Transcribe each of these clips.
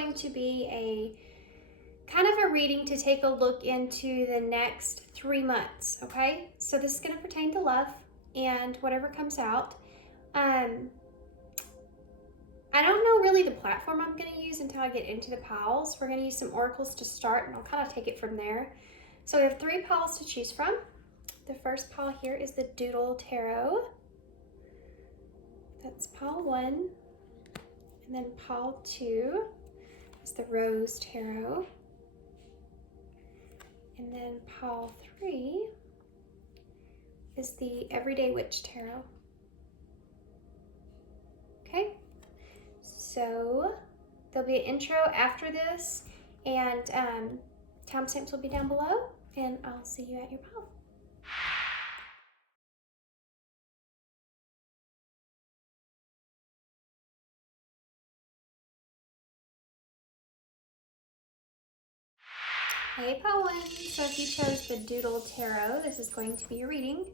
going to be a kind of a reading to take a look into the next 3 months, okay? So this is going to pertain to love and whatever comes out. I don't know really the platform I'm going to use until I get into the piles. We're going to use some oracles to start, and I'll kind of take it from there. So we have 3 piles to choose from. The first pile here is the Doodle Tarot. That's pile 1. And then pile 2 is the Rose Tarot. And then pile 3 is the Everyday Witch Tarot. Okay, so there'll be an intro after this, and timestamps will be down below, and I'll see you at your pile. Hey pile 1, so if you chose the Doodle Tarot, this is going to be your reading.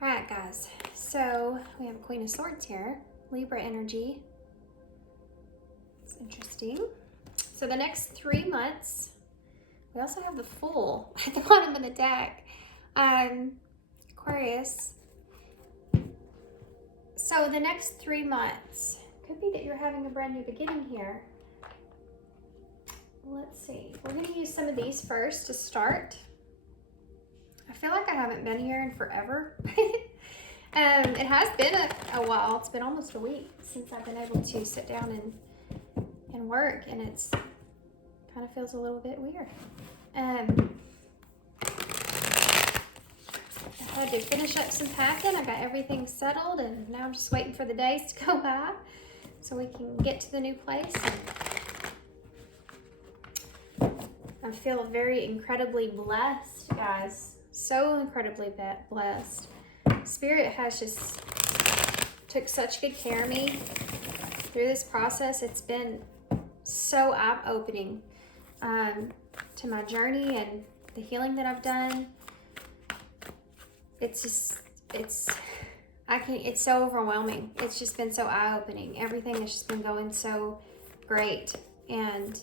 Alright guys, so we have Queen of Swords here, Libra energy. It's interesting. So the next 3 months, we also have the Fool at the bottom of the deck. Aquarius. So the next 3 months, could be that you're having a brand new beginning here. Let's see, we're going to use some of these first to start. I feel like I haven't been here in forever. It has been a while. It's been almost a week since I've been able to sit down and work, and it's kind of feels a little bit weird. I had to finish up some packing. I got everything settled, and now I'm just waiting for the days to go by so we can get to the new place. I feel very incredibly blessed, guys. So incredibly blessed. Spirit has just took such good care of me through this process. It's been so eye-opening to my journey and the healing that I've done. It's so overwhelming. It's just been so eye-opening. Everything has just been going so great. And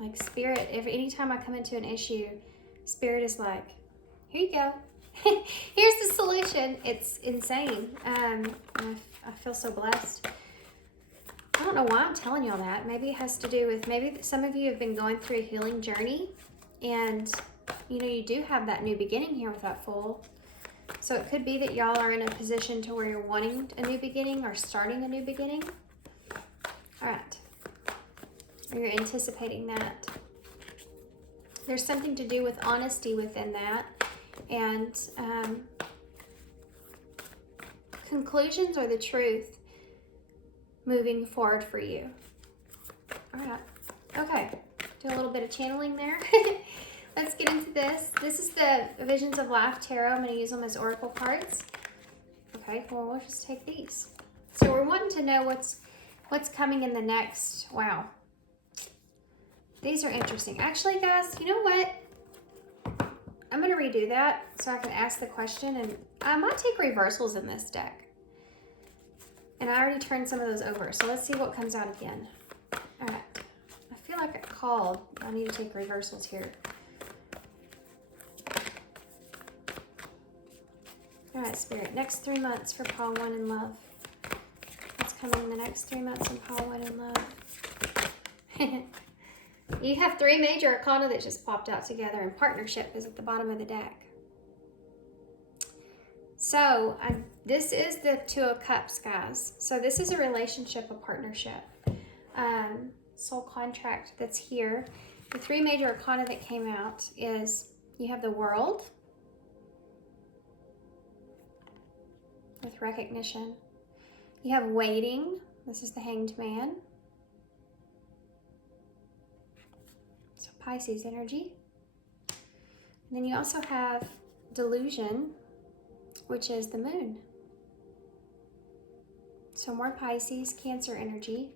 like Spirit, anytime I come into an issue, Spirit is like, here you go. Here's the solution. It's insane. I feel so blessed. I don't know why I'm telling y'all that. Maybe it has to do with, maybe some of you have been going through a healing journey, and you know, you do have that new beginning here with that Fool. So it could be that y'all are in a position to where you're wanting a new beginning or starting a new beginning. All right. Or you're anticipating that. There's something to do with honesty within that, and conclusions or the truth moving forward for you. All right. Okay. Do a little bit of channeling there. Let's get into this. This is the Visions of Life Tarot. I'm going to use them as oracle cards. Okay. Well, we'll just take these. So we're wanting to know what's coming in the next. Wow. These are interesting. Actually, guys, you know what? I'm going to redo that so I can ask the question, and I might take reversals in this deck. And I already turned some of those over, so let's see what comes out again. All right. I feel like I called. I need to take reversals here. All right, Spirit. Next 3 months for pile 1 in love. What's coming in the next 3 months in pile 1 in love? You have 3 major arcana that just popped out together, and partnership is at the bottom of the deck. So this is the 2 of Cups, guys. So this is a relationship, a partnership, soul contract that's here. The 3 major arcana that came out is you have the World with recognition. You have Waiting. This is the Hanged Man. Pisces energy. And then you also have Delusion, which is the Moon. So more Pisces, Cancer energy.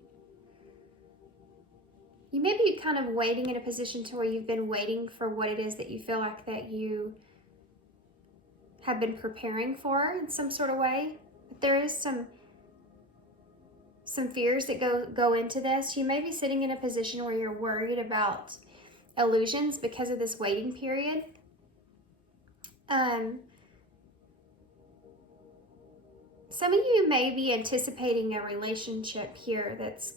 You may be kind of waiting in a position to where you've been waiting for what it is that you feel like that you have been preparing for in some sort of way. But there is some fears that go into this. You may be sitting in a position where you're worried about illusions because of this waiting period. Some of you may be anticipating a relationship here that's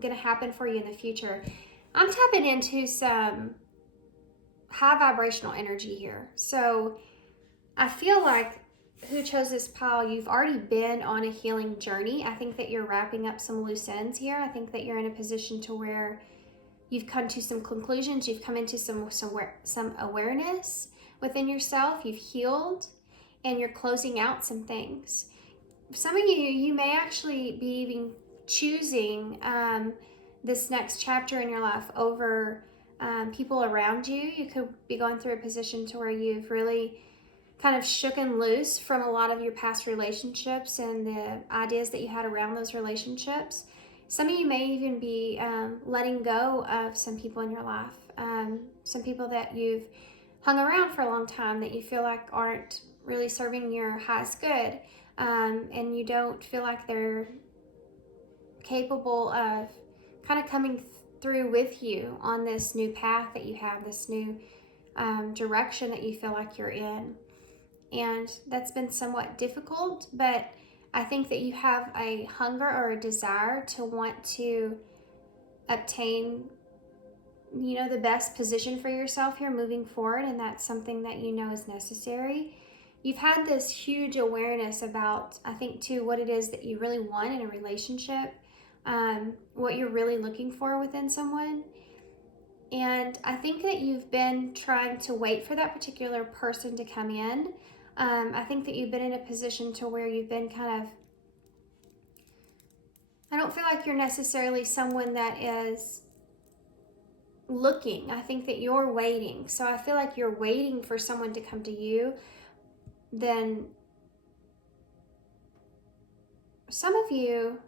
going to happen for you in the future. I'm tapping into some high vibrational energy here. So I feel like who chose this pile, you've already been on a healing journey. I think that you're wrapping up some loose ends here. I think that you're in a position to where you've come to some conclusions. You've come into some awareness within yourself. You've healed and you're closing out some things. Some of you may actually be even choosing this next chapter in your life over people around you. You could be going through a position to where you've really kind of shooken loose from a lot of your past relationships and the ideas that you had around those relationships. Some of you may even be letting go of some people in your life, some people that you've hung around for a long time that you feel like aren't really serving your highest good, and you don't feel like they're capable of kind of coming through with you on this new path that you have, this new direction that you feel like you're in. And that's been somewhat difficult, but I think that you have a hunger or a desire to want to obtain, the best position for yourself here moving forward, and that's something that you know is necessary. You've had this huge awareness about, I think, too, what it is that you really want in a relationship, what you're really looking for within someone. And I think that you've been trying to wait for that particular person to come in. I think that you've been in a position to where you've been kind of, I don't feel like you're necessarily someone that is looking. I think that you're waiting. So I feel like you're waiting for someone to come to you. Then some of you,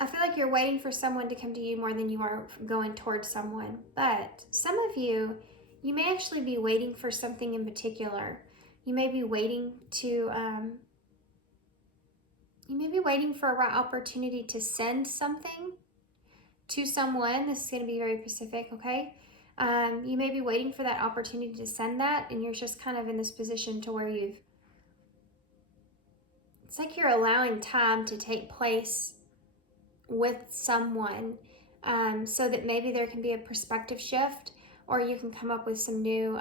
I feel like you're waiting for someone to come to you more than you are going towards someone. But some of you, you may actually be waiting for something in particular. You may be waiting for a right opportunity to send something to someone. This is going to be very specific, okay? You may be waiting for that opportunity to send that, and you're just kind of in this position to where it's like you're allowing time to take place with someone, so that maybe there can be a perspective shift, or you can come up with some new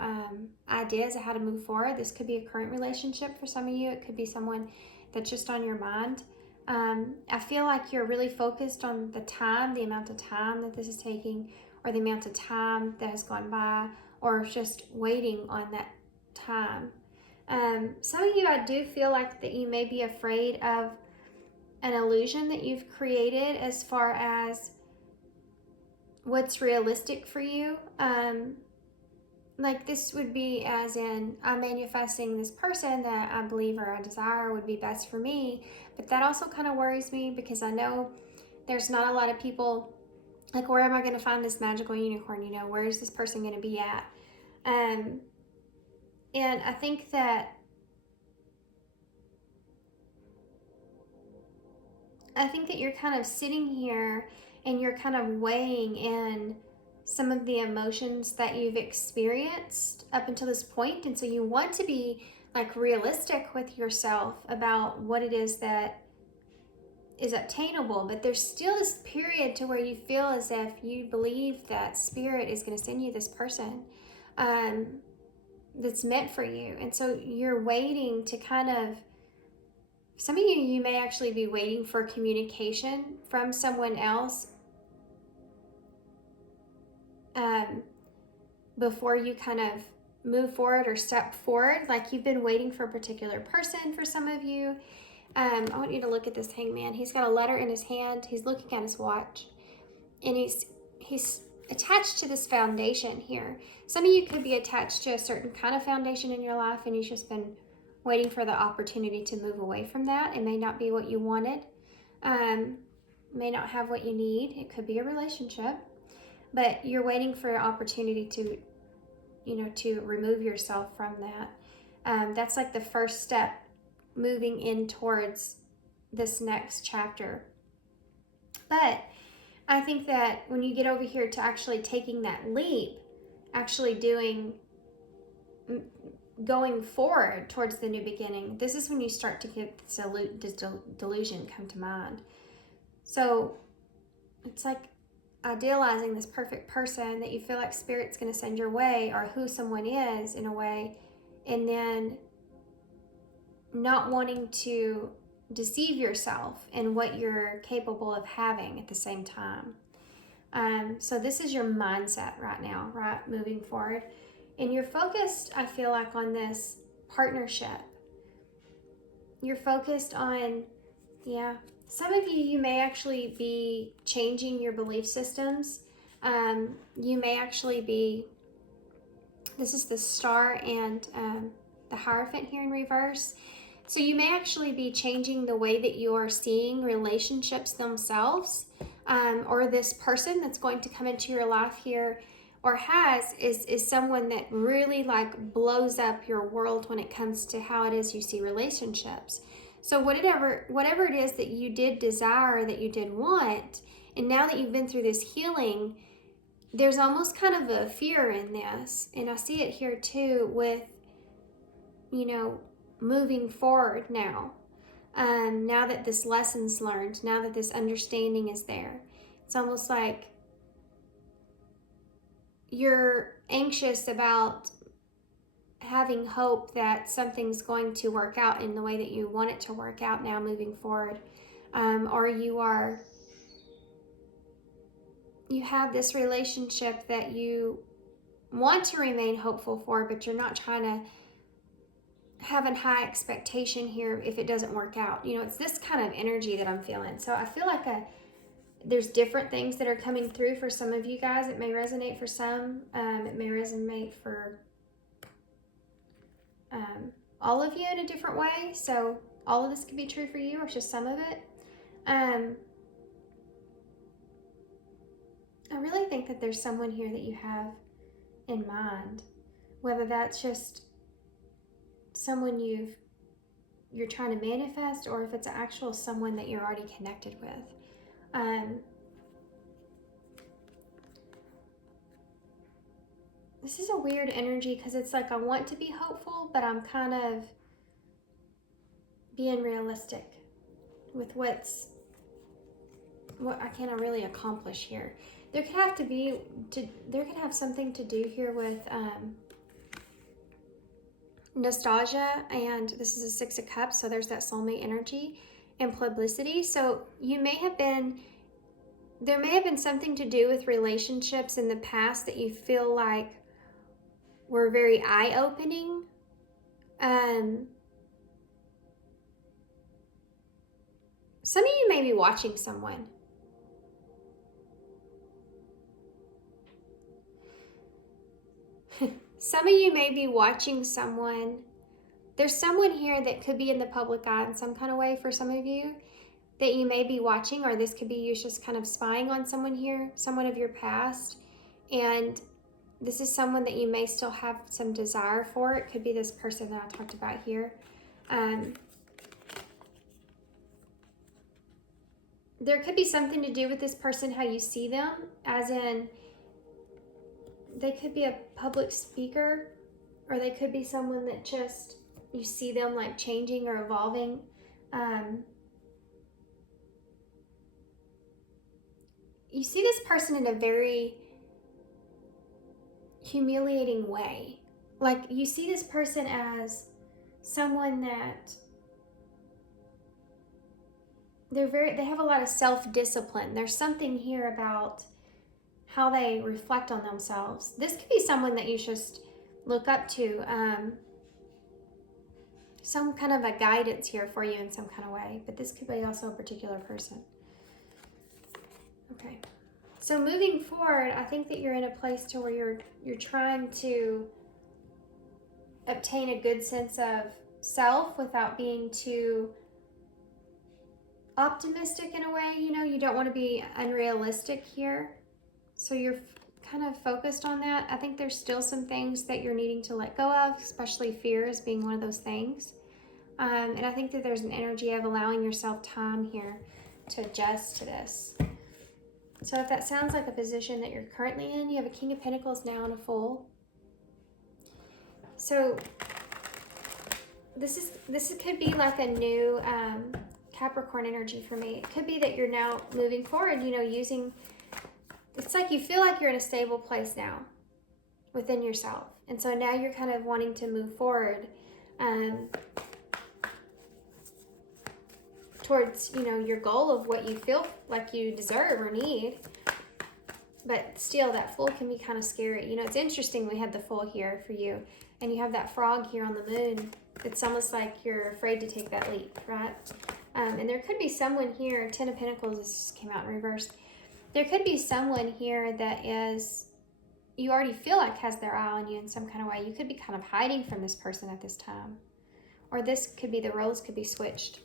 ideas of how to move forward. This could be a current relationship for some of you. It could be someone that's just on your mind. I feel like you're really focused on the amount of time that this is taking, or the amount of time that has gone by, or just waiting on that time. Some of you, I do feel like that you may be afraid of an illusion that you've created as far as what's realistic for you. Like this would be as in, I'm manifesting this person that I believe or I desire would be best for me. But that also kind of worries me, because I know there's not a lot of people, like, where am I going to find this magical unicorn? Where is this person going to be at? And I think that you're kind of sitting here and you're kind of weighing in some of the emotions that you've experienced up until this point. And so you want to be like realistic with yourself about what it is that is obtainable, but there's still this period to where you feel as if you believe that spirit is going to send you this person that's meant for you. And so you're waiting to kind of, some of you may actually be waiting for communication from someone else before you kind of move forward or step forward. Like you've been waiting for a particular person for some of you. I want you to look at this hangman. He's got a letter in his hand. He's looking at his watch, and he's attached to this foundation here. Some of you could be attached to a certain kind of foundation in your life, and you've just been waiting for the opportunity to move away from that. It may not be what you wanted, may not have what you need. It could be a relationship, but you're waiting for an opportunity to remove yourself from that. That's like the first step moving in towards this next chapter. But I think that when you get over here to actually taking that leap, actually going forward towards the new beginning, this is when you start to get this delusion come to mind. So it's like idealizing this perfect person that you feel like Spirit's going to send your way, or who someone is in a way, and then not wanting to deceive yourself in what you're capable of having at the same time. So this is your mindset right now, right? Moving forward. And you're focused, I feel like, on this partnership. You're focused on, some of you may actually be changing your belief systems. You may actually be, this is the Star and the Hierophant here in reverse. So you may actually be changing the way that you are seeing relationships themselves, or this person that's going to come into your life here, or is someone that really like blows up your world when it comes to how it is you see relationships. So whatever it is that you did desire, that you did want, and now that you've been through this healing, there's almost kind of a fear in this. And I see it here too with, moving forward now. Now that this lesson's learned, now that this understanding is there, it's almost like you're anxious about having hope that something's going to work out in the way that you want it to work out now moving forward. Or you have this relationship that you want to remain hopeful for, but you're not trying to have a high expectation here if it doesn't work out. It's this kind of energy that I'm feeling. So I feel like there's different things that are coming through for some of you guys. It may resonate for some. It may resonate for all of you in a different way. So all of this could be true for you, or just some of it. I really think that there's someone here that you have in mind, whether that's just someone you're trying to manifest, or if it's actual someone that you're already connected with. This is a weird energy because it's like I want to be hopeful, but I'm kind of being realistic with what I can really accomplish here. There could have something to do here with nostalgia, and this is a Six of Cups, so there's that soulmate energy, and publicity. So there may have been something to do with relationships in the past that you feel like were very eye-opening. Some of you may be watching someone. Some of you may be watching someone. There's someone here that could be in the public eye in some kind of way for some of you that you may be watching, or this could be you just kind of spying on someone here, someone of your past. And this is someone that you may still have some desire for. It could be this person that I talked about here. There could be something to do with this person, how you see them, as in they could be a public speaker, or they could be someone that just, you see them like changing or evolving. You see this person in a very humiliating way. Like you see this person as someone that they have a lot of self-discipline. There's something here about how they reflect on themselves. This could be someone that you just look up to, some kind of a guidance here for you in some kind of way, but this could be also a particular person. Okay, so moving forward, I think that you're in a place to where you're trying to obtain a good sense of self without being too optimistic in a way. You don't want to be unrealistic here. So you're kind of focused on that. I think there's still some things that you're needing to let go of, especially fear as being one of those things. And I think that there's an energy of allowing yourself time here to adjust to this. So if that sounds like a position that you're currently in, you have a King of Pentacles now and a Fool. So this could be like a new Capricorn energy for me. It could be that you're now moving forward, you know, using, it's like you feel like you're in a stable place now within yourself. And so now you're kind of wanting to move forward towards, you know, your goal of what you feel like you deserve or need. But still, that Fool can be kind of scary. You know, it's interesting we had the Fool here for you, and you have that frog here on the moon. It's almost like you're afraid to take that leap, right? And there could be someone here, 10 of Pentacles, this just came out in reverse. There could be someone here that is, you already feel like has their eye on you in some kind of way. You could be kind of hiding from this person at this time. Or this could be, the roles could be switched.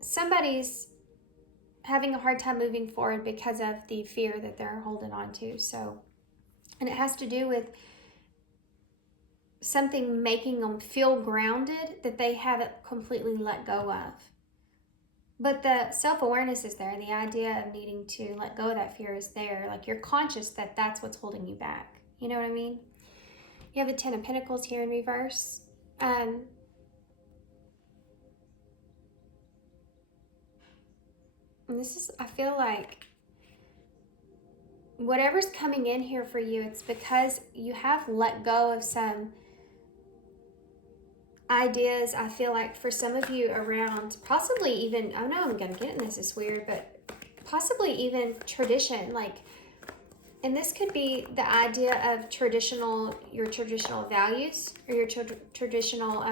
Somebody's having a hard time moving forward because of the fear that they're holding on to. So, and it has to do with something making them feel grounded that they haven't completely let go of. But the self-awareness is there. The idea of needing to let go of that fear is there. Like you're conscious that that's what's holding you back. You know what I mean? You have a 10 of Pentacles here in reverse. And this is, I feel like whatever's coming in here for you, it's because you have let go of some ideas, I feel like, for some of you around possibly even, I know I'm going to get in this, it's weird, but possibly even tradition, like, and this could be the idea of your traditional values or your traditional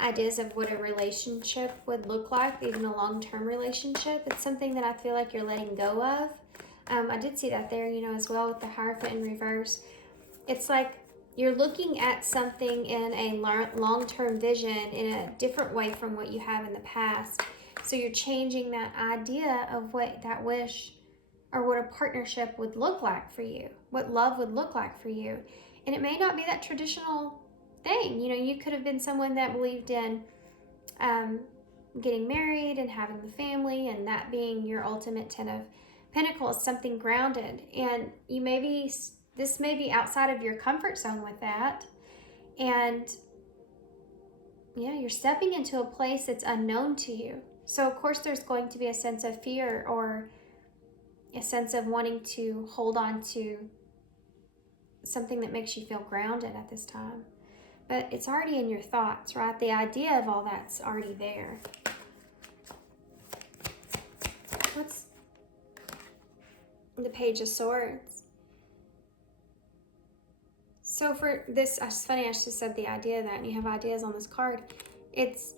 ideas of what a relationship would look like, even a long-term relationship. It's something that I feel like you're letting go of. I did see that there, you know, as well with the Hierophant in reverse. It's like you're looking at something in a long-term vision in a different way from what you have in the past. So you're changing that idea of what that wish or what a partnership would look like for you, what love would look like for you. And it may not be that traditional thing. You know, you could have been someone that believed in getting married and having the family and that being your ultimate 10 of Pentacles, something grounded. And you may be, this may be outside of your comfort zone with that. And yeah, you're stepping into a place that's unknown to you. So of course there's going to be a sense of fear or a sense of wanting to hold on to something that makes you feel grounded at this time. But it's already in your thoughts, right? The idea of all that's already there. What's the Page of Swords? So for this, it's funny, I just said the idea of that, and you have ideas on this card. It's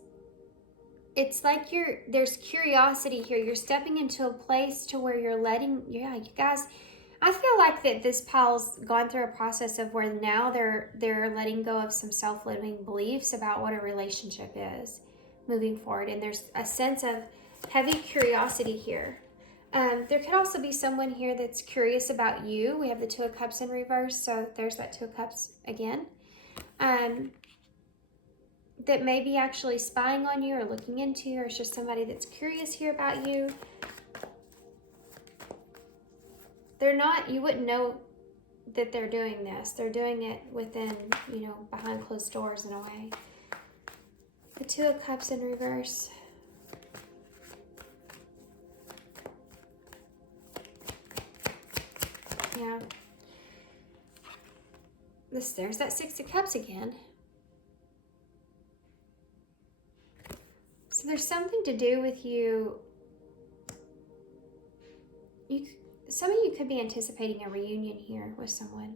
like there's curiosity here. You're stepping into a place to where you're letting, yeah, you guys, I feel like that this pile's gone through a process of where now they're letting go of some self-limiting beliefs about what a relationship is moving forward. And there's a sense of heavy curiosity here. There could also be someone here that's curious about you. We have the Two of Cups in reverse, so there's that Two of Cups again. That may be actually spying on you or looking into you, or it's just somebody that's curious here about you. They're not, you wouldn't know that they're doing this. They're doing it within, you know, behind closed doors in a way. The Two of Cups in reverse. Yeah. There's that Six of Cups again. So there's something to do with you. Some of you could be anticipating a reunion here with someone.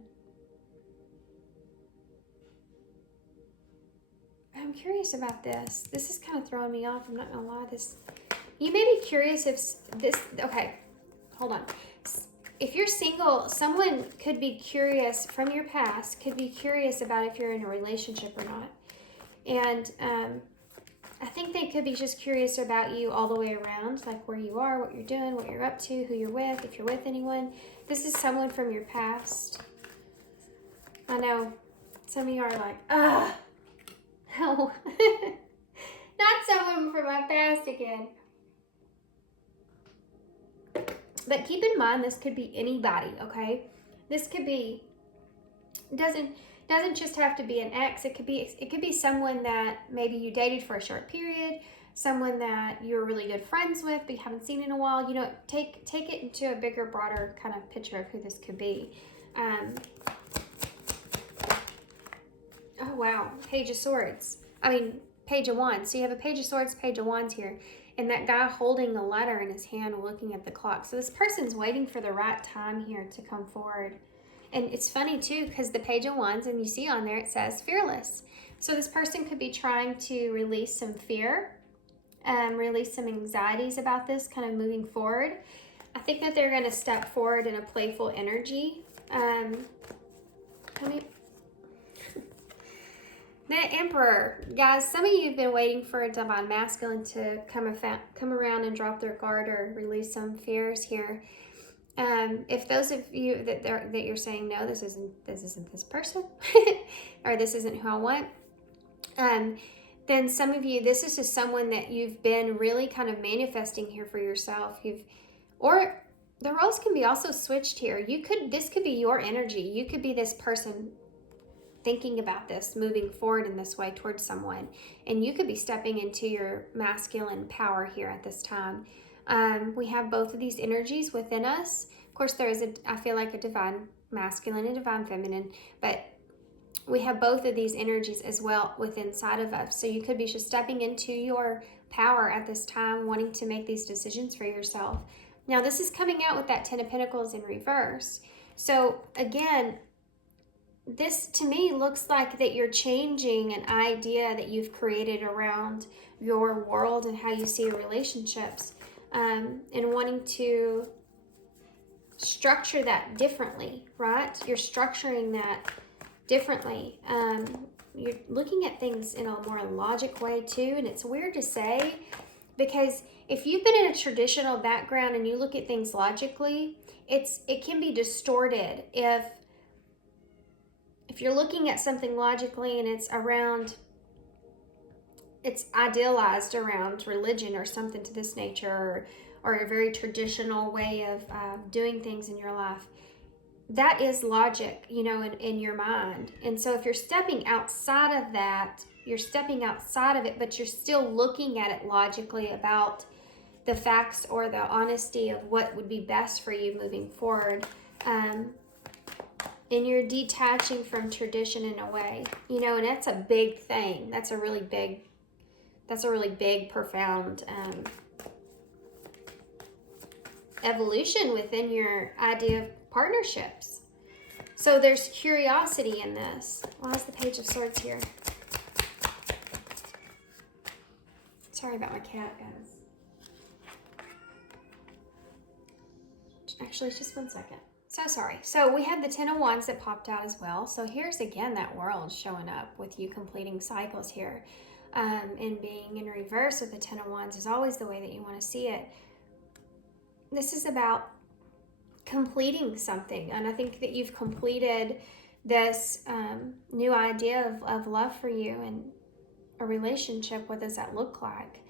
I'm curious about this. This is kind of throwing me off. I'm not gonna lie. You may be curious if this, okay, hold on. If you're single, someone could be curious from your past, could be curious about if you're in a relationship or not. And I think they could be just curious about you all the way around, like where you are, what you're doing, what you're up to, who you're with, if you're with anyone. This is someone from your past. I know. Some of you are like, ah, no. Not someone from my past again. But keep in mind, this could be anybody, okay? This could be, doesn't just have to be an ex. It could be someone that maybe you dated for a short period, someone that you're really good friends with but you haven't seen in a while. You know, take it into a bigger, broader kind of picture of who this could be. Oh wow, Page of Swords. I mean, Page of Wands. So you have a Page of Swords, Page of Wands here, and that guy holding a letter in his hand looking at the clock. So this person's waiting for the right time here to come forward. And it's funny too, because the Page of Wands, and you see on there, it says fearless. So this person could be trying to release some fear, release some anxieties about this, kind of moving forward. I think that they're going to step forward in a playful energy. The Emperor. Guys, some of you have been waiting for a divine masculine to come around and drop their guard or release some fears here. If those of you that you're saying, no, this isn't this person, or this isn't who I want, then some of you, this is just someone that you've been really kind of manifesting here for yourself. Or the roles can be also switched here. This could be your energy. You could be this person thinking about this, moving forward in this way towards someone, and you could be stepping into your masculine power here at this time. We have both of these energies within us. Of course, there is I feel like a divine masculine and divine feminine, but we have both of these energies as well within inside of us. So you could be just stepping into your power at this time, wanting to make these decisions for yourself. Now, this is coming out with that 10 of Pentacles in reverse. So again, this to me looks like that you're changing an idea that you've created around your world and how you see relationships, and wanting to structure that differently, right? You're structuring that differently. You're looking at things in a more logic way too, and it's weird to say, because if you've been in a traditional background and you look at things logically, it can be distorted if you're looking at something logically and it's idealized around religion or something to this nature, or a very traditional way of doing things in your life. That is logic, you know, in your mind. And so if you're stepping outside of that, you're stepping outside of it, but you're still looking at it logically about the facts or the honesty of what would be best for you moving forward. And you're detaching from tradition in a way, you know, and that's a big thing. That's a really big, profound evolution within your idea of partnerships. So there's curiosity in this. Why is the Page of Swords here? Sorry about my cat, guys. Actually, just 1 second. So sorry. So we have the 10 of Wands that popped out as well. So here's again that world showing up with you completing cycles here. And being in reverse with the 10 of Wands is always the way that you want to see it. This is about completing something. And I think that you've completed this new idea of love for you and a relationship. What does that look like?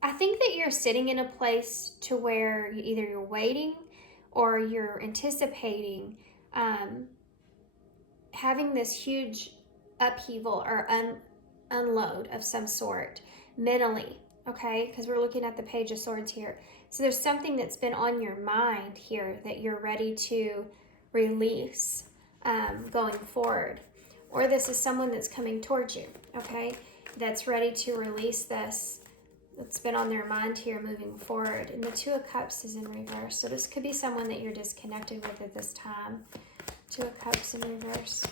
I think that you're sitting in a place to where either you're waiting or you're anticipating having this huge upheaval or unload of some sort mentally, okay? Because we're looking at the Page of Swords here. So there's something that's been on your mind here that you're ready to release going forward. Or this is someone that's coming towards you, okay? That's ready to release this. That's been on their mind here moving forward. And the 2 of Cups is in reverse. So this could be someone that you're disconnected with at this time. 2 of Cups in reverse.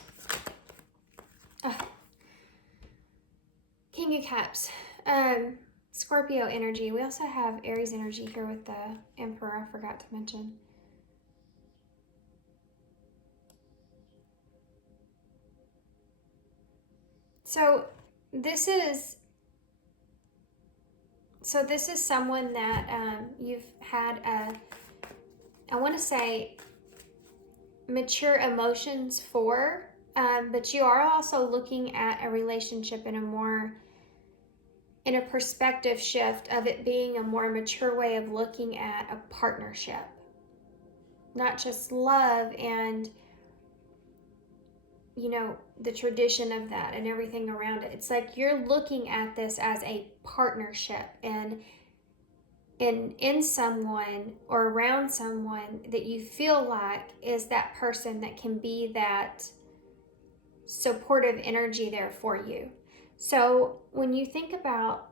King of Cups. Scorpio energy. We also have Aries energy here with the Emperor. I forgot to mention. So this is someone that you've had I want to say mature emotions for, but you are also looking at a relationship in a perspective shift of it being a more mature way of looking at a partnership, not just love and, you know, the tradition of that and everything around it. It's like you're looking at this as a partnership, and in someone or around someone that you feel like is that person that can be that supportive energy there for you. So when you think about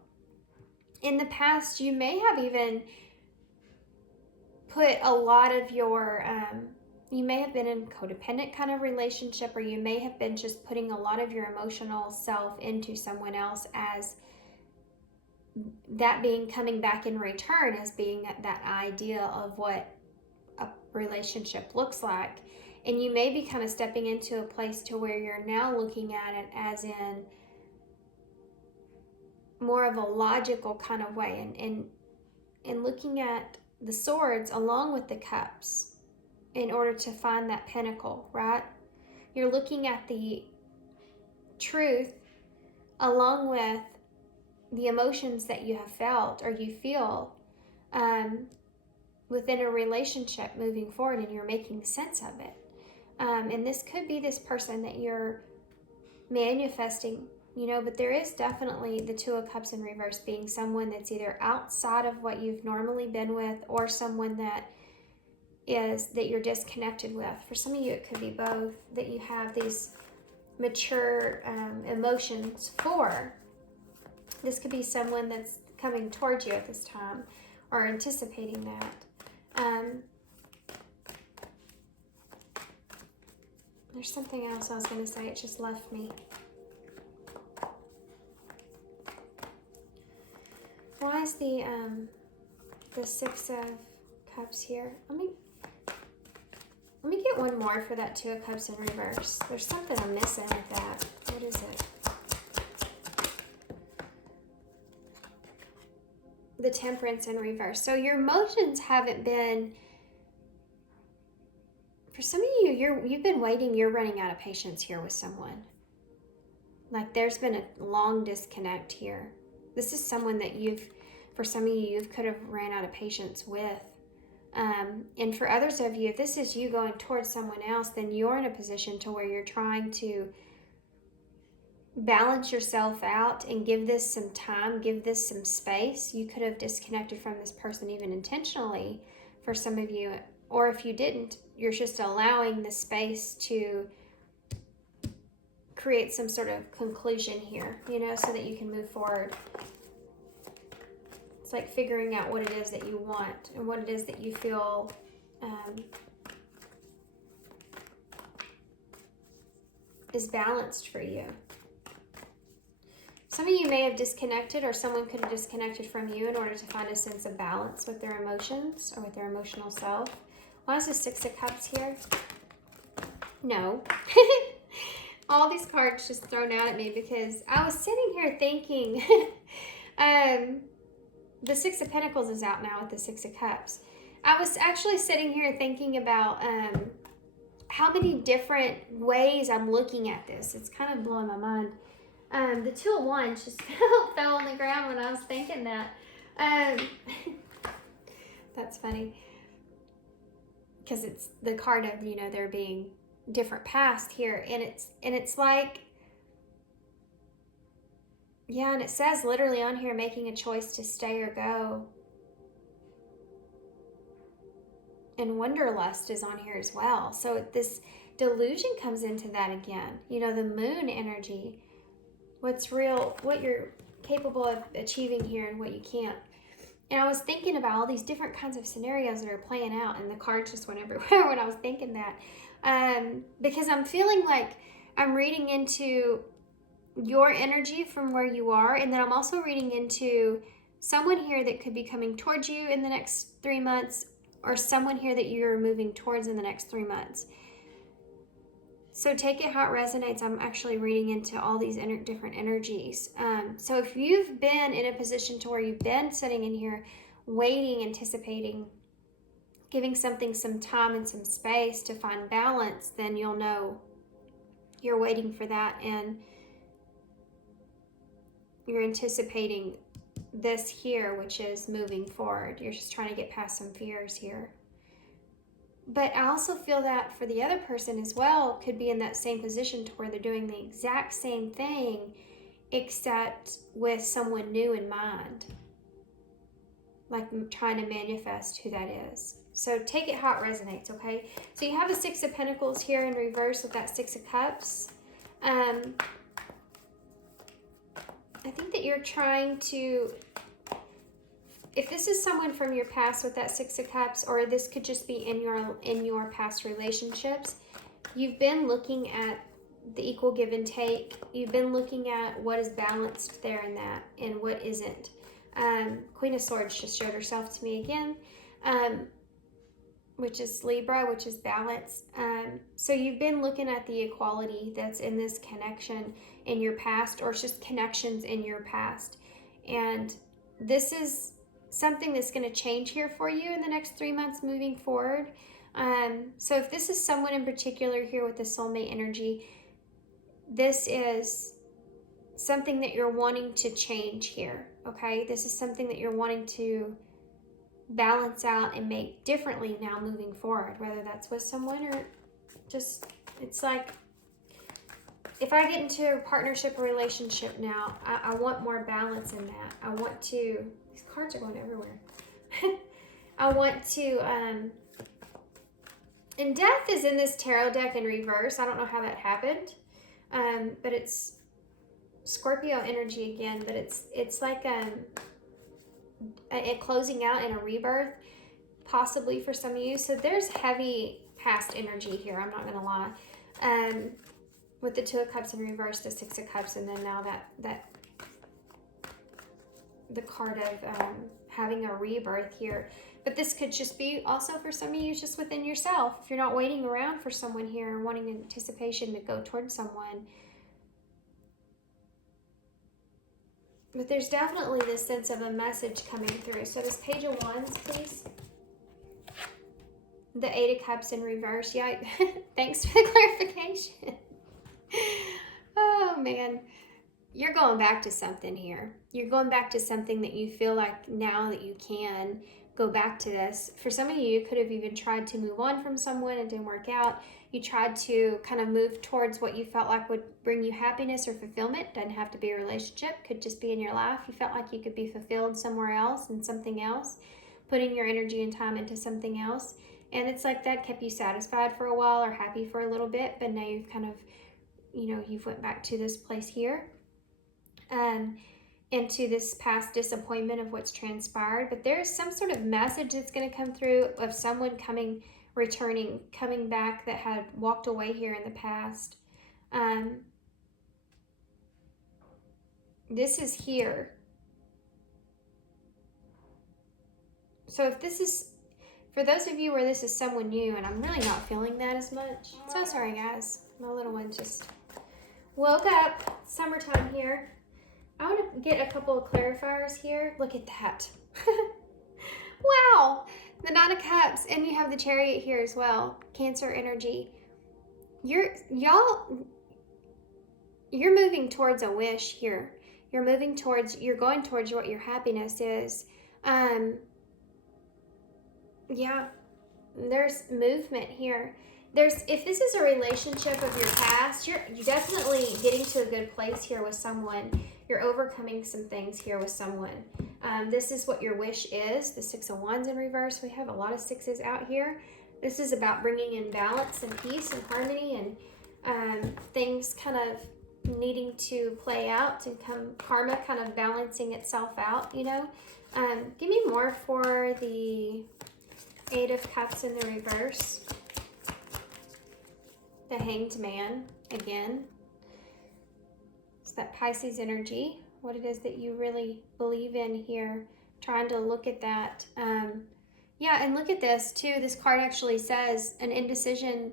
in the past, you may have even put a lot of your, you may have been in a codependent kind of relationship, or you may have been just putting a lot of your emotional self into someone else as that being coming back in return as being that idea of what a relationship looks like. And you may be kind of stepping into a place to where you're now looking at it as in more of a logical kind of way, and looking at the swords along with the cups in order to find that pinnacle, right? You're looking at the truth along with the emotions that you have felt or you feel within a relationship moving forward, and you're making sense of it. And this could be this person that you're manifesting, you know, but there is definitely the Two of Cups in reverse being someone that's either outside of what you've normally been with, or someone that you're disconnected with. For some of you, it could be both, that you have these mature emotions for. This could be someone that's coming towards you at this time or anticipating that. There's something else I was going to say. It just left me. Why is the Six of Cups here? Let me get one more for that Two of Cups in reverse. There's something I'm missing with that. What is it? The Temperance in reverse. So your emotions haven't been, for some of you, you've been waiting, you're running out of patience here with someone. Like there's been a long disconnect here. This is someone that for some of you could have ran out of patience with. And for others of you, if this is you going towards someone else, then you're in a position to where you're trying to balance yourself out and give this some time, give this some space. You could have disconnected from this person even intentionally for some of you, or if you didn't, you're just allowing the space to create some sort of conclusion here, you know, so that you can move forward. It's like figuring out what it is that you want and what it is that you feel is balanced for you. Some of you may have disconnected, or someone could have disconnected from you in order to find a sense of balance with their emotions or with their emotional self. Why is the Six of Cups here? No. All these cards just thrown out at me because I was sitting here thinking, the Six of Pentacles is out now with the Six of Cups. I was actually sitting here thinking about how many different ways I'm looking at this. It's kind of blowing my mind. The Two of Wands just fell on the ground when I was thinking that. That's funny. Because it's the card of, you know, there being different paths here. And it's like, yeah, and it says literally on here, making a choice to stay or go. And Wanderlust is on here as well. So this delusion comes into that again. You know, the moon energy. What's real, what you're capable of achieving here and what you can't. And I was thinking about all these different kinds of scenarios that are playing out, and the cards just went everywhere when I was thinking that. Because I'm feeling like I'm reading into your energy from where you are, and then I'm also reading into someone here that could be coming towards you in the next 3 months, or someone here that you're moving towards in the next 3 months. So take it how it resonates. I'm actually reading into all these different energies. So if you've been in a position to where you've been sitting in here waiting, anticipating, giving something some time and some space to find balance, then you'll know you're waiting for that and you're anticipating this here, which is moving forward. You're just trying to get past some fears here. But I also feel that for the other person as well, could be in that same position to where they're doing the exact same thing, except with someone new in mind. Like trying to manifest who that is. So take it how it resonates, okay? So you have the Six of Pentacles here in reverse with that Six of Cups. I think that you're trying to, if this is someone from your past with that Six of Cups, or this could just be in your past relationships, you've been looking at the equal give and take. You've been looking at what is balanced there in that and what isn't. Queen of Swords just showed herself to me again, which is Libra, which is balance. So you've been looking at the equality that's in this connection in your past, or it's just connections in your past. And this is something that's going to change here for you in the next 3 months moving forward. So if this is someone in particular here with the soulmate energy, this is something that you're wanting to change here, okay? This is something that you're wanting to balance out and make differently now moving forward, whether that's with someone or just, it's like, if I get into a partnership or relationship now, I want more balance in that. I want to, these cards are going everywhere. I want to, and death is in this tarot deck in reverse. I don't know how that happened, but it's Scorpio energy again, but it's like a closing out and a rebirth, possibly for some of you. So there's heavy past energy here, I'm not going to lie. With the Two of Cups in reverse, the Six of Cups, and then now that the card of having a rebirth here. But this could just be also for some of you just within yourself. If you're not waiting around for someone here and wanting anticipation to go towards someone. But there's definitely this sense of a message coming through. So this Page of Wands, please. The Eight of Cups in reverse. Yeah, thanks for the clarification. Oh, man. You're going back to something here. You're going back to something that you feel like now that you can go back to this. For some of you, you could have even tried to move on from someone. It didn't work out. You tried to kind of move towards what you felt like would bring you happiness or fulfillment. Doesn't have to be a relationship. Could just be in your life. You felt like you could be fulfilled somewhere else and something else. Putting your energy and time into something else. And it's like that kept you satisfied for a while or happy for a little bit. But now you've kind of, you know, you've went back to this place here. Into this past disappointment of what's transpired. But there's some sort of message that's going to come through of someone returning, coming back that had walked away here in the past. This is here. So if this is, for those of you where this is someone new, and I'm really not feeling that as much. So sorry, guys. My little one just woke up. Summertime here. I want to get a couple of clarifiers here. Look at that. Wow. The Nine of Cups. And you have the Chariot here as well. Cancer energy. You're moving towards a wish here. You're going towards what your happiness is. Yeah. There's movement here. If this is a relationship of your past, you're definitely getting to a good place here with someone. You're overcoming some things here with someone. This is what your wish is. The Six of Wands in reverse. We have a lot of sixes out here. This is about bringing in balance and peace and harmony and things kind of needing to play out and karma kind of balancing itself out, you know. Give me more for the Eight of Cups in the reverse. The Hanged Man again. It's that Pisces energy. What it is that you really believe in here. Trying to look at that. Yeah, and look at this too. This card actually says an indecision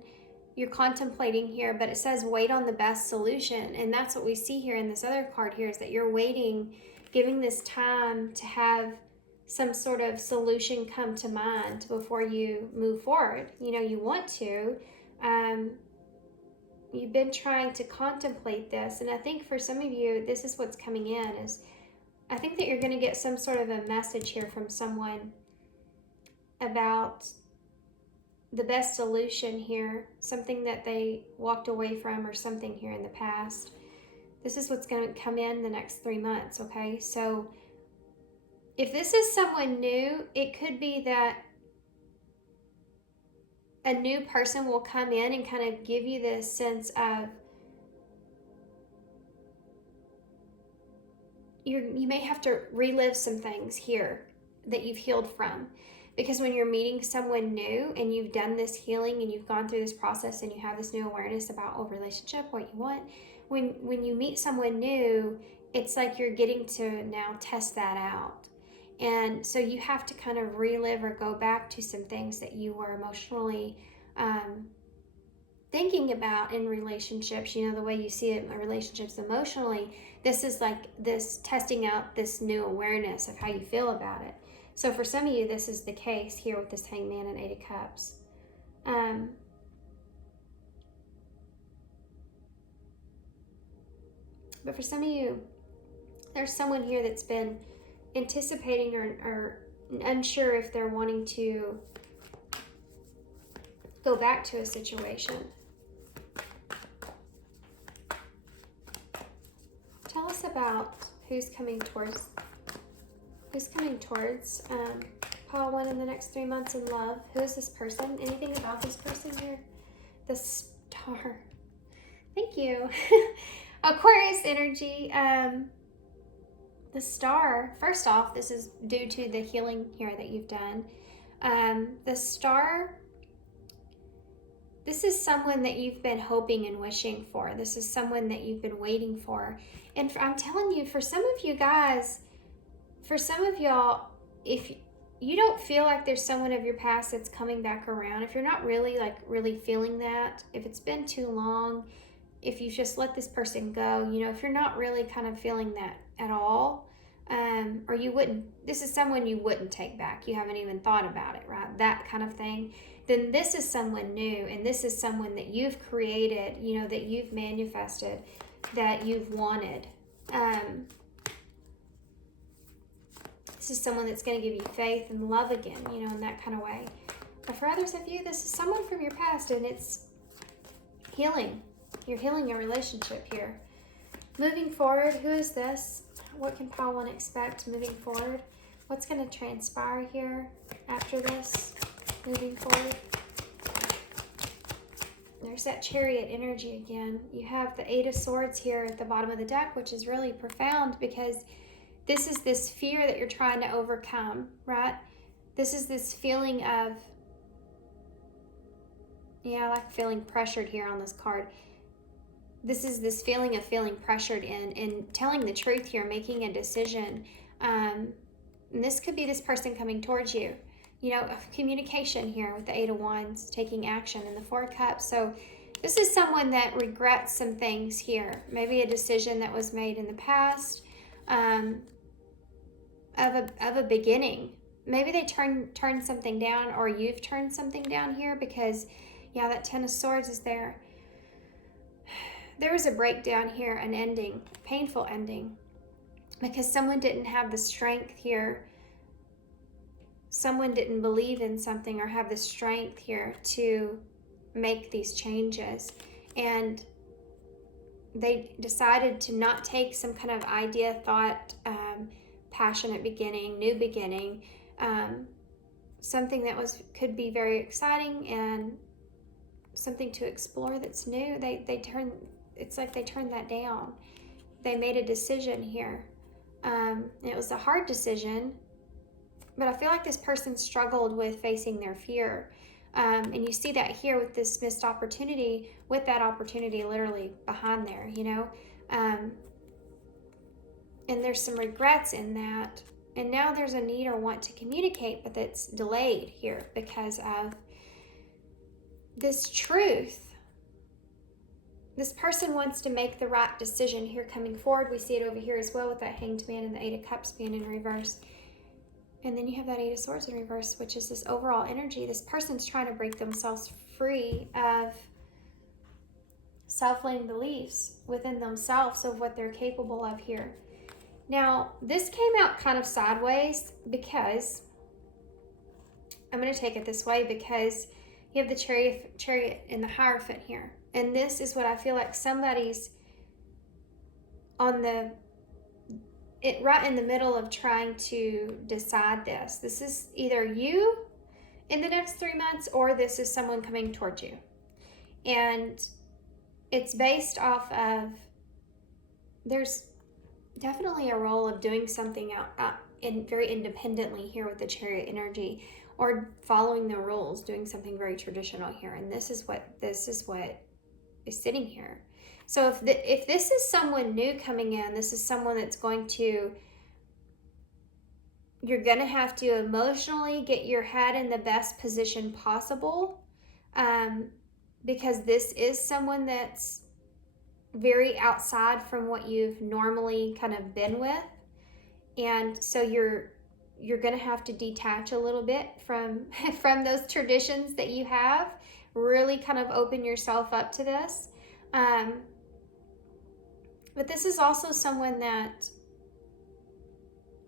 you're contemplating here, but it says wait on the best solution. And that's what we see here in this other card here, is that you're waiting, giving this time to have some sort of solution come to mind before you move forward. You know, you want to. You've been trying to contemplate this, and I think for some of you, this is what's coming in, is I think that you're going to get some sort of a message here from someone about the best solution here, something that they walked away from or something here in the past. This is what's going to come in the next 3 months, okay? So if this is someone new, it could be that a new person will come in and kind of give you this sense of you may have to relive some things here that you've healed from. Because when you're meeting someone new and you've done this healing and you've gone through this process and you have this new awareness about a relationship, what you want, when you meet someone new, it's like you're getting to now test that out. And so you have to kind of relive or go back to some things that you were emotionally thinking about in relationships, you know, the way you see it in relationships emotionally. This is like this testing out this new awareness of how you feel about it. So for some of you, this is the case here with this Hangman and 8 of Cups. But for some of you, there's someone here that's been anticipating or unsure if they're wanting to go back to a situation. Tell us about who's coming towards Pile 1 in the next 3 months in love. Who is this person? Anything about this person here? The Star. Thank you. Aquarius energy. The Star. First off, this is due to the healing here that you've done. The Star. This is someone that you've been hoping and wishing for. This is someone that you've been waiting for. And I'm telling you, for some of you guys, for some of y'all, if you don't feel like there's someone of your past that's coming back around, if you're not really feeling that, if it's been too long, if you just let this person go, you know, if you're not really kind of feeling that at all, or you wouldn't, this is someone you wouldn't take back, you haven't even thought about it, right? That kind of thing. Then this is someone new, and this is someone that you've created, you know, that you've manifested, that you've wanted. This is someone that's going to give you faith and love again, you know, in that kind of way. But for others of you, this is someone from your past, and it's healing. You're healing a relationship here. Moving forward, who is this? What can Pile 1 expect moving forward? What's going to transpire here after this, moving forward? There's that Chariot energy again. You have the 8 of Swords here at the bottom of the deck, which is really profound because this is this fear that you're trying to overcome, right? This is this feeling of, I like feeling pressured here on this card. This is this feeling of feeling pressured in telling the truth here, making a decision. And this could be this person coming towards you. You know, communication here with the 8 of Wands, taking action, and the 4 of Cups. So this is someone that regrets some things here. Maybe a decision that was made in the past, of a beginning. Maybe they turned something down, or you've turned something down here because, that 10 of Swords is there. There was a breakdown here, an ending, painful ending, because someone didn't have the strength here. Someone didn't believe in something or have the strength here to make these changes. And they decided to not take some kind of idea, thought, passionate beginning, new beginning, something that could be very exciting and something to explore that's new. It's like they turned that down. They made a decision here. It was a hard decision, but I feel like this person struggled with facing their fear. And you see that here with this missed opportunity, with that opportunity literally behind there, and there's some regrets in that. And now there's a need or want to communicate, but that's delayed here because of this truth. This person wants to make the right decision here coming forward. We see it over here as well with that Hanged Man and the 8 of Cups being in reverse. And then you have that Eight of Swords in reverse, which is this overall energy. This person's trying to break themselves free of self-limiting beliefs within themselves of what they're capable of here. Now, this came out kind of sideways because, I'm going to take it this way, because you have the chariot and the Hierophant here. And this is what I feel like somebody's on right in the middle of trying to decide this. This is either you in the next 3 months, or this is someone coming towards you. And it's based off of, there's definitely a role of doing something out very independently here with the Chariot energy, or following the rules, doing something very traditional here. And this is what is sitting here. So if this is someone new coming in, this is someone that's you're going to have to emotionally get your head in the best position possible, because this is someone that's very outside from what you've normally kind of been with. And so you're going to have to detach a little bit from those traditions that you have, really kind of open yourself up to this. But this is also someone that,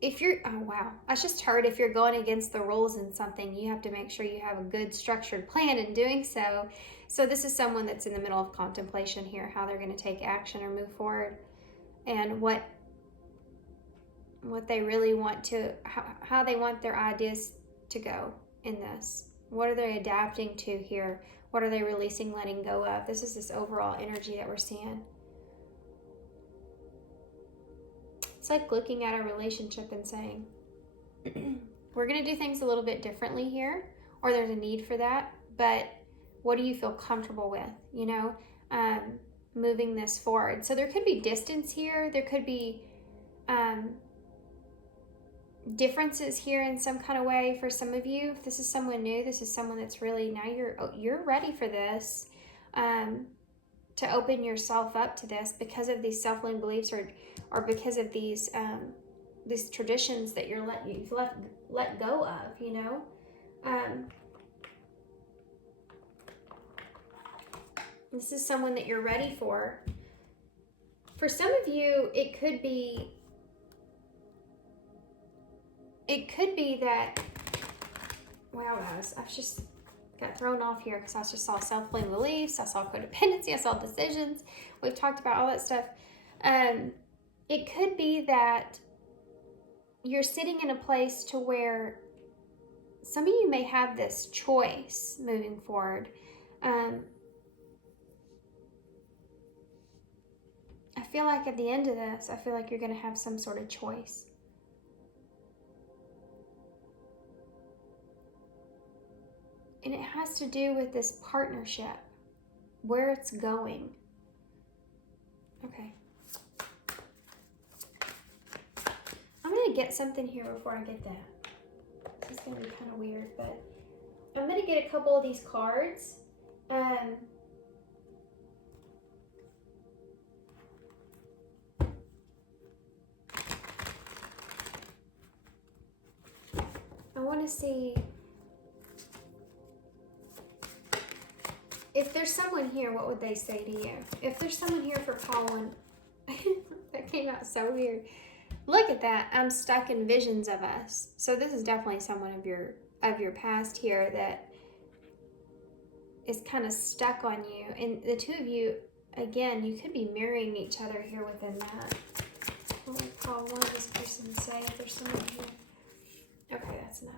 if you're, oh wow, I just heard if you're going against the rules in something, you have to make sure you have a good structured plan in doing so. So this is someone that's in the middle of contemplation here, how they're going to take action or move forward, and what they really want to, how they want their ideas to go in this. What are they adapting to here? What are they releasing, letting go of? This is this overall energy that we're seeing. It's like looking at a relationship and saying, we're going to do things a little bit differently here, or there's a need for that, but what do you feel comfortable with, moving this forward? So there could be distance here. There could be differences here in some kind of way for some of you. If this is someone new, this is someone that's really, now you're ready for this, to open yourself up to this because of these self-limiting beliefs, or because of these traditions that you've let go of, This is someone that you're ready for. For some of you, it could be that, wow guys, I've just got thrown off here because I just saw self-blame beliefs, I saw codependency, I saw decisions. We've talked about all that stuff. It could be that you're sitting in a place to where some of you may have this choice moving forward. I feel like at the end of this, I feel like you're going to have some sort of choice. And it has to do with this partnership, where it's going. Okay. I'm going to get something here before I get that. This is going to be kind of weird, but I'm going to get a couple of these cards. I want to see if there's someone here, what would they say to you? If there's someone here for Colin, that came out so weird. Look at that. I'm stuck in visions of us. So this is definitely someone of your past here that is kind of stuck on you. And the two of you, again, you could be mirroring each other here within that. What would Paul want this person to say if there's someone here? Okay, that's enough.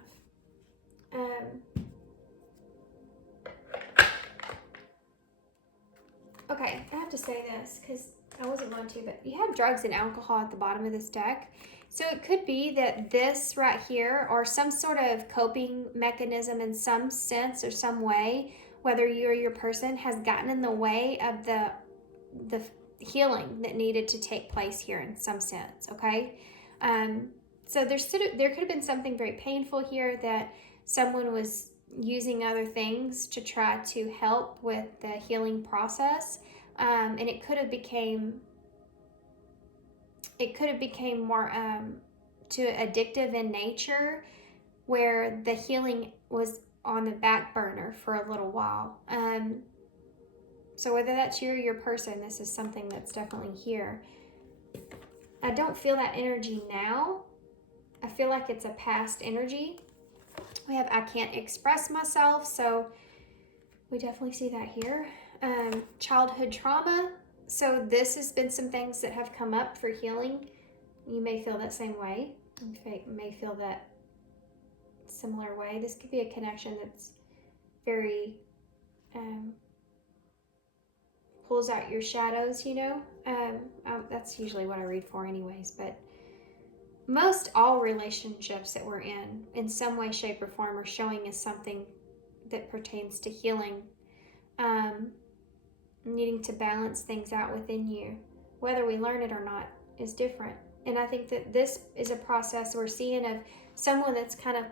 Okay, I have to say this because I wasn't going to, but you have drugs and alcohol at the bottom of this deck. So it could be that this right here, or some sort of coping mechanism in some sense or some way, whether you or your person, has gotten in the way of the healing that needed to take place here in some sense, okay? So there could have been something very painful here that someone was using other things to try to help with the healing process, and it could have became more too addictive in nature, where the healing was on the back burner for a little while. So whether that's you or your person, this is something that's definitely here. I don't feel that energy now. I feel like it's a past energy. We have I can't express myself, so we definitely see that here. Childhood trauma. So this has been some things that have come up for healing. You may feel that same way. You may feel that similar way. This could be a connection that's very pulls out your shadows, you know. That's usually what I read for anyways, but most all relationships that we're in some way, shape, or form, are showing us something that pertains to healing. Needing to balance things out within you, whether we learn it or not, is different. And I think that this is a process we're seeing of someone that's kind of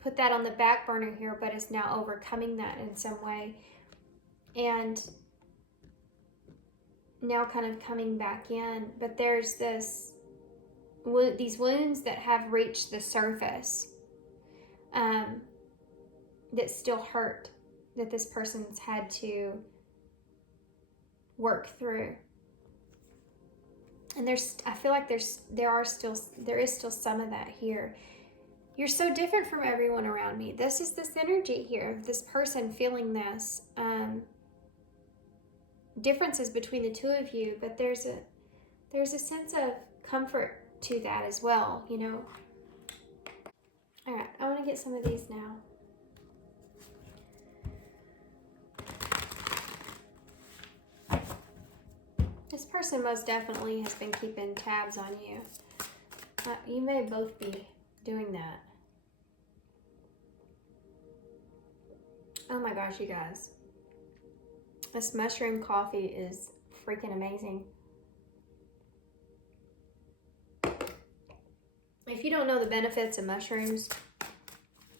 put that on the back burner here, but is now overcoming that in some way. And now kind of coming back in. But there's these wounds that have reached the surface that still hurt, that this person's had to work through. And I feel like there is still some of that here. You're so different from everyone around me. This is this energy here of this person feeling this. Differences between the two of you, but there's a sense of comfort to that as well, you know. All right, I want to get some of these now. This person most definitely has been keeping tabs on you. You may both be doing that. Oh my gosh, you guys. This mushroom coffee is freaking amazing. If you don't know the benefits of mushrooms,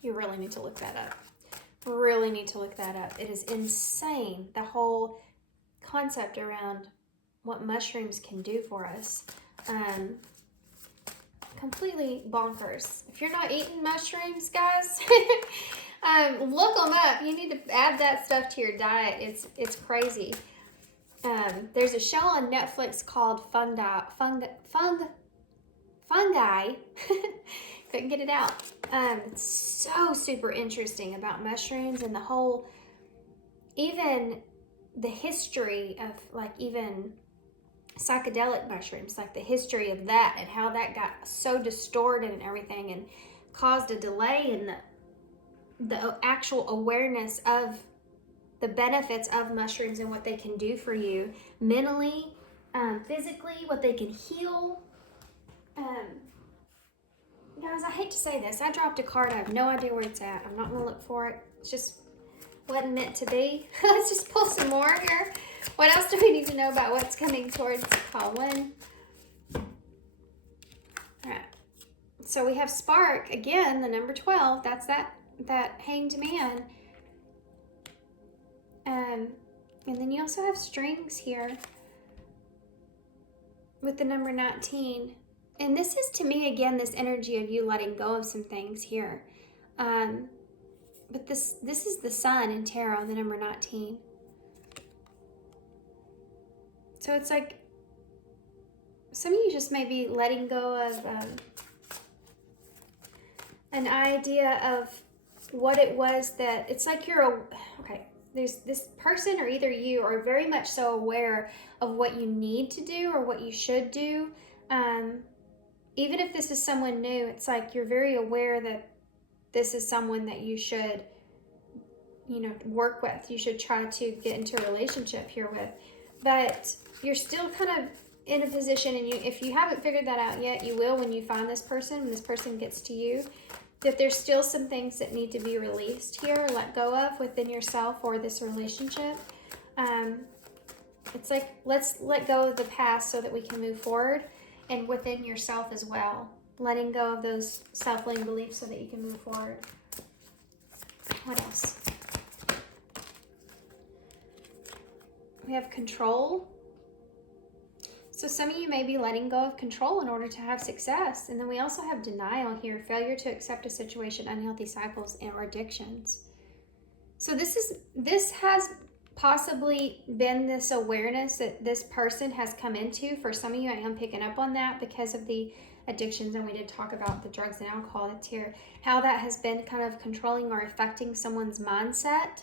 you really need to look that up. Really need to look that up. It is insane, the whole concept around what mushrooms can do for us. Completely bonkers. If you're not eating mushrooms, guys, look them up. You need to add that stuff to your diet. It's crazy. There's a show on Netflix called Fungi. Couldn't get it out. It's so super interesting about mushrooms and the whole, even the history of like even psychedelic mushrooms, like the history of that and how that got so distorted and everything and caused a delay in the actual awareness of the benefits of mushrooms and what they can do for you mentally, physically, what they can heal. Guys, I hate to say this. I dropped a card. I have no idea where it's at. I'm not going to look for it. It's just wasn't meant to be. Let's just pull some more here. What else do we need to know about what's coming towards pile 1? All right. So we have Spark. Again, the number 12. That's that Hanged Man. And then you also have Strings here with the number 19. And this is, to me, again, this energy of you letting go of some things here. But this is the Sun in Tarot, the number 19. So it's like some of you just may be letting go of an idea of what it was that, it's like there's this person, or either you are very much so aware of what you need to do or what you should do. Even if this is someone new, it's like you're very aware that this is someone that you should, work with. You should try to get into a relationship here with. But you're still kind of in a position, and if you haven't figured that out yet, you will when you find this person, when this person gets to you, that there's still some things that need to be released here or let go of within yourself or this relationship. It's like, let's let go of the past so that we can move forward, and within yourself as well. Letting go of those self-limiting beliefs so that you can move forward. What else? We have Control. So So some of you may be letting go of control in order to have success. And then we also have denial here, failure to accept a situation, unhealthy cycles, or addictions. So this has possibly been this awareness that this person has come into. For some of you, I am picking up on that because of the addictions, and we did talk about the drugs and alcohol that's here, how that has been kind of controlling or affecting someone's mindset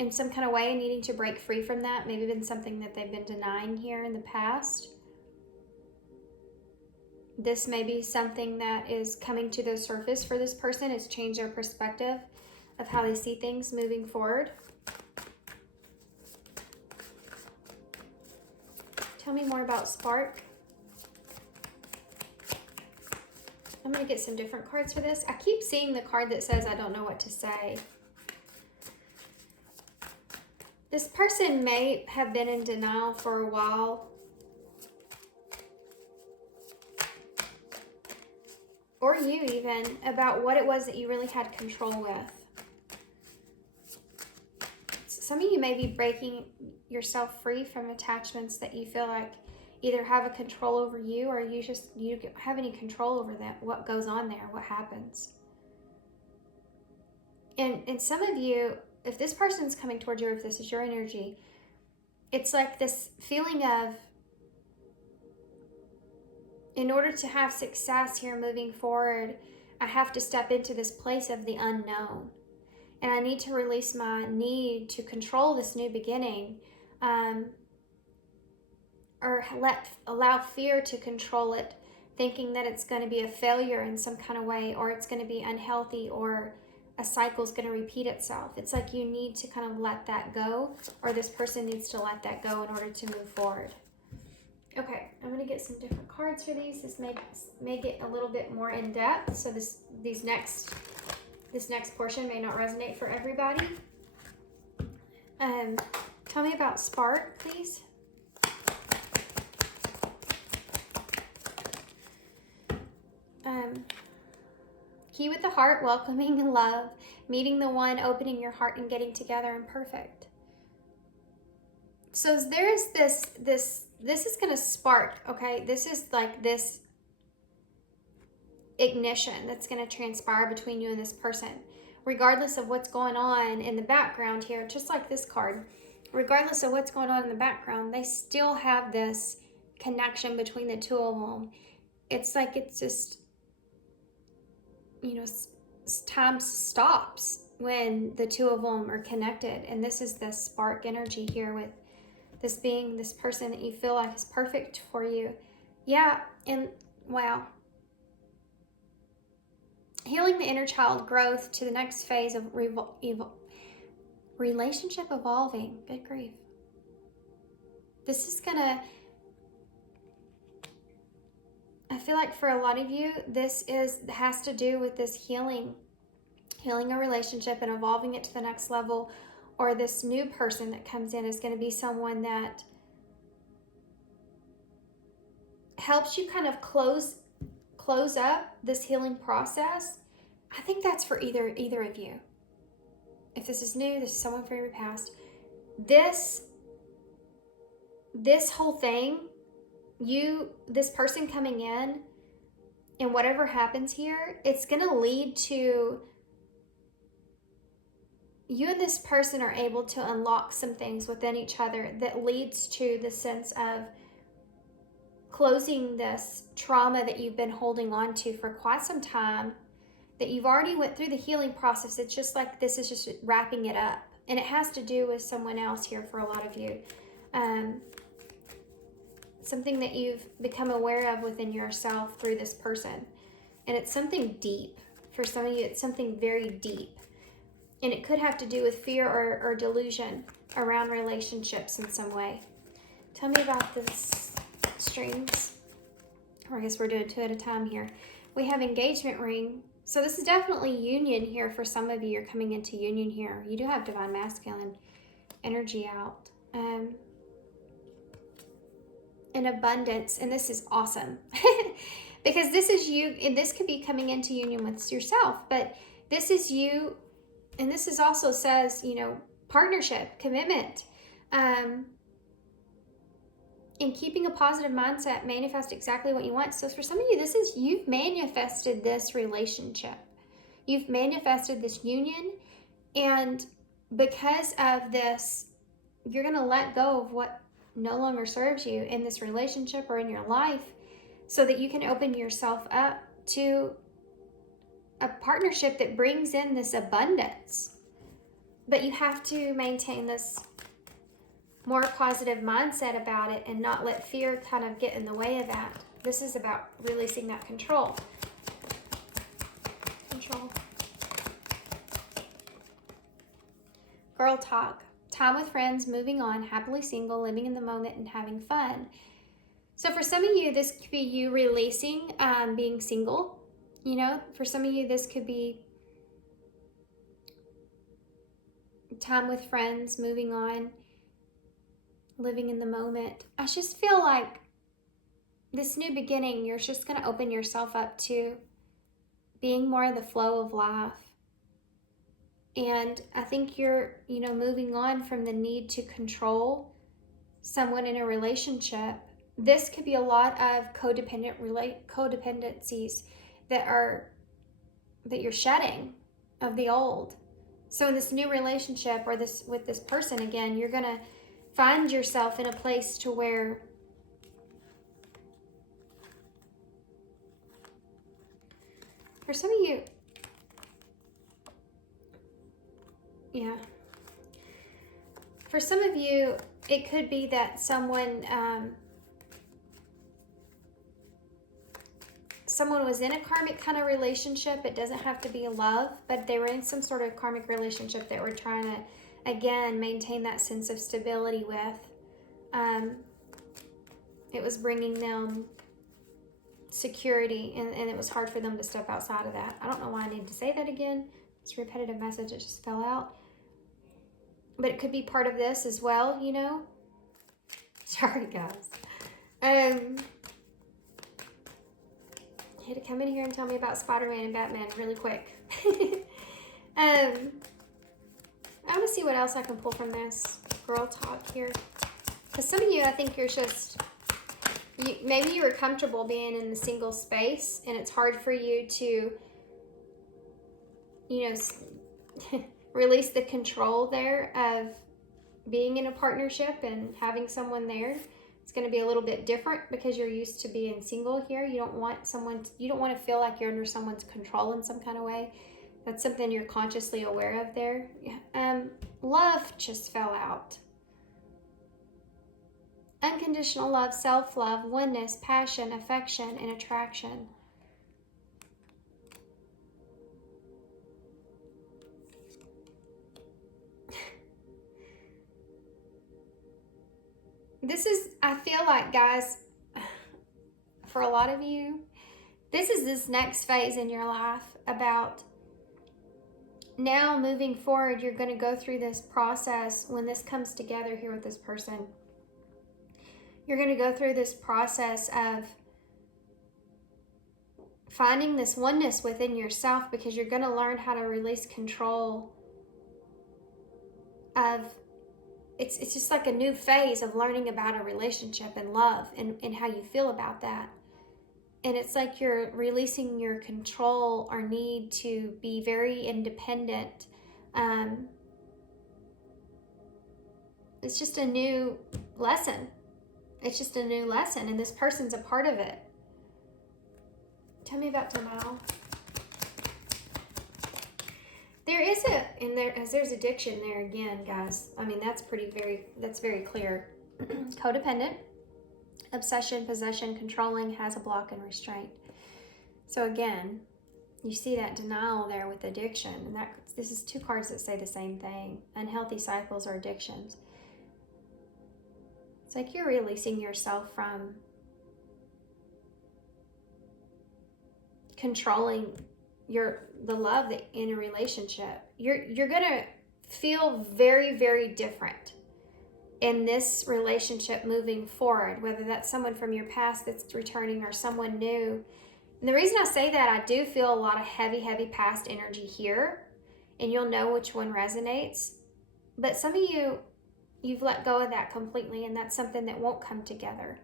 in some kind of way, and needing to break free from that. Maybe been something that they've been denying here in the past. This may be something that is coming to the surface for this person. It's changed their perspective of how they see things moving forward. Tell me more about spark. I'm going to get some different cards for this. I keep seeing the card that says, I don't know what to say. This person may have been in denial for a while. Or you even, about what it was that you really had control with. Some of you may be breaking yourself free from attachments that you feel like either have a control over you, or you don't have any control over that, what goes on there, what happens. And some of you, if this person's coming towards you, or if this is your energy, it's like this feeling of, in order to have success here moving forward, I have to step into this place of the unknown. And I need to release my need to control this new beginning, or allow fear to control it, thinking that it's going to be a failure in some kind of way, or it's going to be unhealthy, or a cycle's going to repeat itself. It's like you need to kind of let that go, or this person needs to let that go in order to move forward. Okay, I'm going to get some different cards for these. This may get a little bit more in depth, so this next portion may not resonate for everybody. Tell me about spark, please. Key with the heart, welcoming love, meeting the one, opening your heart, and getting together and perfect. So there's this is going to spark, okay? This is like this ignition that's going to transpire between you and this person, regardless of what's going on in the background here. Just like this card, regardless of what's going on in the background, they still have this connection between the two of them. It's like it's just, you know, time stops when the two of them are connected. And this is the spark energy here, with this being this person that you feel like is perfect for you. Yeah, and wow. Healing the inner child growth to the next phase of relationship evolving. Good grief. This is gonna, I feel like for a lot of you, this has to do with this healing a relationship and evolving it to the next level. Or this new person that comes in is going to be someone that helps you kind of close up this healing process. I think that's for either of you. If this is new, this is someone from your past. This whole thing, this person coming in, and whatever happens here, it's going to lead to you and this person are able to unlock some things within each other that leads to the sense of closing this trauma that you've been holding on to for quite some time, that you've already went through the healing process. It's just like this is just wrapping it up. And it has to do with someone else here for a lot of you. Something that you've become aware of within yourself through this person. And it's something deep. For some of you, it's something very deep. And it could have to do with fear or delusion around relationships in some way. Tell me about this strings. Or I guess we're doing two at a time here. We have engagement ring. So this is definitely union here for some of you. You're coming into union here. You do have divine masculine energy out. And abundance. And this is awesome. Because this is you. And this could be coming into union with yourself. But this is you. And this is also says, you know, partnership, commitment. And keeping a positive mindset, manifest exactly what you want. So for some of you, you've manifested this relationship. You've manifested this union, and because of this, you're going to let go of what no longer serves you in this relationship or in your life so that you can open yourself up to a partnership that brings in this abundance. But you have to maintain this more positive mindset about it and not let fear kind of get in the way of that. This is about releasing that control. Girl talk. Time with friends, moving on, happily single, living in the moment, and having fun. So for some of you, this could be you releasing being single. You know, for some of you, this could be time with friends, moving on, living in the moment. I just feel like this new beginning, you're just going to open yourself up to being more in the flow of life. And I think you're, moving on from the need to control someone in a relationship. This could be a lot of codependencies that you're shedding of the old. So in this new relationship or with this person again, you're going to find yourself in a place to where for some of you, for some of you, it could be that someone was in a karmic kind of relationship. It doesn't have to be a love, but they were in some sort of karmic relationship that we're trying to, again, maintain that sense of stability with. It was bringing them security, and it was hard for them to step outside of that. I don't know why I need to say that again. It's a repetitive message. It just fell out. But it could be part of this as well, Sorry, guys. You had to come in here and tell me about Spider-Man and Batman really quick. I want to see what else I can pull from this girl talk here. Because some of you, I think you're just... maybe you were comfortable being in the single space, and it's hard for you to, release the control there of being in a partnership and having someone there. It's going to be a little bit different because you're used to being single here. You don't want to feel like you're under someone's control in some kind of way. That's something you're consciously aware of there. Love just fell out. Unconditional love, self-love, oneness, passion, affection, and attraction. I feel like, guys, for a lot of you, this is this next phase in your life about now moving forward. You're going to go through this process when this comes together here with this person. You're going to go through this process of finding this oneness within yourself, because you're going to learn how to release control of... It's just like a new phase of learning about a relationship and love and how you feel about that. And it's like you're releasing your control or need to be very independent. It's just a new lesson. It's just a new lesson, and this person's a part of it. Tell me about denial. There's addiction there again, guys. I mean, that's very clear. Codependent, obsession, possession, controlling, has a block, and restraint. So again, you see that denial there with addiction, and this is two cards that say the same thing. Unhealthy cycles or addictions. It's like you're releasing yourself from controlling the love that in a relationship. You're gonna feel very, very different in this relationship moving forward, whether that's someone from your past that's returning or someone new. And the reason I say that, I do feel a lot of heavy past energy here, and you'll know which one resonates. But some of you, you've let go of that completely, and that's something that won't come together.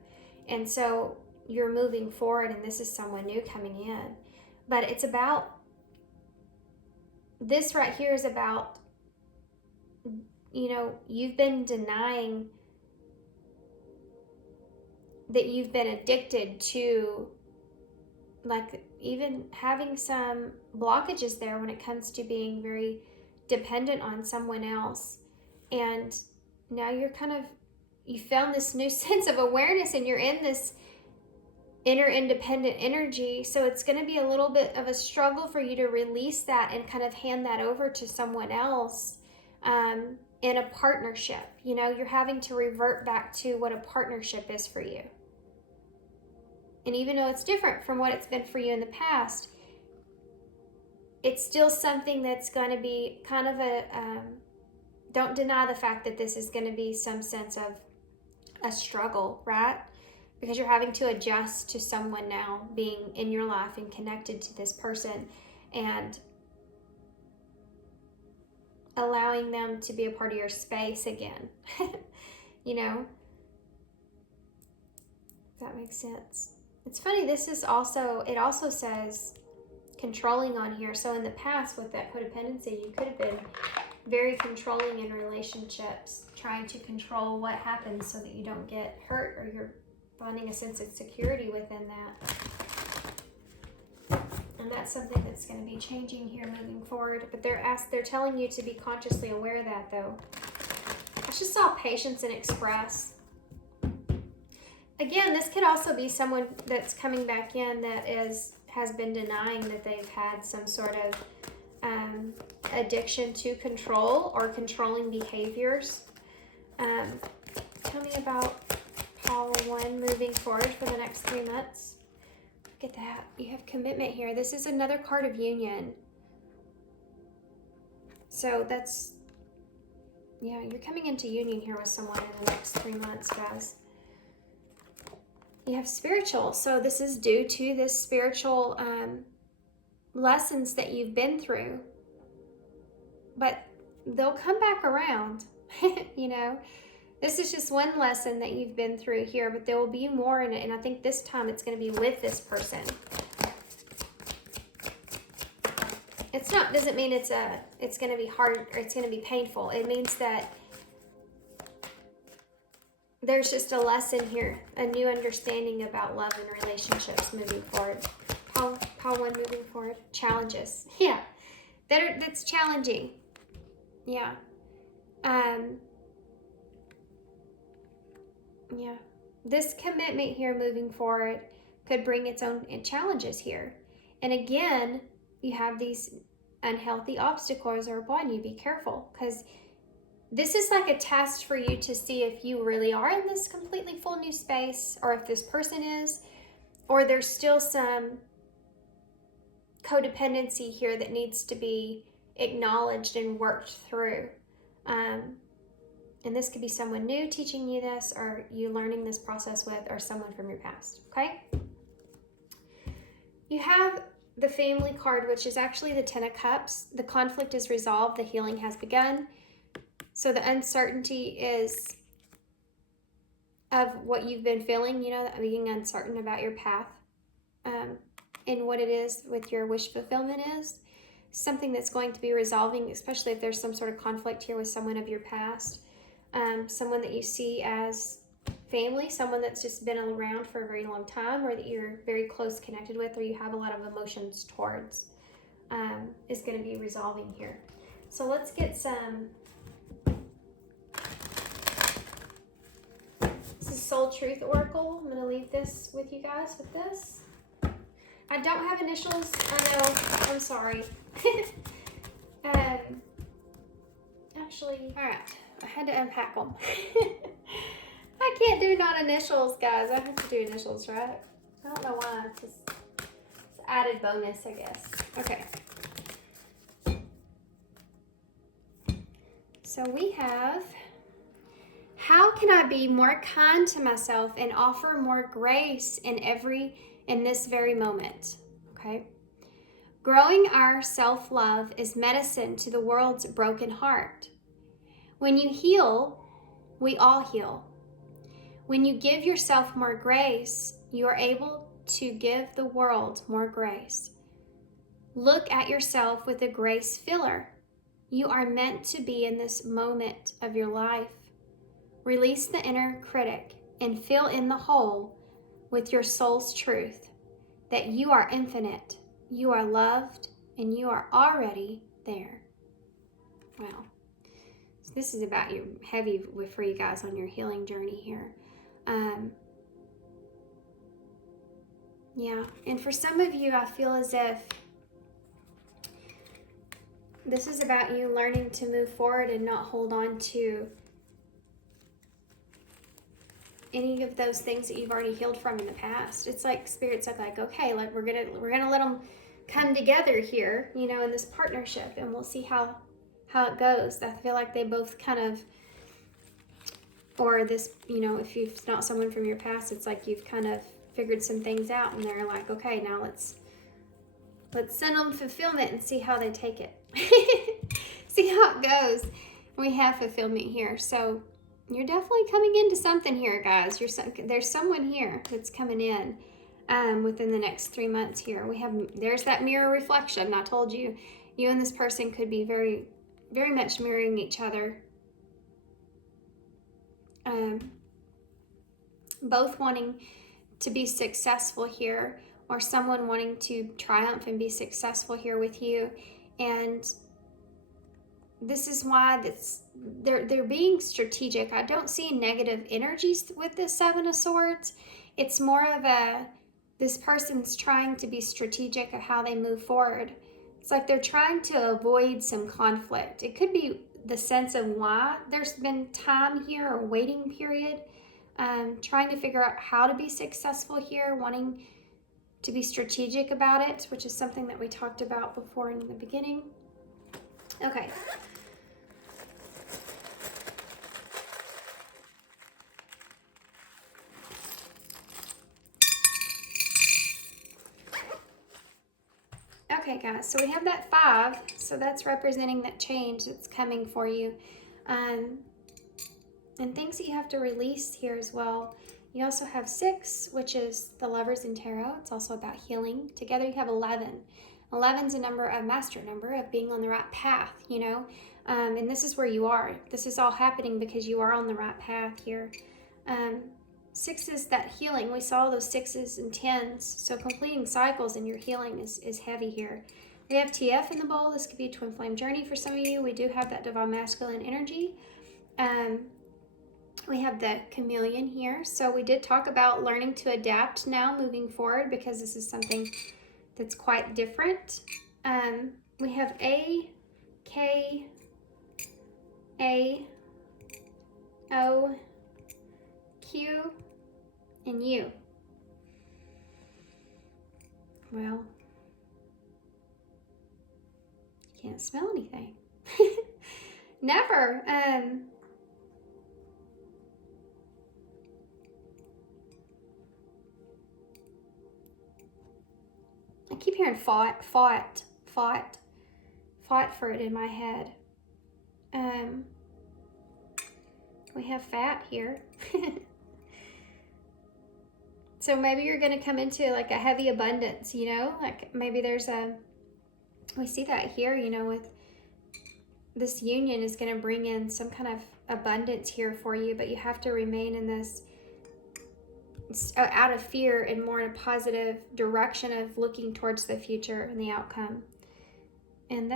And so you're moving forward, and this is someone new coming in. But it's about, this right here is about, you know, you've been denying that you've been addicted to, like, even having some blockages there when it comes to being very dependent on someone else. And now you're kind of, you found this new sense of awareness, and you're in this inner independent energy. So it's going to be a little bit of a struggle for you to release that and kind of hand that over to someone else in a partnership. You know, you're having to revert back to what a partnership is for you. And even though it's different from what it's been for you in the past, it's still something that's going to be kind of a, don't deny the fact that this is going to be some sense of a struggle, right? Because you're having to adjust to someone now being in your life and connected to this person, and allowing them to be a part of your space again. You know, if that makes sense. It's funny, this is also, it also says controlling on here. So in the past with that codependency, you could have been very controlling in relationships, trying to control what happens so that you don't get hurt, or you're finding a sense of security within that. And that's something that's going to be changing here moving forward. But they're telling you to be consciously aware of that, though. I just saw patience and express. Again, this could also be someone that's coming back in that has been denying that they've had some sort of addiction to control or controlling behaviors. Tell me about Power 1 moving forward for the next 3 months. Look at that. You have commitment here. This is another card of union. So that's, yeah, you're coming into union here with someone in the next 3 months, guys. You have spiritual. So this is due to this spiritual lessons that you've been through. But they'll come back around, you know. This is just one lesson that you've been through here, but there will be more in it. And I think this time it's going to be with this person. It's not, doesn't mean it's going to be hard or it's going to be painful. It means that there's just a lesson here, a new understanding about love and relationships moving forward. Power 1 moving forward. Challenges. Yeah. That's challenging. Yeah. Yeah. This commitment here moving forward could bring its own challenges here. And again, you have these unhealthy obstacles are upon you. Be careful, because this is like a test for you to see if you really are in this completely full new space, or if this person is, or there's still some codependency here that needs to be acknowledged and worked through. And this could be someone new teaching you this, or you learning this process with, or someone from your past, okay? You have the family card, which is actually the 10 of Cups. The conflict is resolved. The healing has begun. So the uncertainty is of what you've been feeling, you know, being uncertain about your path and what it is with your wish fulfillment is. Something that's going to be resolving, especially if there's some sort of conflict here with someone of your past. Someone that you see as family, someone that's just been around for a very long time, or that you're very close connected with, or you have a lot of emotions towards, is going to be resolving here. So let's get some. This is Soul Truth Oracle. I'm going to leave this with you guys with this. I don't have initials. I know. I'm sorry. Actually, all right. I had to unpack them. I can't do non-initials, guys. I have to do initials, right? I don't know why. It's just it's added bonus, I guess. Okay. So we have, how can I be more kind to myself and offer more grace in this very moment? Okay. Growing our self-love is medicine to the world's broken heart. When you heal We all heal. When you give yourself more grace, you are able to give the world more grace. Look at yourself with a grace filler. You are meant to be in this moment of your life. Release the inner critic and fill in the hole with your soul's truth that you are infinite, you are loved, and you are already there. Wow. So this is about you, heavy for you guys on your healing journey here. Yeah, and for some of you, I feel as if this is about you learning to move forward and not hold on to any of those things that you've already healed from in the past. It's like Spirit's like, okay, like we're gonna let them come together here, you know, in this partnership, and we'll see how it goes. I feel like they both kind of, or this, you know, if it's not someone from your past, it's like you've kind of figured some things out, and they're like, okay, now let's send them fulfillment and see how they take it. See how it goes. We have fulfillment here, so you're definitely coming into something here, guys. There's someone here that's coming in within the next 3 months here. There's that mirror reflection. I told you, you and this person could be very, very much mirroring each other. Both wanting to be successful here, or someone wanting to triumph and be successful here with you. And this is why they're being strategic. I don't see negative energies with this Seven of Swords. It's more of this person's trying to be strategic of how they move forward. It's like they're trying to avoid some conflict. It could be the sense of why there's been time here or waiting period, trying to figure out how to be successful here, wanting to be strategic about it, which is something that we talked about before in the beginning. Okay. Okay, guys, so we have that 5, so that's representing that change that's coming for you. And things that you have to release here as well. You also have 6, which is the Lovers in Tarot. It's also about healing. Together you have 11. 11's a master number of being on the right path, you know. And this is where you are. This is all happening because you are on the right path here. 6 is that healing. We saw those 6s and 10s. So completing cycles in your healing is heavy here. We have TF in the bowl. This could be a twin flame journey for some of you. We do have that divine masculine energy. We have the chameleon here. So we did talk about learning to adapt now moving forward, because this is something that's quite different. We have A, K, A, O, Q, and U. Well, you can't smell anything. Never. I keep hearing fought for it in my head. We have fat here. So maybe you're going to come into like a heavy abundance, you know, like maybe we see that here, you know, with this union is going to bring in some kind of abundance here for you, but you have to remain in this out of fear and more in a positive direction of looking towards the future and the outcome. And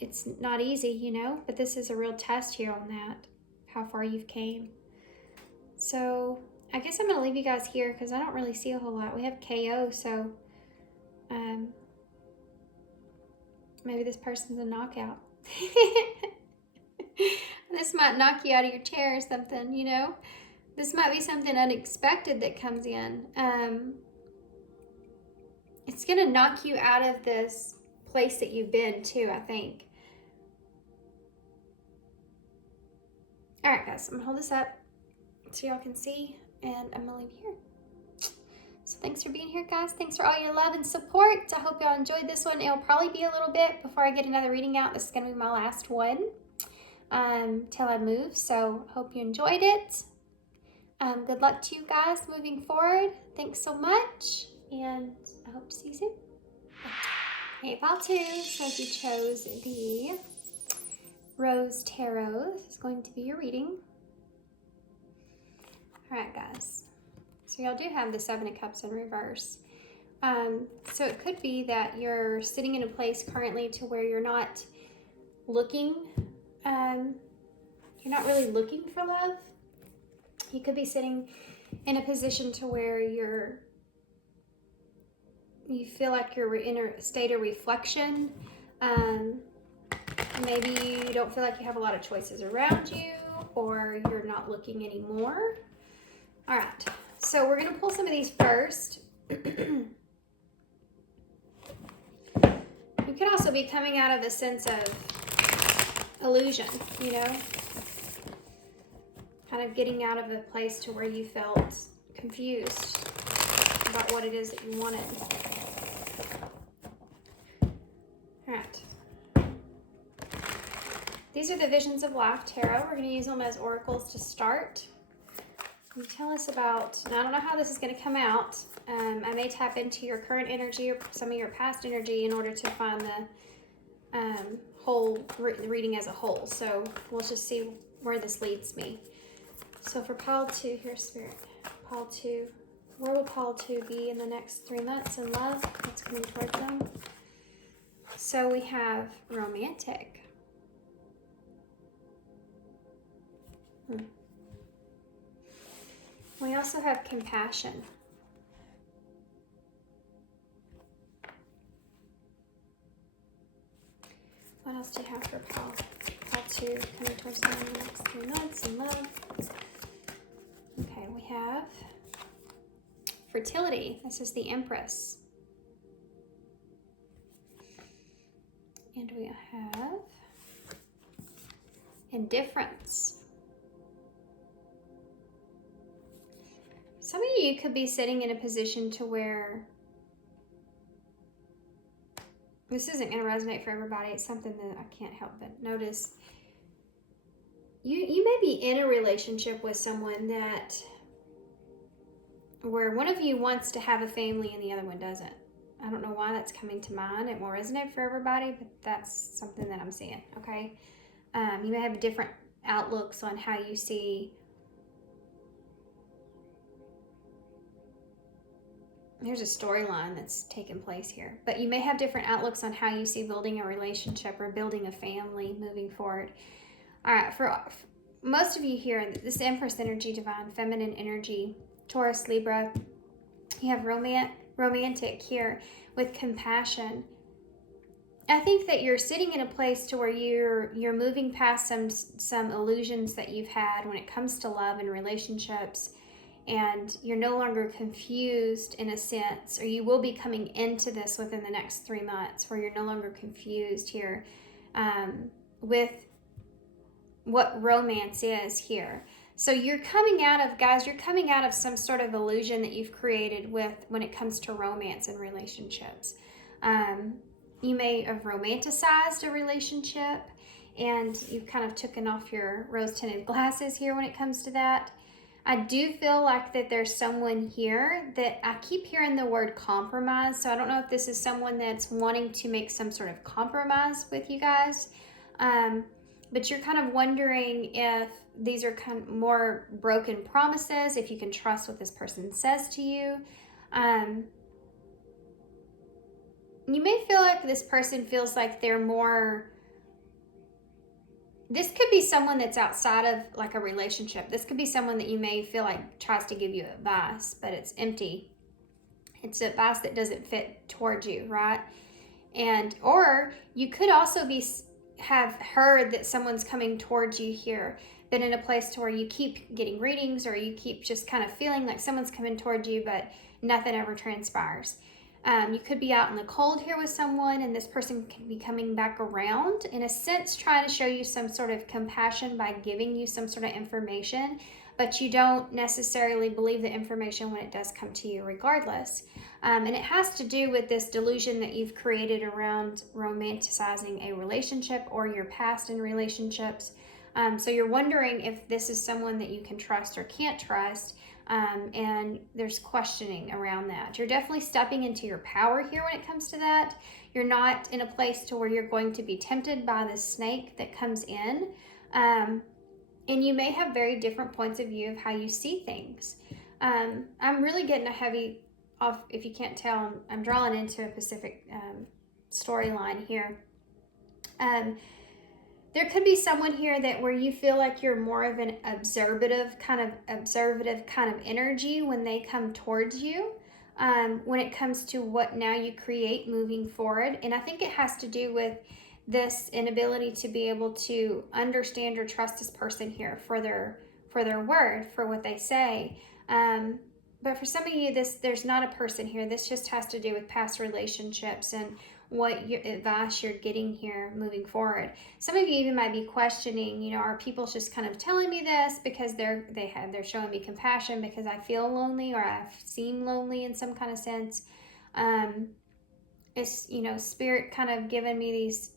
it's not easy, you know, but this is a real test here on that, how far you've came. So I guess I'm going to leave you guys here because I don't really see a whole lot. We have KO, so maybe this person's a knockout. This might knock you out of your chair or something, you know. This might be something unexpected that comes in. It's going to knock you out of this place that you've been too, I think. All right, guys, I'm going to hold this up so y'all can see, and I'm going to leave you here. So thanks for being here, guys. Thanks for all your love and support. I hope y'all enjoyed this one. It'll probably be a little bit before I get another reading out. This is going to be my last one. till I move. So hope you enjoyed it. Good luck to you guys moving forward. Thanks so much, and I hope to see you soon. Okay, pile 2. So if you chose the Rose Tarot, this is going to be your reading. All right, guys. So y'all do have the 7 of Cups in reverse. So it could be that you're sitting in a place currently to where you're not looking, you're not really looking for love. You could be sitting in a position to where you feel like you're in a state of reflection. Maybe you don't feel like you have a lot of choices around you, or you're not looking anymore. All right, so we're going to pull some of these first. You could also be coming out of a sense of illusion, you know, kind of getting out of a place to where you felt confused about what it is that you wanted. All right. These are the Visions of Life Tarot. We're going to use them as oracles to start. You tell us about, now I don't know how this is going to come out. I may tap into your current energy or some of your past energy in order to find the whole reading as a whole. So we'll just see where this leads me. So for pile 2, here's Spirit. Pile 2, where will pile 2 be in the next 3 months in love? What's coming towards them? So we have romantic. We also have compassion. What else do you have for pile 2 coming towards them in the next 3 months in love? Okay, we have fertility. This is the Empress. And we have indifference. Some of you could be sitting in a position to where this isn't going to resonate for everybody. It's something that I can't help but notice. You may be in a relationship with someone that where one of you wants to have a family and the other one doesn't. I don't know why that's coming to mind. It won't resonate for everybody, but that's something that I'm seeing, okay? You may have different outlooks on how you see. There's a storyline that's taking place here, but you may have different outlooks on how you see building a relationship or building a family moving forward. All right, for most of you here, this Empress energy, divine feminine energy, Taurus, Libra, you have romantic here with compassion. I think that you're sitting in a place to where you're moving past some illusions that you've had when it comes to love and relationships. And you're no longer confused in a sense, or you will be coming into this within the next 3 months where you're no longer confused here with what romance is here. So you're coming out of, guys, you're coming out of some sort of illusion that you've created with when it comes to romance and relationships. You may have romanticized a relationship and you've kind of taken off your rose-tinted glasses here when it comes to that. I do feel like that there's someone here that I keep hearing the word compromise. So I don't know if this is someone that's wanting to make some sort of compromise with you guys. But you're kind of wondering if these are kind of more broken promises, if you can trust what this person says to you. You may feel like this person feels like they're more... This could be someone that's outside of like a relationship. This could be someone that you may feel like tries to give you advice, but it's empty. It's advice that doesn't fit towards you, right? And or you could also have heard that someone's coming towards you here, been in a place to where you keep getting readings or you keep just kind of feeling like someone's coming towards you, but nothing ever transpires. You could be out in the cold here with someone and this person can be coming back around, in a sense, trying to show you some sort of compassion by giving you some sort of information, but you don't necessarily believe the information when it does come to you regardless. And it has to do with this delusion that you've created around romanticizing a relationship or your past in relationships. So you're wondering if this is someone that you can trust or can't trust. And there's questioning around that. You're definitely stepping into your power here when it comes to that. You're not in a place to where you're going to be tempted by the snake that comes in. And you may have very different points of view of how you see things. I'm really getting a heavy off, if you can't tell, I'm drawing into a specific storyline here. There could be someone here that where you feel like you're more of an observative kind of energy when they come towards you, when it comes to what now you create moving forward. And I think it has to do with this inability to be able to understand or trust this person here for their word, for what they say. But for some of you, there's not a person here. This just has to do with past relationships and what your advice you're getting here moving forward. Some of you even might be questioning, you know, are people just kind of telling me this because they're showing me compassion because I feel lonely or I seem lonely in some kind of sense. It's, you know, spirit kind of giving me these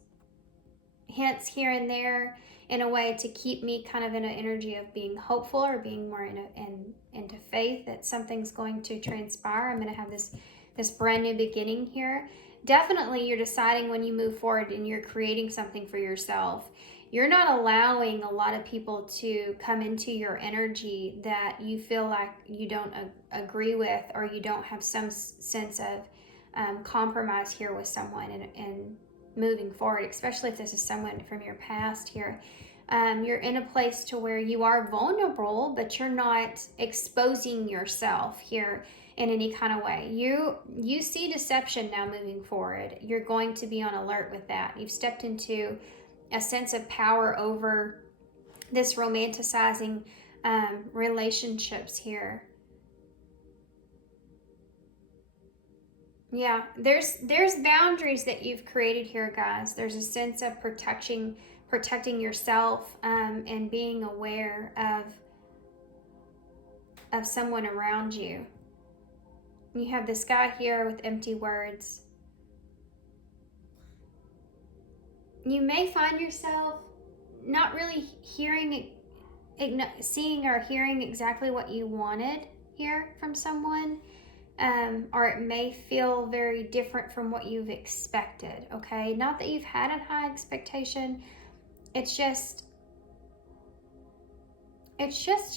hints here and there in a way to keep me kind of in an energy of being hopeful or being more into faith that something's going to transpire. I'm going to have this brand new beginning here. Definitely you're deciding when you move forward and you're creating something for yourself. You're not allowing a lot of people to come into your energy that you feel like you don't agree with, or you don't have some sense of compromise here with someone and moving forward, especially if this is someone from your past here. You're in a place to where you are vulnerable, but you're not exposing yourself here in any kind of way. You see deception now moving forward. You're going to be on alert with that. You've stepped into a sense of power over this romanticizing relationships here. Yeah, there's boundaries that you've created here, guys. There's a sense of protecting yourself, and being aware of someone around you. You have this guy here with empty words. You may find yourself not really seeing or hearing exactly what you wanted here from someone. Or it may feel very different from what you've expected, okay? Not that you've had a high expectation. It's just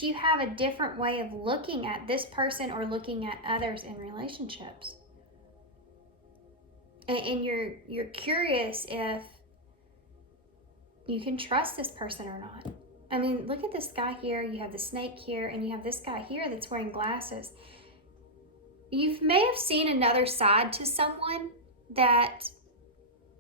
you have a different way of looking at this person or looking at others in relationships. And you're curious if you can trust this person or not. I mean, look at this guy here. You have the snake here, and you have this guy here that's wearing glasses. You may have seen another side to someone that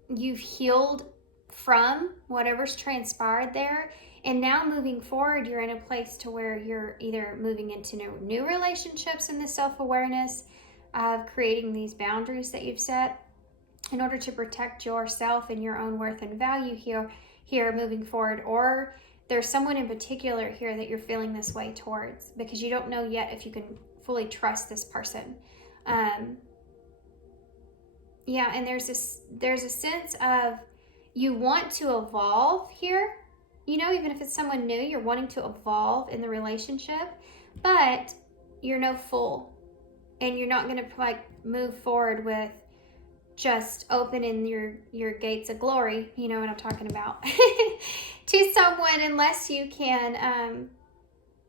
you've healed from whatever's transpired there. And now moving forward, you're in a place to where you're either moving into new relationships in the self-awareness of creating these boundaries that you've set in order to protect yourself and your own worth and value here moving forward. Or there's someone in particular here that you're feeling this way towards because you don't know yet if you can fully trust this person. Yeah, and there's a sense of you want to evolve here. You know, even if it's someone new, you're wanting to evolve in the relationship, but you're no fool, and you're not going to like move forward with just opening your gates of glory. You know what I'm talking about to someone unless you can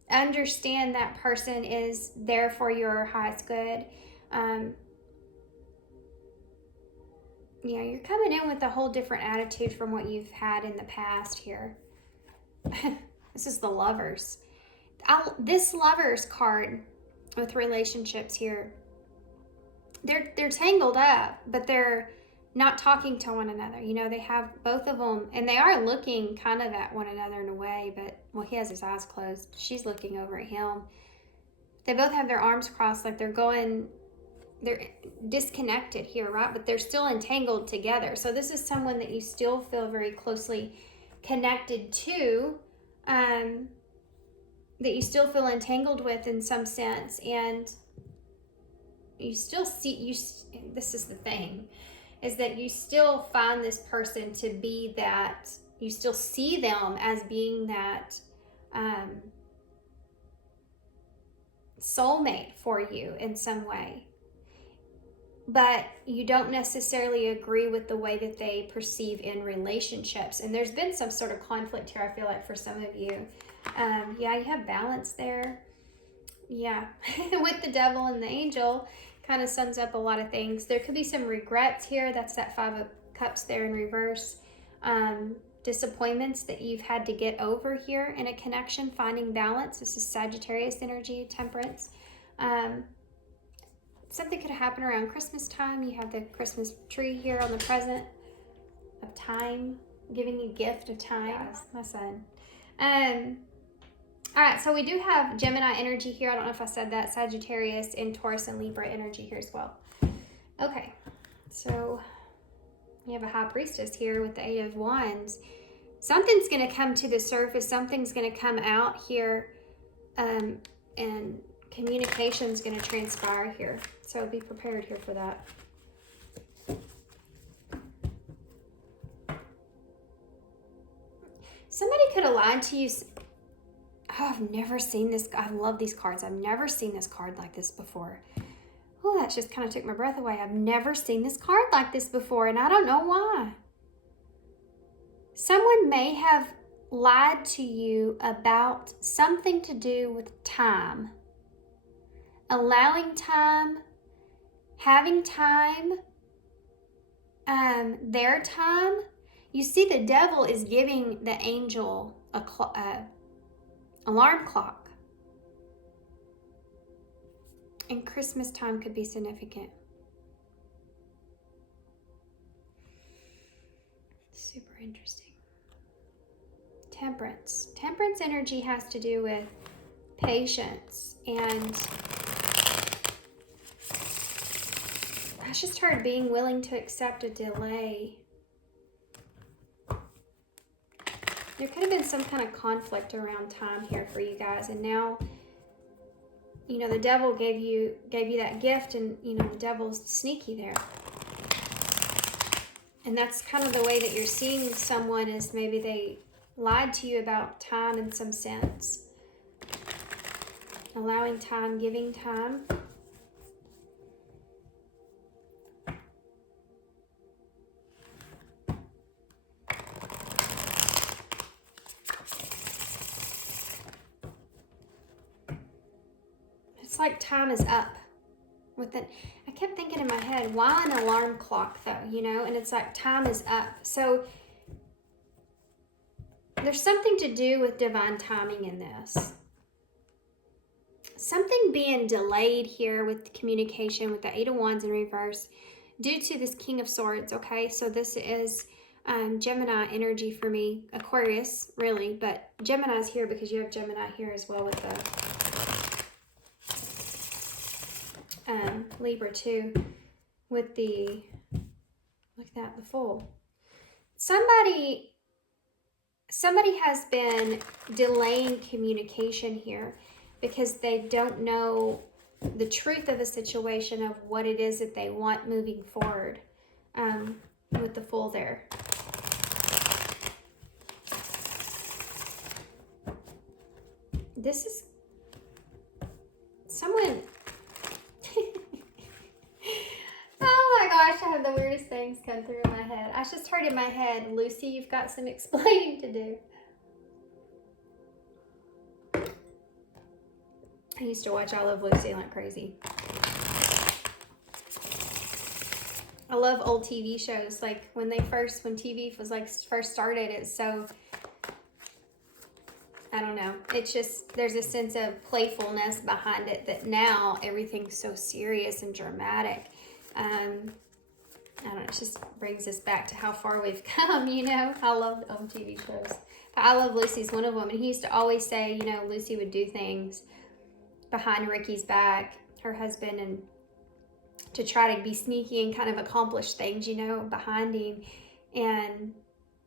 understand that person is there for your highest good. Yeah, you're coming in with a whole different attitude from what you've had in the past here. This is the Lovers. This Lovers card with relationships here, they're tangled up, but they're not talking to one another. You know, they have both of them, and they are looking kind of at one another in a way, but, well, he has his eyes closed. She's looking over at him. They both have their arms crossed like they're disconnected here, right? But they're still entangled together. So this is someone that you still feel very closely connected to, that you still feel entangled with in some sense. And you still this is the thing, is that you still find this person to be that you still see them as being that soulmate for you in some way. But you don't necessarily agree with the way that they perceive in relationships. And there's been some sort of conflict here, I feel like, for some of you. Yeah, you have balance there. Yeah, with the devil and the angel, kind of sums up a lot of things. There could be some regrets here. That's that 5 of Cups there in reverse. Disappointments that you've had to get over here in a connection, finding balance. This is Sagittarius energy, Temperance. Something could happen around Christmas time. You have the Christmas tree here on the present of time, giving a gift of time. Yes, my son. All right, so we do have Gemini energy here. I don't know if I said that. Sagittarius and Taurus and Libra energy here as well. Okay, so you have a High Priestess here with the 8 of Wands. Something's going to come to the surface. Something's going to come out here, and communication's going to transpire here. So be prepared here for that. Somebody could have lied to you. Oh, I've never seen this. I love these cards. I've never seen this card like this before. Oh, that just kind of took my breath away. I've never seen this card like this before, and I don't know why. Someone may have lied to you about something to do with time. Allowing time, having time, their time. You see, the devil is giving the angel a alarm clock. And Christmas time could be significant. Super interesting. Temperance. Temperance energy has to do with patience, and I just heard being willing to accept a delay. There could have been some kind of conflict around time here for you guys, and now, you know, the devil gave you that gift, and you know the devil's sneaky there. And that's kind of the way that you're seeing someone, is maybe they lied to you about time in some sense. Allowing time, giving time. It's like time is up. I kept thinking in my head, why an alarm clock though, you know? And it's like time is up. So there's something to do with divine timing in this. Something being delayed here with communication with the 8 of Wands in reverse due to this King of Swords, okay? So this is Gemini energy for me. Aquarius, really, but Gemini's here because you have Gemini here as well with the Libra too, with the, look at that, the Fool. Somebody has been delaying communication here because they don't know the truth of a situation, of what it is that they want moving forward, with the Fool there. This is someone... Oh my gosh, I have the weirdest things come through in my head. I just heard in my head, Lucy, you've got some explaining to do. I used to watch I Love Lucy like crazy. I love old TV shows. Like when TV was like first started, it's so, I don't know. It's just, there's a sense of playfulness behind it that now everything's so serious and dramatic. I don't know, it just brings us back to how far we've come, you know. I love old TV shows. But I Love Lucy's one of them. And he used to always say, you know, Lucy would do things behind Ricky's back, her husband, and to try to be sneaky and kind of accomplish things, you know, behind him. And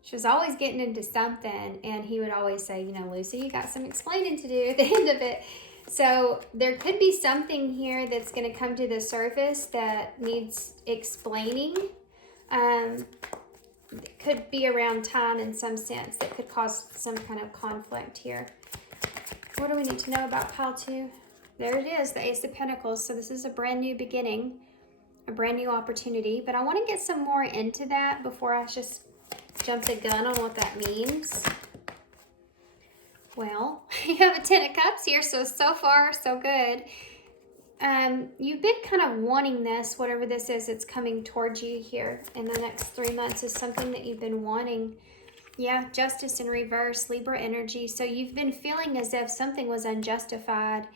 she was always getting into something, and he would always say, you know, Lucy, you got some explaining to do at the end of it. So there could be something here that's going to come to the surface that needs explaining. it could be around time in some sense that could cause some kind of conflict here. What do we need to know about pile 2? There it is, the Ace of Pentacles. So this is a brand new beginning, a brand new opportunity. But I want to get some more into that before I just jump the gun on what that means. Well, you have a Ten of Cups here, so far, so good. You've been kind of wanting this, whatever this is, it's coming towards you here in the next 3 months is something that you've been wanting. Yeah, Justice in reverse, Libra energy. So you've been feeling as if something was unjustified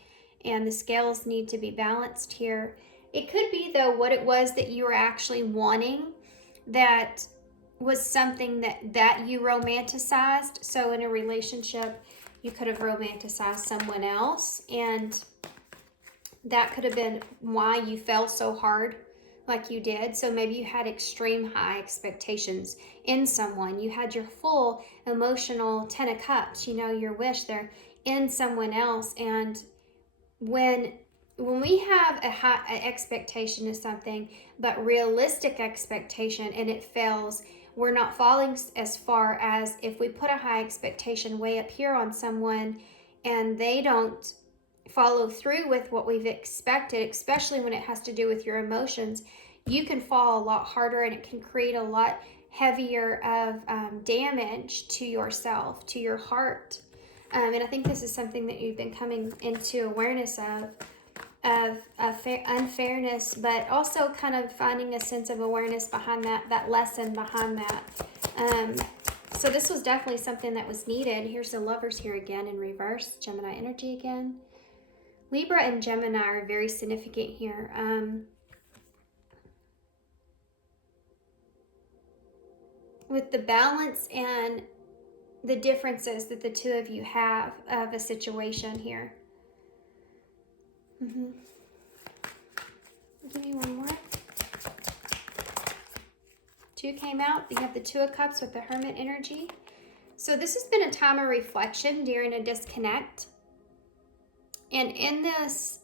and the scales need to be balanced here. It could be, though, what it was that you were actually wanting that was something that you romanticized. So in a relationship, you could have romanticized someone else, and that could have been why you fell so hard like you did. So maybe you had extreme high expectations in someone. You had your full emotional Ten of Cups, you know, your wish there in someone else. And when we have a high expectation of something, but realistic expectation, and it fails, we're not falling as far as if we put a high expectation way up here on someone and they don't follow through with what we've expected, especially when it has to do with your emotions. You can fall a lot harder, and it can create a lot heavier of damage to yourself, to your heart. And I think this is something that you've been coming into awareness of unfairness, but also kind of finding a sense of awareness behind that lesson behind that. So this was definitely something that was needed. Here's the Lovers here again in reverse, Gemini energy again. Libra and Gemini are very significant here. With the balance and the differences that the two of you have of a situation here. Give me one more. 2 came out. You have the Two of Cups with the Hermit energy. So this has been a time of reflection during a disconnect. And in this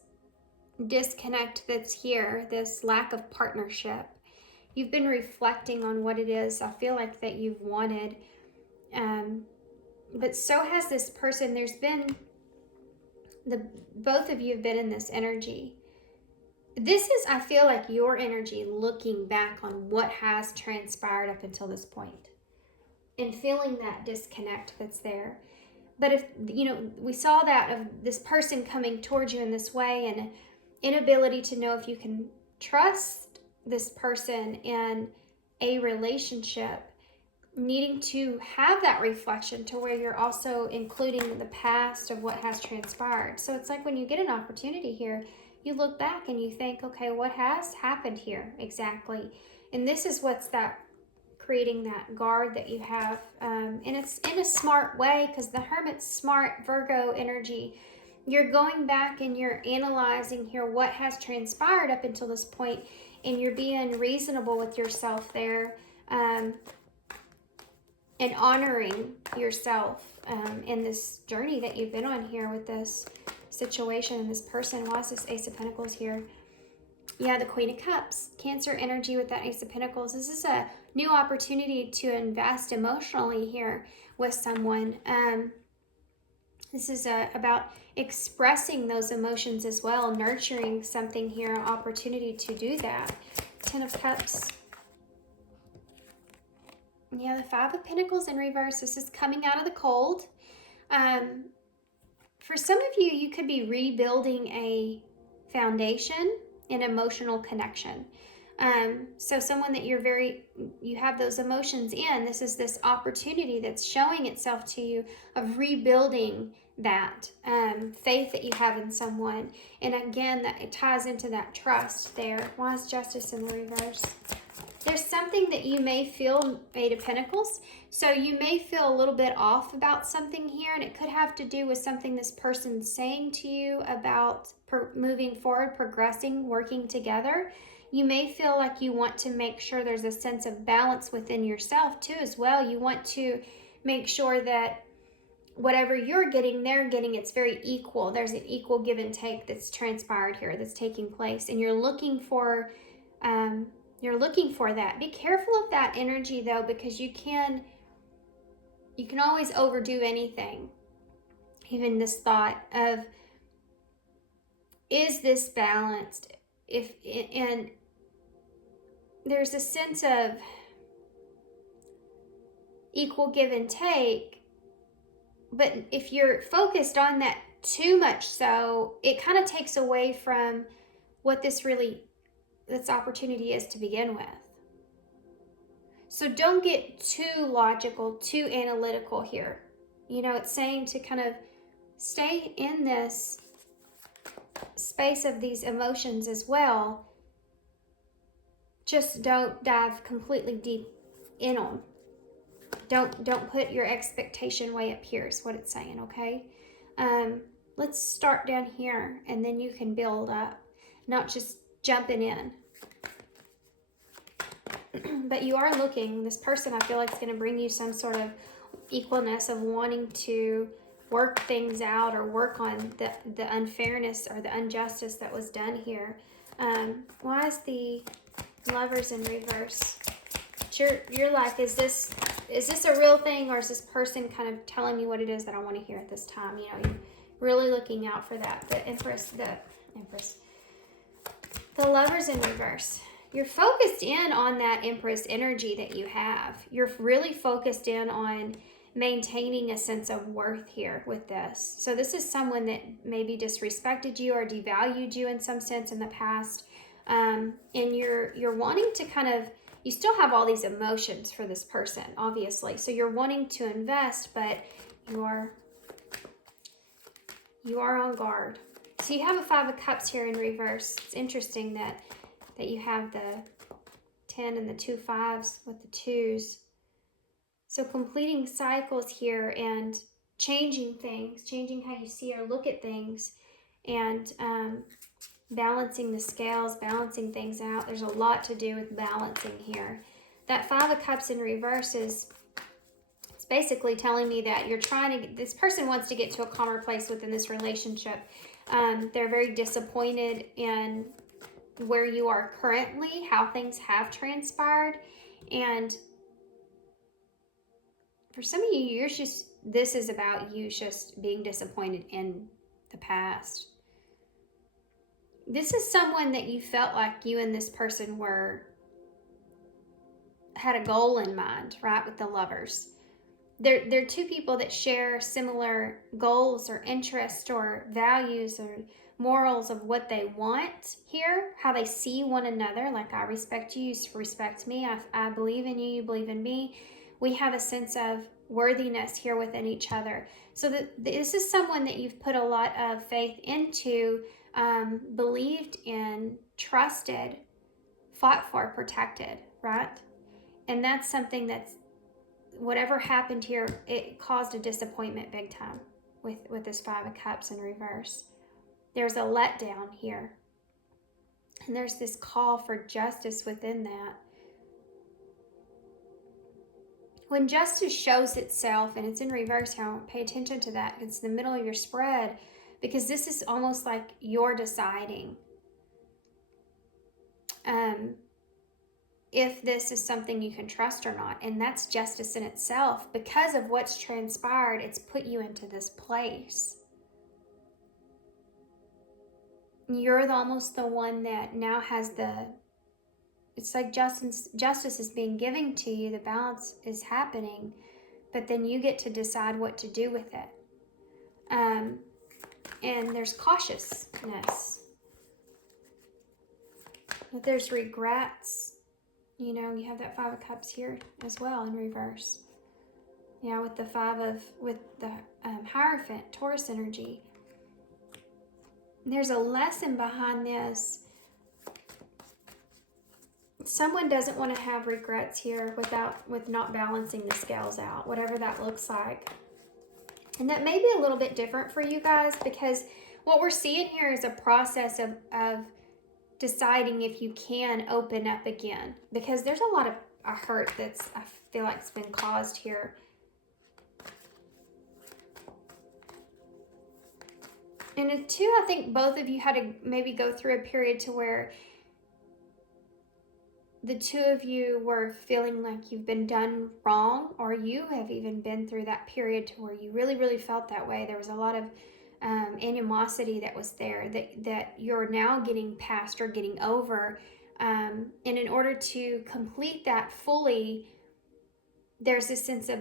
disconnect that's here, this lack of partnership, you've been reflecting on what it is I feel like that you've wanted. But so has this person. There's been, both of you have been in this energy. This is, I feel like, your energy looking back on what has transpired up until this point and feeling that disconnect that's there. But if, you know, we saw that of this person coming towards you in this way and inability to know if you can trust this person in a relationship, needing to have that reflection to where you're also including the past of what has transpired. So it's like when you get an opportunity here, you look back and you think, okay, what has happened here exactly? And this is what's that creating that guard that you have. And it's in a smart way, because the Hermit's smart, Virgo energy. You're going back and you're analyzing here what has transpired up until this point, and you're being reasonable with yourself there, and honoring yourself in this journey that you've been on here with this situation and this person. Why is this Ace of Pentacles here? Yeah, the Queen of Cups, Cancer energy with that Ace of Pentacles. This is a new opportunity to invest emotionally here with someone. This is about expressing those emotions as well, nurturing something here, an opportunity to do that. 10 of Cups. Yeah, the 5 of Pentacles in reverse. This is coming out of the cold. For some of you, you could be rebuilding a foundation, an emotional connection. So someone that you have those emotions in, this is this opportunity that's showing itself to you of rebuilding that faith that you have in someone. And again, that it ties into that trust there. Why is Justice in the reverse? There's something that you may feel, 8 of Pentacles. So you may feel a little bit off about something here, and it could have to do with something this person's saying to you about moving forward, progressing, working together. You may feel like you want to make sure there's a sense of balance within yourself too as well. You want to make sure that whatever you're getting, they're getting, it's very equal. There's an equal give and take that's transpired here, that's taking place. And you're looking for You're looking for that. Be careful of that energy though, because you can always overdo anything. Even this thought of, is this balanced? And there's a sense of equal give and take, but if you're focused on that too much, so it kind of takes away from what this opportunity is to begin with. So don't get too logical, too analytical here. It's saying to kind of stay in this space of these emotions as well. Just don't dive completely deep in them. Don't put your expectation way up here is what it's saying, okay? Let's start down here, and then you can build up, not just jumping in. But you are looking, this person I feel like is going to bring you some sort of equalness of wanting to work things out or work on the unfairness or the injustice that was done here. Why is the Lovers in reverse? You're like, is this a real thing, or is this person kind of telling me what it is that I want to hear at this time? You're really looking out for that. The Empress. The Lovers in reverse. You're focused in on that Empress energy that you have. You're really focused in on maintaining a sense of worth here with this. So this is someone that maybe disrespected you or devalued you in some sense in the past. And you're wanting to kind of, you still have all these emotions for this person, obviously. So you're wanting to invest, but you are on guard. So you have a Five of Cups here in reverse. It's interesting that you have the 10 and the 2 5s with the 2s. So completing cycles here and changing things, changing how you see or look at things, and balancing the scales, balancing things out. There's a lot to do with balancing here. That Five of Cups in reverse it's basically telling me that this person wants to get to a calmer place within this relationship. They're very disappointed in where you are currently, how things have transpired, and for some of you, this is about you just being disappointed in the past. This is someone that you felt like you and this person had a goal in mind, right? With the Lovers. They're two people that share similar goals or interests or values or morals of what they want here, how they see one another. Like, I respect you, you respect me. I believe in you, you believe in me. We have a sense of worthiness here within each other. So this is someone that you've put a lot of faith into, believed in, trusted, fought for, protected, right? And that's something that's, whatever happened here, it caused a disappointment big time with this Five of Cups in reverse. There's a letdown here. And there's this call for justice within that. When justice shows itself and it's in reverse here, pay attention to that. It's in the middle of your spread, because this is almost like you're deciding if this is something you can trust or not. And that's justice in itself. Because of what's transpired, it's put you into this place. You're almost the one that now has it's like justice is being given to you, the balance is happening, but then you get to decide what to do with it. And there's cautiousness. There's regrets. You have that Five of Cups here as well in reverse. Yeah, with the Hierophant, Taurus energy. There's a lesson behind this. Someone doesn't want to have regrets here with not balancing the scales out, whatever that looks like. And that may be a little bit different for you guys, because what we're seeing here is a process of deciding if you can open up again, because there's a lot of hurt I feel like it's been caused here. And two, I think both of you had to maybe go through a period to where the two of you were feeling like you've been done wrong, or you have even been through that period to where you really, really felt that way. There was a lot of animosity that was there that you're now getting past or getting over. And in order to complete that fully, there's this sense of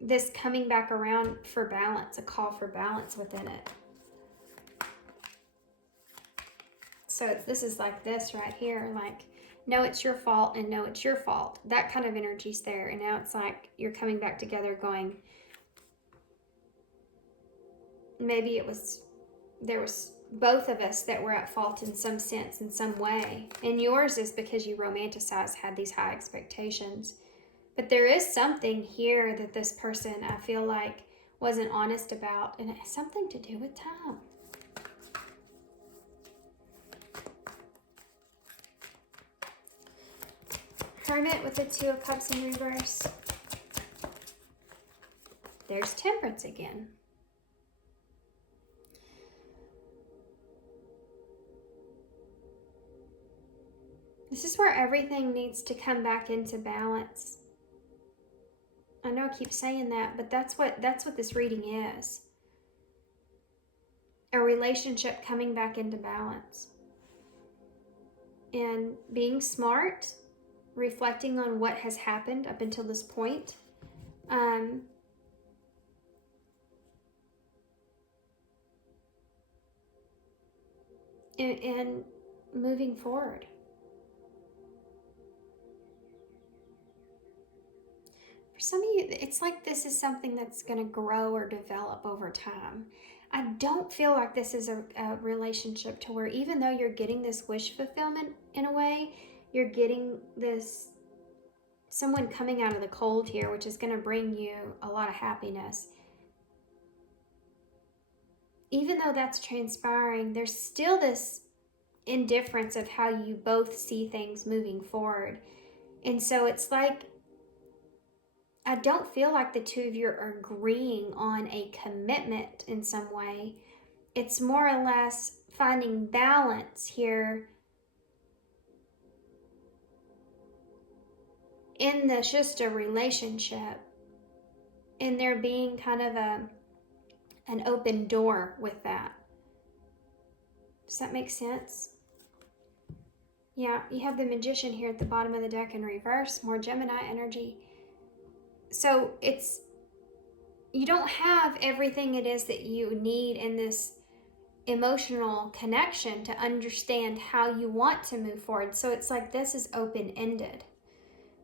this coming back around for balance, a call for balance within it. So this is like this right here, like, no, it's your fault, and no, it's your fault. That kind of energy's there. And now it's like you're coming back together going, maybe there was both of us that were at fault in some sense, in some way. And yours is because you romanticized, had these high expectations. But there is something here that this person, I feel like, wasn't honest about, and it has something to do with time. Hermit with the Two of Cups in reverse. There's Temperance again. This is where everything needs to come back into balance. I know I keep saying that, but that's what this reading is. A relationship coming back into balance. And being smart, reflecting on what has happened up until this point. And moving forward. For some of you, it's like this is something that's going to grow or develop over time. I don't feel like this is a relationship to where, even though you're getting this wish fulfillment in a way, you're getting this someone coming out of the cold here, which is going to bring you a lot of happiness. Even though that's transpiring, there's still this indifference of how you both see things moving forward. And so it's like, I don't feel like the two of you are agreeing on a commitment in some way. It's more or less finding balance here in this, just a relationship, and there being kind of an open door with that. Does that make sense? Yeah, you have the Magician here at the bottom of the deck in reverse, more Gemini energy. So it's, you don't have everything it is that you need in this emotional connection to understand how you want to move forward. So it's like this is open-ended.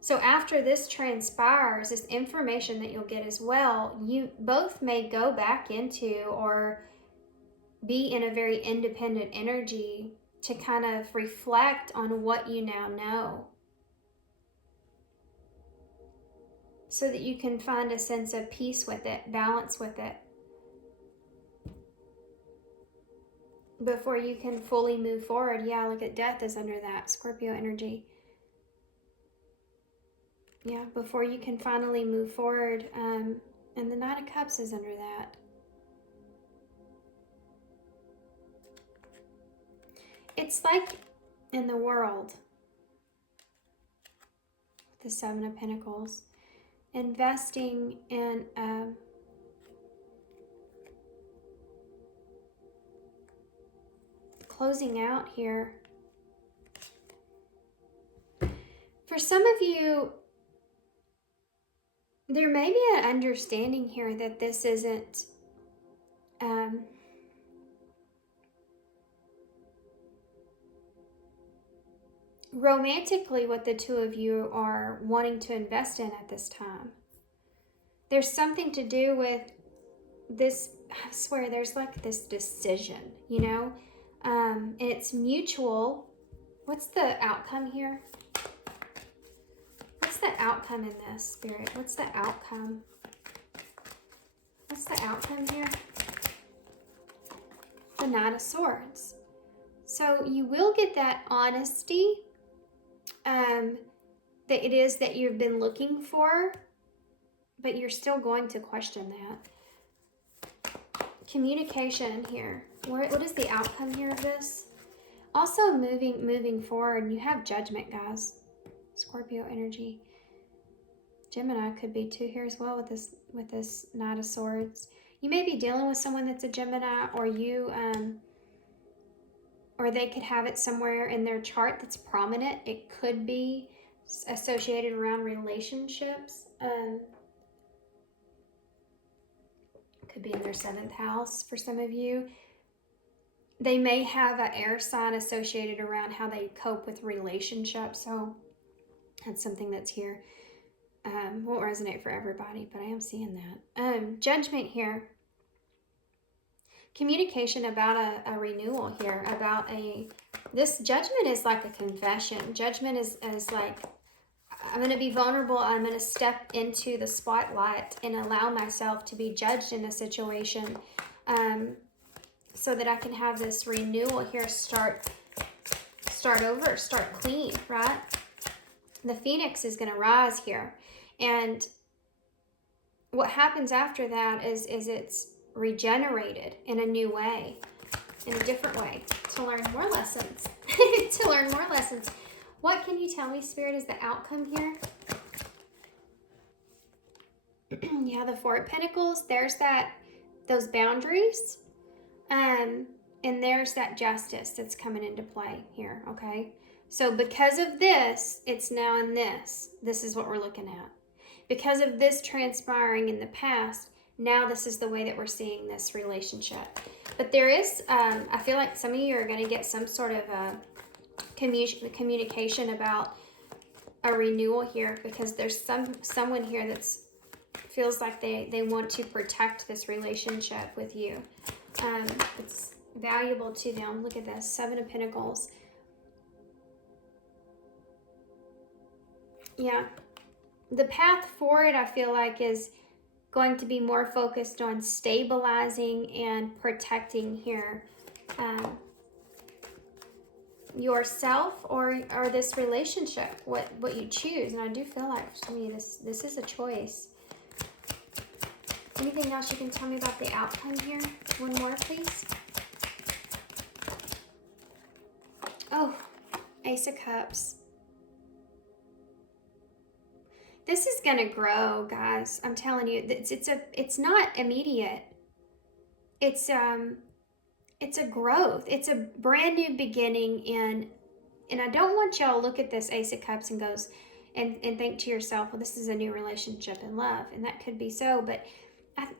So after this transpires, this information that you'll get as well, you both may go back into or be in a very independent energy to kind of reflect on what you now know, so that you can find a sense of peace with it, balance with it, before you can fully move forward. Yeah, look at Death is under that, Scorpio energy. Yeah, before you can finally move forward. And the Knight of Cups is under that. It's like in the world, the Seven of Pentacles, investing in closing out here. For some of you, there may be an understanding here that this isn't romantically what the two of you are wanting to invest in at this time. There's something to do with this, I swear, there's like this decision, you know, and it's mutual. What's the outcome here? What's the outcome in this, Spirit? What's the outcome? What's the outcome here? The Knight of Swords. So you will get that honesty that it is that you've been looking for, but you're still going to question that. Communication here. What is the outcome here of this? Also moving forward, you have Judgment, guys. Scorpio energy. Gemini could be too here as well with this Knight of Swords. You may be dealing with someone that's a Gemini, or you or they could have it somewhere in their chart that's prominent. It could be associated around relationships. Could be in their 7th house for some of you. They may have an air sign associated around how they cope with relationships. So that's something that's here. Won't resonate for everybody, but I am seeing that. Judgment here. Communication about a renewal here. This judgment is like a confession. Judgment is like, I'm going to be vulnerable. I'm going to step into the spotlight and allow myself to be judged in a situation, so that I can have this renewal here. Start over, start clean, right? The Phoenix is going to rise here. And what happens after that is it's regenerated in a new way, in a different way, to learn more lessons. To learn more lessons. What can you tell me, Spirit, is the outcome here? Yeah, the Four of Pentacles. There's those boundaries. And there's that justice that's coming into play here, okay? So because of this, it's now in this. This is what we're looking at. Because of this transpiring in the past, now this is the way that we're seeing this relationship. But there is, I feel like some of you are going to get some sort of communication about a renewal here, because there's someone here that's feels like they want to protect this relationship with you. It's valuable to them. Look at this, 7 of Pentacles. Yeah. The path forward, I feel like, is going to be more focused on stabilizing and protecting here yourself or this relationship, what you choose. And I do feel like, to me, this is a choice. Anything else you can tell me about the outcome here? One more, please. Oh, Ace of Cups. This is going to grow, guys. I'm telling you, it's not immediate. It's a growth. It's a brand new beginning, and I don't want y'all to look at this Ace of Cups and goes and think to yourself, well, this is a new relationship in love, and that could be so, but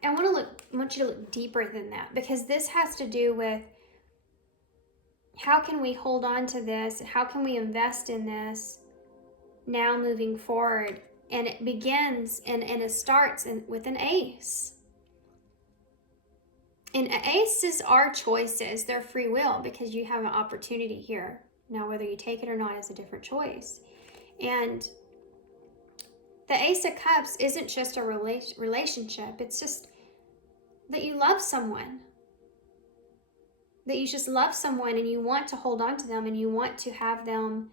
I want you to look deeper than that, because this has to do with how can we hold on to this, how can we invest in this now moving forward. And it begins and it starts with an ace. And aces are choices. They're free will, because you have an opportunity here. Now, whether you take it or not is a different choice. And the Ace of Cups isn't just a relationship. It's just that you love someone. That you just love someone and you want to hold on to them and you want to have them.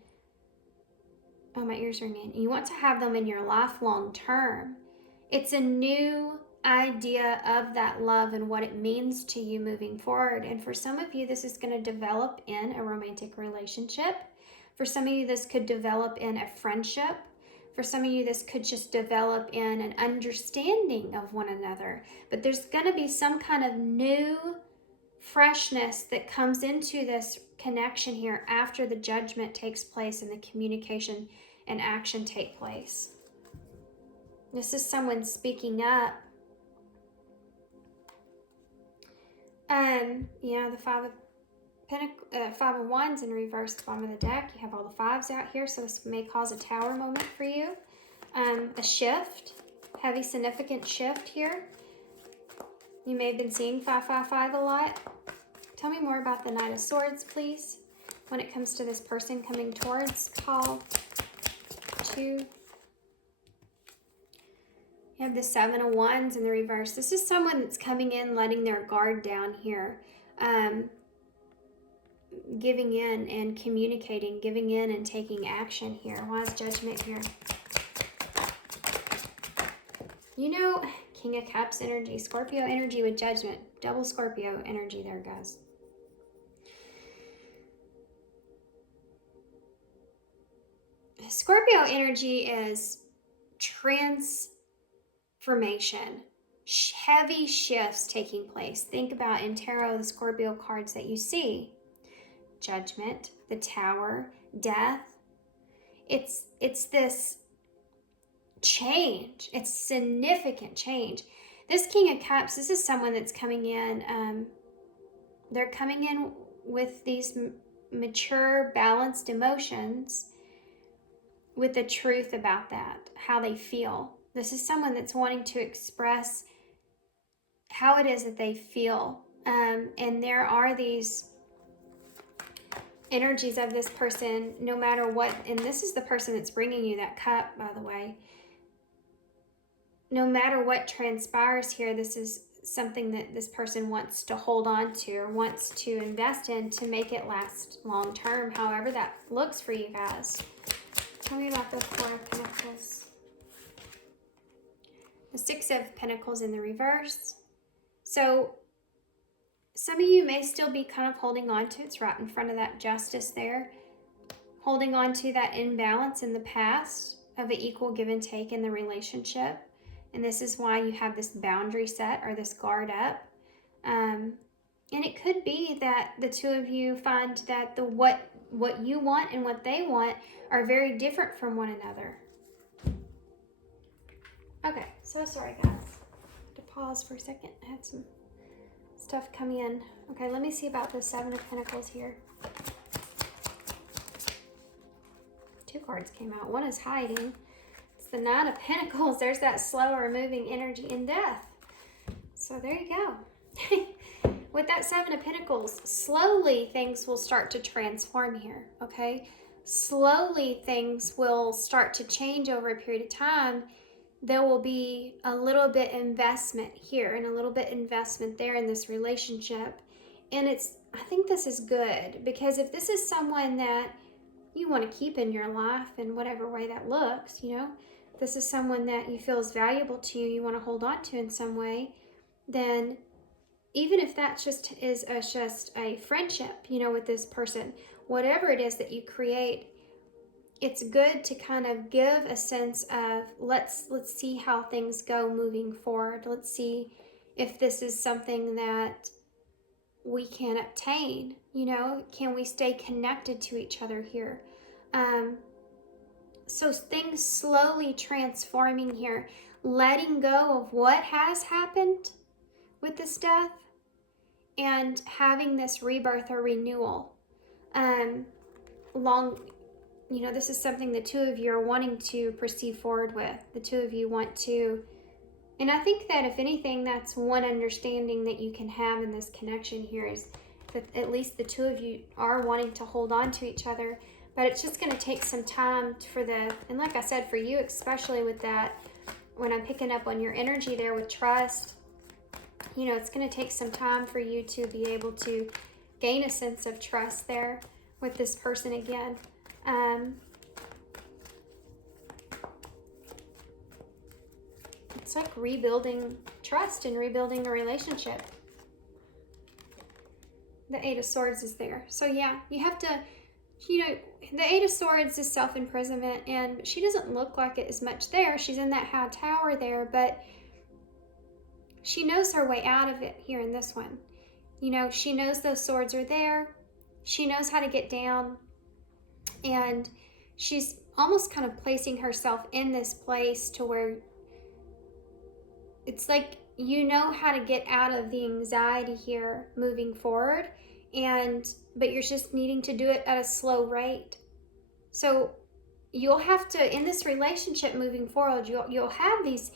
Oh, my ears are ringing. You want to have them in your life long term. It's a new idea of that love and what it means to you moving forward. And for some of you, this is going to develop in a romantic relationship. For some of you, this could develop in a friendship. For some of you, this could just develop in an understanding of one another. But there's going to be some kind of new freshness that comes into this connection here after the judgment takes place and the communication and action take place. This is someone speaking up. Yeah, the Five of Wands in reverse, the bottom of the deck. You have all the fives out here, so this may cause a tower moment for you. A shift, heavy significant shift here. You may have been seeing 555 a lot. Tell me more about the Knight of Swords, please, when it comes to this person coming towards call 2. You have the 7 of Wands in the reverse. This is someone that's coming in, letting their guard down here. Giving in and communicating, giving in and taking action here. Why is Judgment here? You know, King of Cups energy, Scorpio energy with Judgment. Double Scorpio energy there, guys. Scorpio energy is transformation, heavy shifts taking place. Think about in tarot the Scorpio cards that you see: Judgment, the Tower, Death. It's this change. It's significant change. This King of Cups, this is someone that's coming in. They're coming in with these mature, balanced emotions, with the truth about that, how they feel. This is someone that's wanting to express how it is that they feel. And there are these energies of this person, no matter what. And this is the person that's bringing you that cup, by the way. No matter what transpires here, this is something that this person wants to hold on to or wants to invest in to make it last long term, however that looks for you guys. Tell me about the Four of Pentacles. The Six of Pentacles in the reverse. So some of you may still be kind of holding on to, it's right in front of that Justice there, holding on to that imbalance in the past of an equal give and take in the relationship. And this is why you have this boundary set or this guard up. And it could be that the two of you find that what you want and what they want are very different from one another. Okay, so sorry guys. I have to pause for a second. I had some stuff come in. Okay, let me see about the Seven of Pentacles here. Two cards came out. One is hiding. It's the Nine of Pentacles. There's that slower moving energy in death. So there you go. With that Seven of Pentacles, slowly things will start to transform here, okay? Slowly things will start to change over a period of time. There will be a little bit investment here and a little bit investment there in this relationship. And I think this is good, because if this is someone that you want to keep in your life in whatever way that looks, you know, if this is someone that you feel is valuable to you, you want to hold on to in some way, then even if that just is just a friendship, you know, with this person, whatever it is that you create, it's good to kind of give a sense of let's see how things go moving forward. Let's see if this is something that we can obtain, you know, can we stay connected to each other here? So things slowly transforming here, letting go of what has happened with this death and having this rebirth or renewal. You know, this is something the two of you are wanting to proceed forward with. The two of you want to, and I think that if anything, that's one understanding that you can have in this connection here, is that at least the two of you are wanting to hold on to each other, but it's just going to take some time and like I said, for you, especially with that, when I'm picking up on your energy there with trust, you know, it's going to take some time for you to be able to gain a sense of trust there with this person again. It's like rebuilding trust and rebuilding a relationship. The Eight of Swords is there. So yeah, you have to, you know, the Eight of Swords is self-imprisonment, and she doesn't look like it as much there. She's in that high tower there, but she knows her way out of it here in this one. You know, she knows those swords are there. She knows how to get down, and she's almost kind of placing herself in this place to where it's like, you know how to get out of the anxiety here moving forward, but you're just needing to do it at a slow rate. So you'll have to, in this relationship moving forward, you'll have these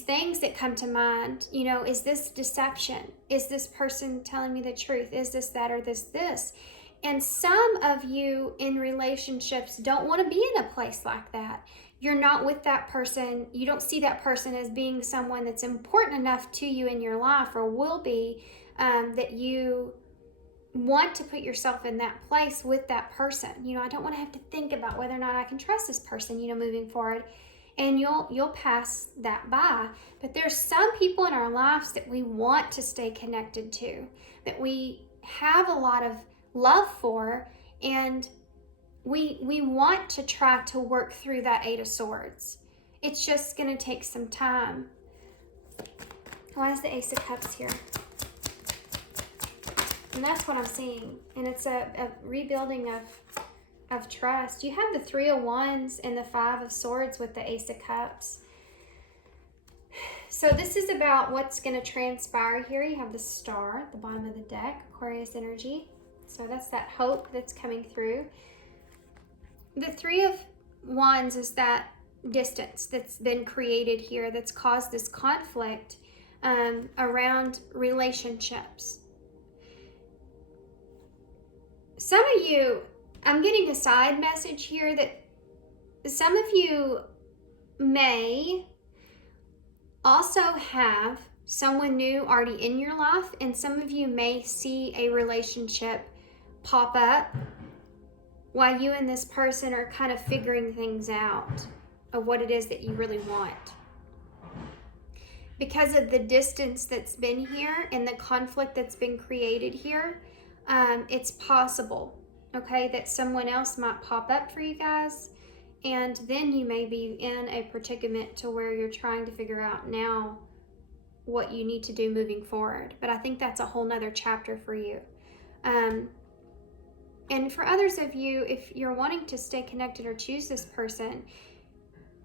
things that come to mind. You know, is this deception? Is this person telling me the truth? Is this that, or this? And some of you in relationships don't want to be in a place like that. You're not with that person. You don't see that person as being someone that's important enough to you in your life, or will be, that you want to put yourself in that place with that person. You know, I don't want to have to think about whether or not I can trust this person, you know, moving forward. And you'll pass that by. But there's some people in our lives that we want to stay connected to, that we have a lot of love for, and we want to try to work through that Eight of Swords. It's just going to take some time. Why is the Ace of Cups here? And that's what I'm seeing. And it's a rebuilding of trust. You have the Three of Wands and the Five of Swords with the Ace of Cups. So this is about what's going to transpire here. You have the Star at the bottom of the deck, Aquarius energy. So that's that hope that's coming through. The Three of Wands is that distance that's been created here that's caused this conflict around relationships. Some of you, I'm getting a side message here that some of you may also have someone new already in your life, and some of you may see a relationship pop up while you and this person are kind of figuring things out of what it is that you really want. Because of the distance that's been here and the conflict that's been created here, it's possible, okay, that someone else might pop up for you guys, and then you may be in a predicament to where you're trying to figure out now what you need to do moving forward. But I think that's a whole nother chapter for you. And for others of you, if you're wanting to stay connected or choose this person,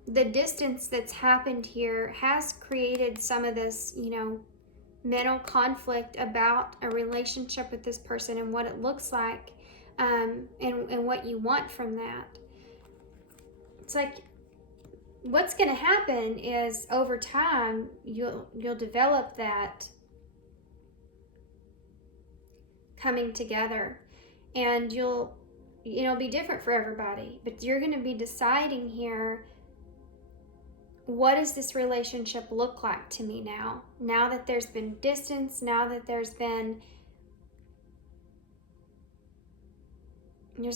the distance that's happened here has created some of this, you know, mental conflict about a relationship with this person and what it looks like, and what you want from that. It's like what's going to happen is over time you'll develop that coming together, and it'll be different for everybody, but you're going to be deciding here, what does this relationship look like to me now that there's been distance, now that there's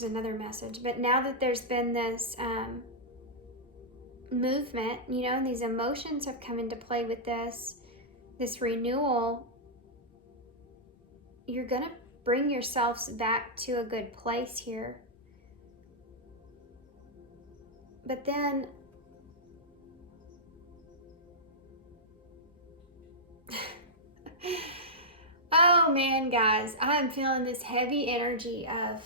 another message, but now that there's been this movement, and these emotions have come into play with this renewal, you're gonna bring yourselves back to a good place here. But then oh man, guys, I'm feeling this heavy energy of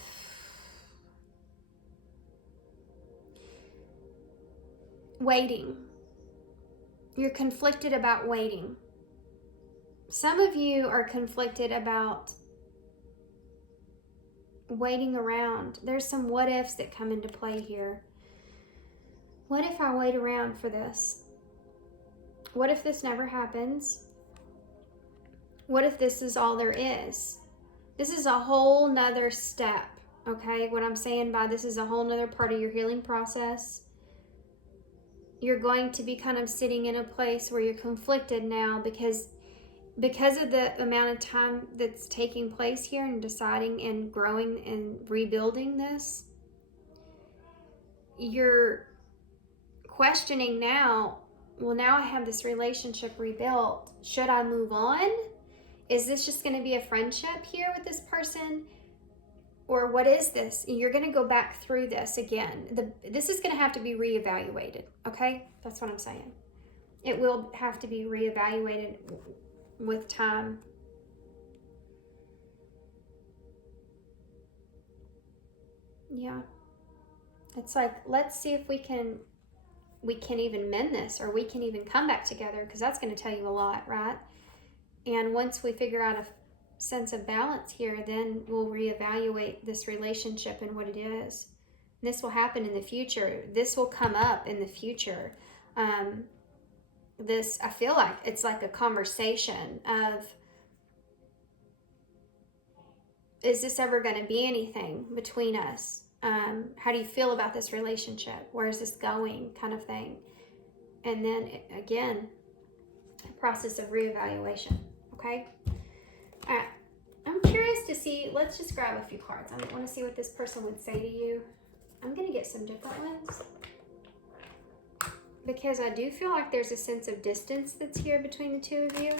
waiting. You're conflicted about waiting. Some of you are conflicted about waiting around. There's some what ifs that come into play here. What if I wait around for this? What if this never happens? What if this is all there is? This is a whole nother step, okay? What I'm saying by this is a whole nother part of your healing process. You're going to be kind of sitting in a place where you're conflicted now because of the amount of time that's taking place here and deciding and growing and rebuilding this. You're questioning now, well, now I have this relationship rebuilt. Should I move on? Is this just going to be a friendship here with this person? Or what is this? You're going to go back through this again. This is going to have to be reevaluated, okay? That's what I'm saying. It will have to be reevaluated with time. Yeah. It's like, let's see if we can even mend this, or we can even come back together, because that's going to tell you a lot, right? And once we figure out a sense of balance here, then we'll reevaluate this relationship and what it is. This will happen in the future. This will come up in the future. This, I feel like it's like a conversation of, is this ever going to be anything between us? How do you feel about this relationship? Where is this going, kind of thing? And then again, a process of reevaluation. Okay. All right. I'm curious to see, let's just grab a few cards. I want to see what this person would say to you. I'm going to get some different ones, because I do feel like there's a sense of distance that's here between the two of you.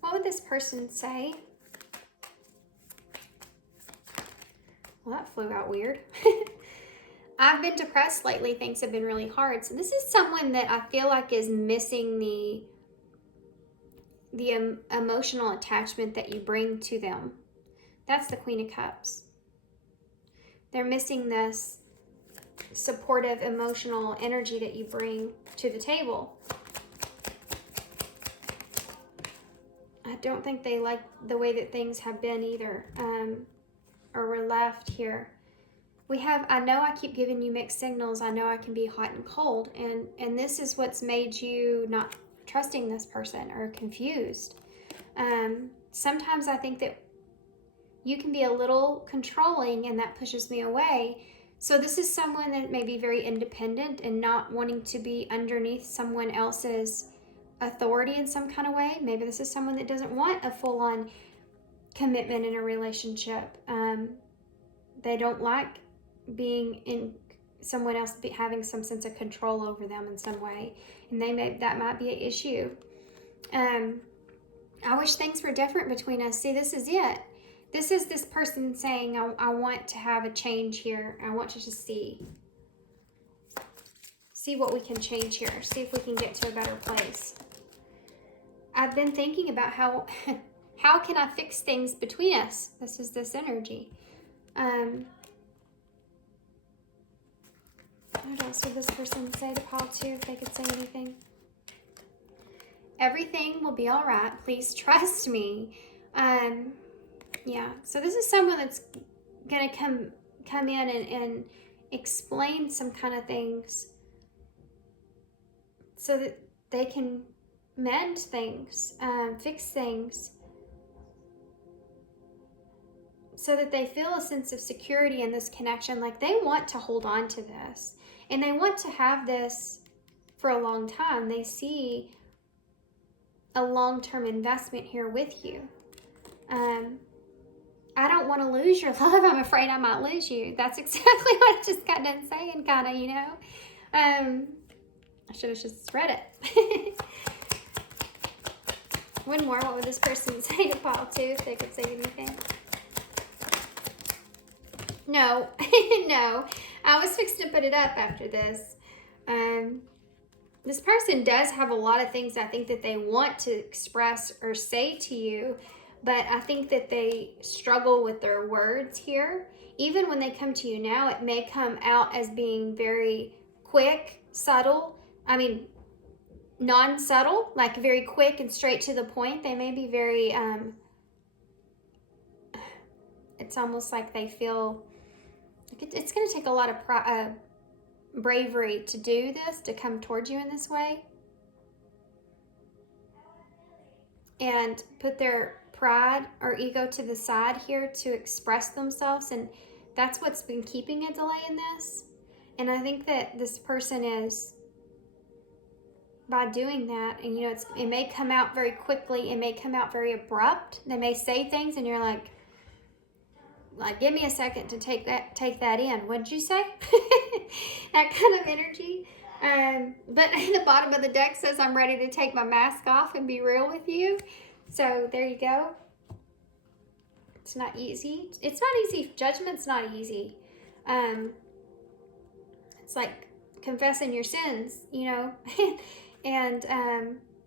What would this person say? Well, that flew out weird. I've been depressed lately. Things have been really hard. So this is someone that I feel like is missing the emotional attachment that you bring to them. That's the Queen of Cups. They're missing this supportive emotional energy that you bring to the table. I don't think they like the way that things have been either, or were left here. We have, I know I keep giving you mixed signals. I know I can be hot and cold, and this is what's made you not trusting this person or confused. Sometimes I think that you can be a little controlling, and that pushes me away. So this is someone that may be very independent and not wanting to be underneath someone else's authority in some kind of way. Maybe this is someone that doesn't want a full-on commitment in a relationship. They don't like being in someone else having some sense of control over them in some way, and that might be an issue. I wish things were different between us. See, this is it. This is this person saying, I want to have a change here. I want to just see what we can change here. See if we can get to a better place. I've been thinking about how can I fix things between us? This is this energy. What else would this person say to pile 2 if they could say anything? Everything will be all right. Please trust me. Yeah, so this is someone that's going to come in and explain some kind of things so that they can mend things, fix things, so that they feel a sense of security in this connection. Like they want to hold on to this, and they want to have this for a long time. They see a long-term investment here with you. I don't want to lose your love. I'm afraid I might lose you. That's exactly what I just got done saying, kind of, you know. I should have just read it. One more. What would this person say to pile 2 if they could say anything? No. No. I was fixing to put it up after this. This person does have a lot of things I think that they want to express or say to you, but I think that they struggle with their words here. Even when they come to you now, it may come out as being very quick, subtle. I mean, non-subtle, like very quick and straight to the point. They may be very, it's almost like they feel like it's going to take a lot of bravery to do this, to come towards you in this way. And put their pride or ego to the side here to express themselves, and that's what's been keeping a delay in this. And I think that this person is, by doing that, and you know, it may come out very quickly, it may come out very abrupt. They may say things and you're like give me a second to take that in. What'd you say? That kind of energy. But the bottom of the deck says, I'm ready to take my mask off and be real with you. So there you go. It's not easy. It's not easy. Judgment's not easy. It's like confessing your sins, you know, and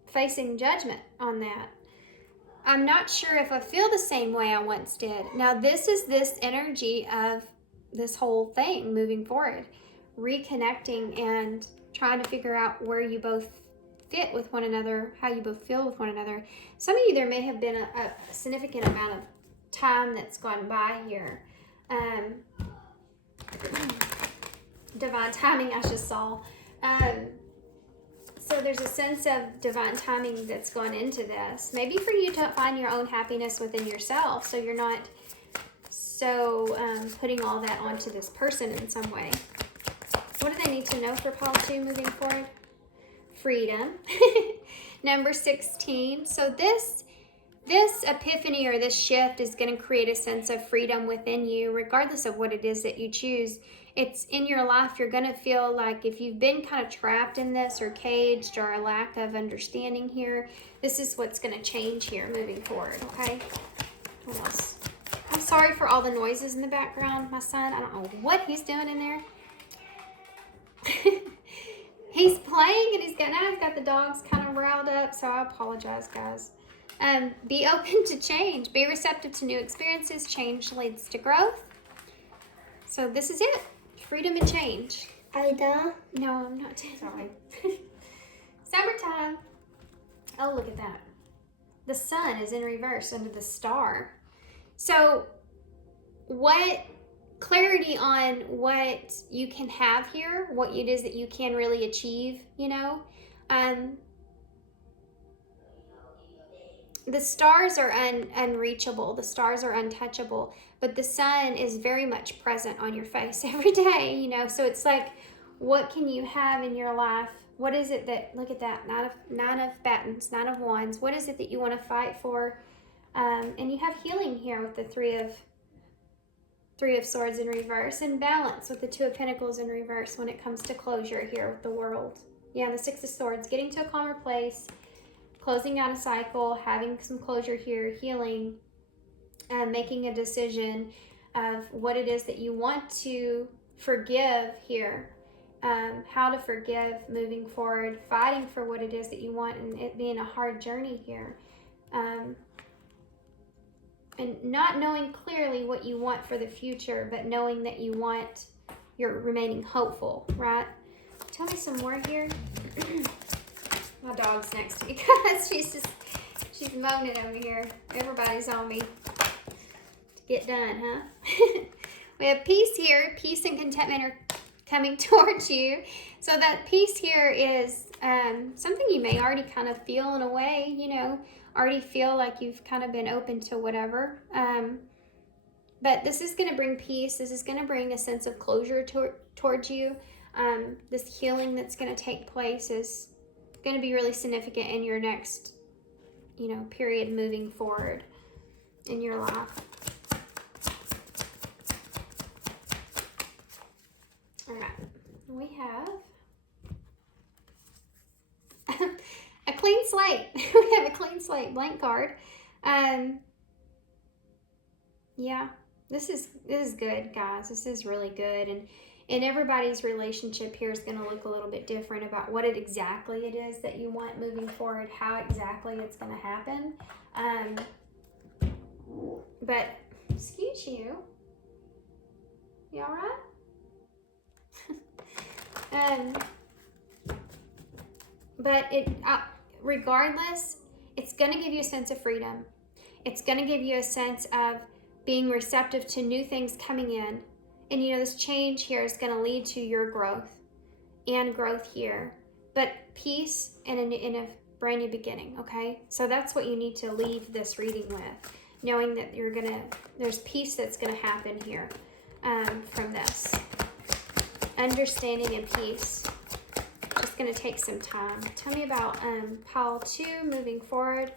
facing judgment on that. I'm not sure if I feel the same way I once did. Now, this is this energy of this whole thing moving forward, reconnecting and trying to figure out where you both fit with one another, how you both feel with one another. Some of you, there may have been a significant amount of time that's gone by here. Divine timing, I just saw. So there's a sense of divine timing that's gone into this. Maybe for you to find your own happiness within yourself, so you're not so putting all that onto this person in some way. What do they need to know for pile 2 moving forward? Freedom. Number 16. So this epiphany or this shift is going to create a sense of freedom within you, regardless of what it is that you choose. It's in your life, you're going to feel like if you've been kind of trapped in this or caged or a lack of understanding here, this is what's going to change here moving forward, okay? What else? I'm sorry for all the noises in the background. My son, I don't know what he's doing in there. He's playing and he's got the dogs kind of riled up, so I apologize, guys. Be open to change. Be receptive to new experiences. Change leads to growth. So this is it. Freedom and change. Ida? No, I'm not. Sorry. Summertime. Oh, look at that. The sun is in reverse under the star. So what clarity on what you can have here, what it is that you can really achieve, you know? The stars are unreachable. The stars are untouchable, but the sun is very much present on your face every day, you know? So it's like, what can you have in your life? What is it that, look at that, nine of batons, 9 of wands. What is it that you want to fight for? And you have healing here with the three of swords in reverse, and balance with the 2 of pentacles in reverse when it comes to closure here with the world. Yeah, the 6 of swords, getting to a calmer place, closing out a cycle, having some closure here, healing, making a decision of what it is that you want to forgive here. How to forgive moving forward, fighting for what it is that you want, and it being a hard journey here. And not knowing clearly what you want for the future, but knowing that you're remaining hopeful, right? Tell me some more here. My dog's next to me, guys. She's moaning over here. Everybody's on me to get done, huh? We have peace here. Peace and contentment are coming towards you. So that peace here is something you may already kind of feel in a way, you know, already feel like you've kind of been open to whatever. But this is going to bring peace. This is going to bring a sense of closure towards you. This healing that's going to take place is going to be really significant in your next, you know, period moving forward in your life. All right, we have a clean slate. We have a clean slate, blank card. Yeah, this is good, guys. This is really good, and everybody's relationship here is going to look a little bit different about what exactly it is that you want moving forward, how exactly it's going to happen. But excuse you. You all right? But regardless, it's going to give you a sense of freedom. It's going to give you a sense of being receptive to new things coming in. And you know, this change here is going to lead to your growth and growth here. But peace and in a brand new beginning, okay? So that's what you need to leave this reading with, knowing that there's peace that's going to happen here from this. Understanding and peace. Just going to take some time. Tell me about pile 2 moving forward.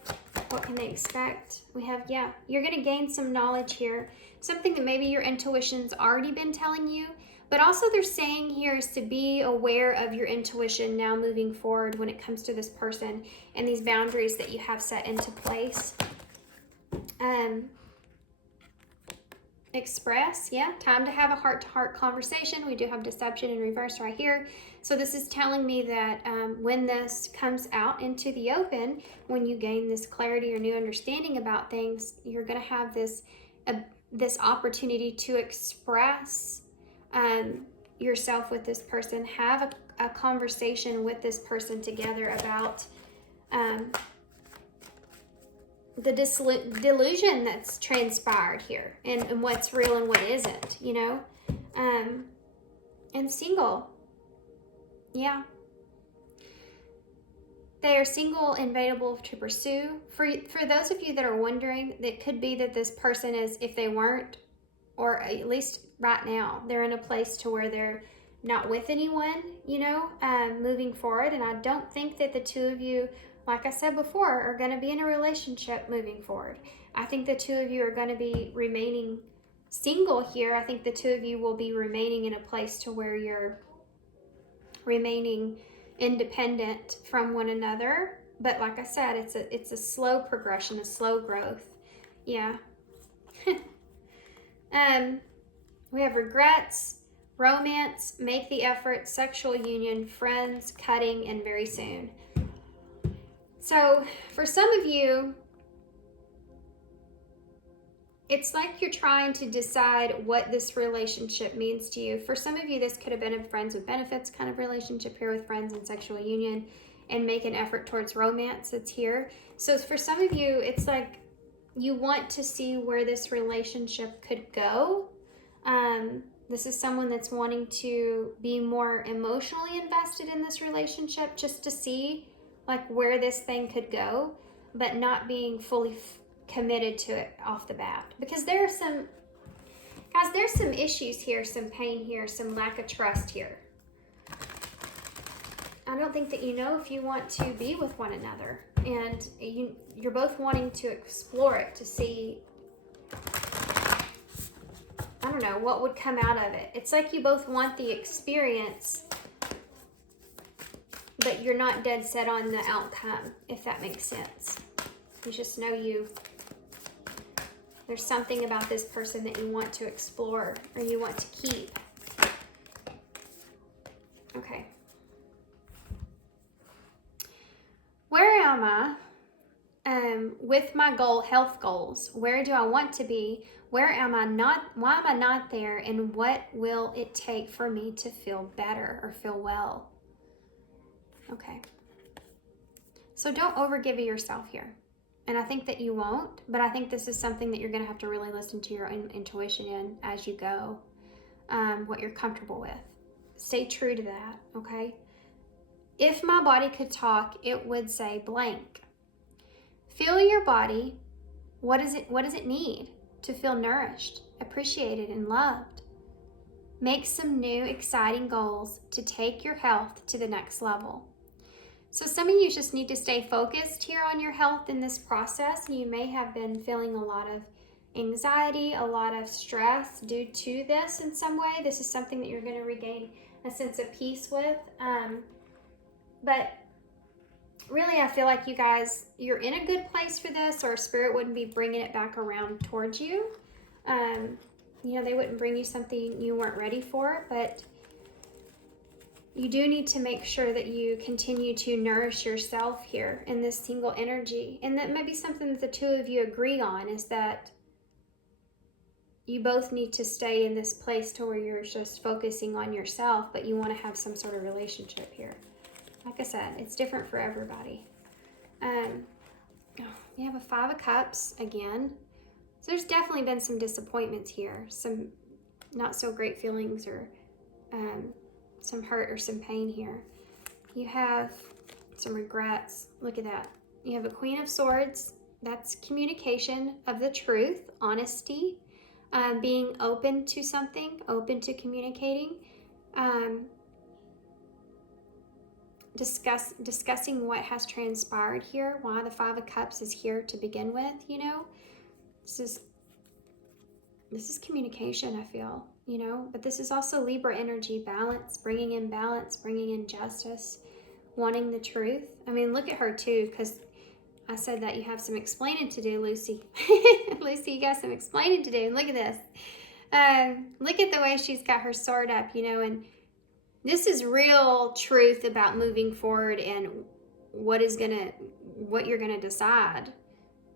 What can they expect? We have, yeah, you're going to gain some knowledge here. Something that maybe your intuition's already been telling you. But also they're saying here is to be aware of your intuition now moving forward when it comes to this person and these boundaries that you have set into place. Express, yeah, time to have a heart-to-heart conversation. We do have deception in reverse right here. So this is telling me that when this comes out into the open, when you gain this clarity or new understanding about things, you're going to have this opportunity to express yourself with this person, have a conversation with this person together about the delusion that's transpired here and what's real and what isn't, you know. And single, yeah, they are single and available to pursue. For those of you that are wondering, it could be that this person is, if they weren't, or at least right now, they're in a place to where they're not with anyone, you know, moving forward. And I don't think that the two of you, like I said before, are going to be in a relationship moving forward. I think the two of you are going to be remaining single here. I think the two of you will be remaining in a place to where you're remaining independent from one another. But like I said, it's a slow progression, a slow growth. Yeah. We have regrets, romance, make the effort, sexual union, friends, cutting, and very soon. So for some of you, it's like you're trying to decide what this relationship means to you. For some of you, this could have been a friends with benefits kind of relationship here with friends and sexual union, and make an effort towards romance that's here. So for some of you, it's like you want to see where this relationship could go. This is someone that's wanting to be more emotionally invested in this relationship just to see like where this thing could go, but not being fully committed to it off the bat. Because there are some, guys, there's some issues here, some pain here, some lack of trust here. I don't think that you know if you want to be with one another, and you're both wanting to explore it to see, I don't know, what would come out of it. It's like you both want the experience, but you're not dead set on the outcome, if that makes sense. You just know there's something about this person that you want to explore or you want to keep. Okay. Where am I with my health goals? Where do I want to be? Where am I not? Why am I not there? And what will it take for me to feel better or feel well? Okay. So don't overgive yourself here. And I think that you won't, but I think this is something that you're going to have to really listen to your own intuition in as you go, what you're comfortable with. Stay true to that, okay? If my body could talk, it would say blank. Feel your body. What does it need to feel nourished, appreciated, and loved? Make some new, exciting goals to take your health to the next level. So some of you just need to stay focused here on your health in this process. You may have been feeling a lot of anxiety, a lot of stress due to this in some way. This is something that you're going to regain a sense of peace with. But really, I feel like you guys, you're in a good place for this, or Spirit wouldn't be bringing it back around towards you. You know, they wouldn't bring you something you weren't ready for, but you do need to make sure that you continue to nourish yourself here in this single energy. And that may be something that the two of you agree on, is that you both need to stay in this place to where you're just focusing on yourself, but you want to have some sort of relationship here. Like I said, it's different for everybody. You have a 5 of Cups again. So there's definitely been some disappointments here, some not so great feelings, or some hurt or some pain here. You have some regrets. Look at that. You have a Queen of Swords. That's communication of the truth, honesty, being open to something, open to communicating, discussing what has transpired here, why the 5 of Cups is here to begin with, you know. This is communication, I feel, you know, but this is also Libra energy, balance, bringing in justice, wanting the truth. I mean, look at her too, because I said that you have some explaining to do, Lucy. Lucy, you got some explaining to do. Look at this. Look at the way she's got her sword up, you know, and this is real truth about moving forward and what you're gonna decide.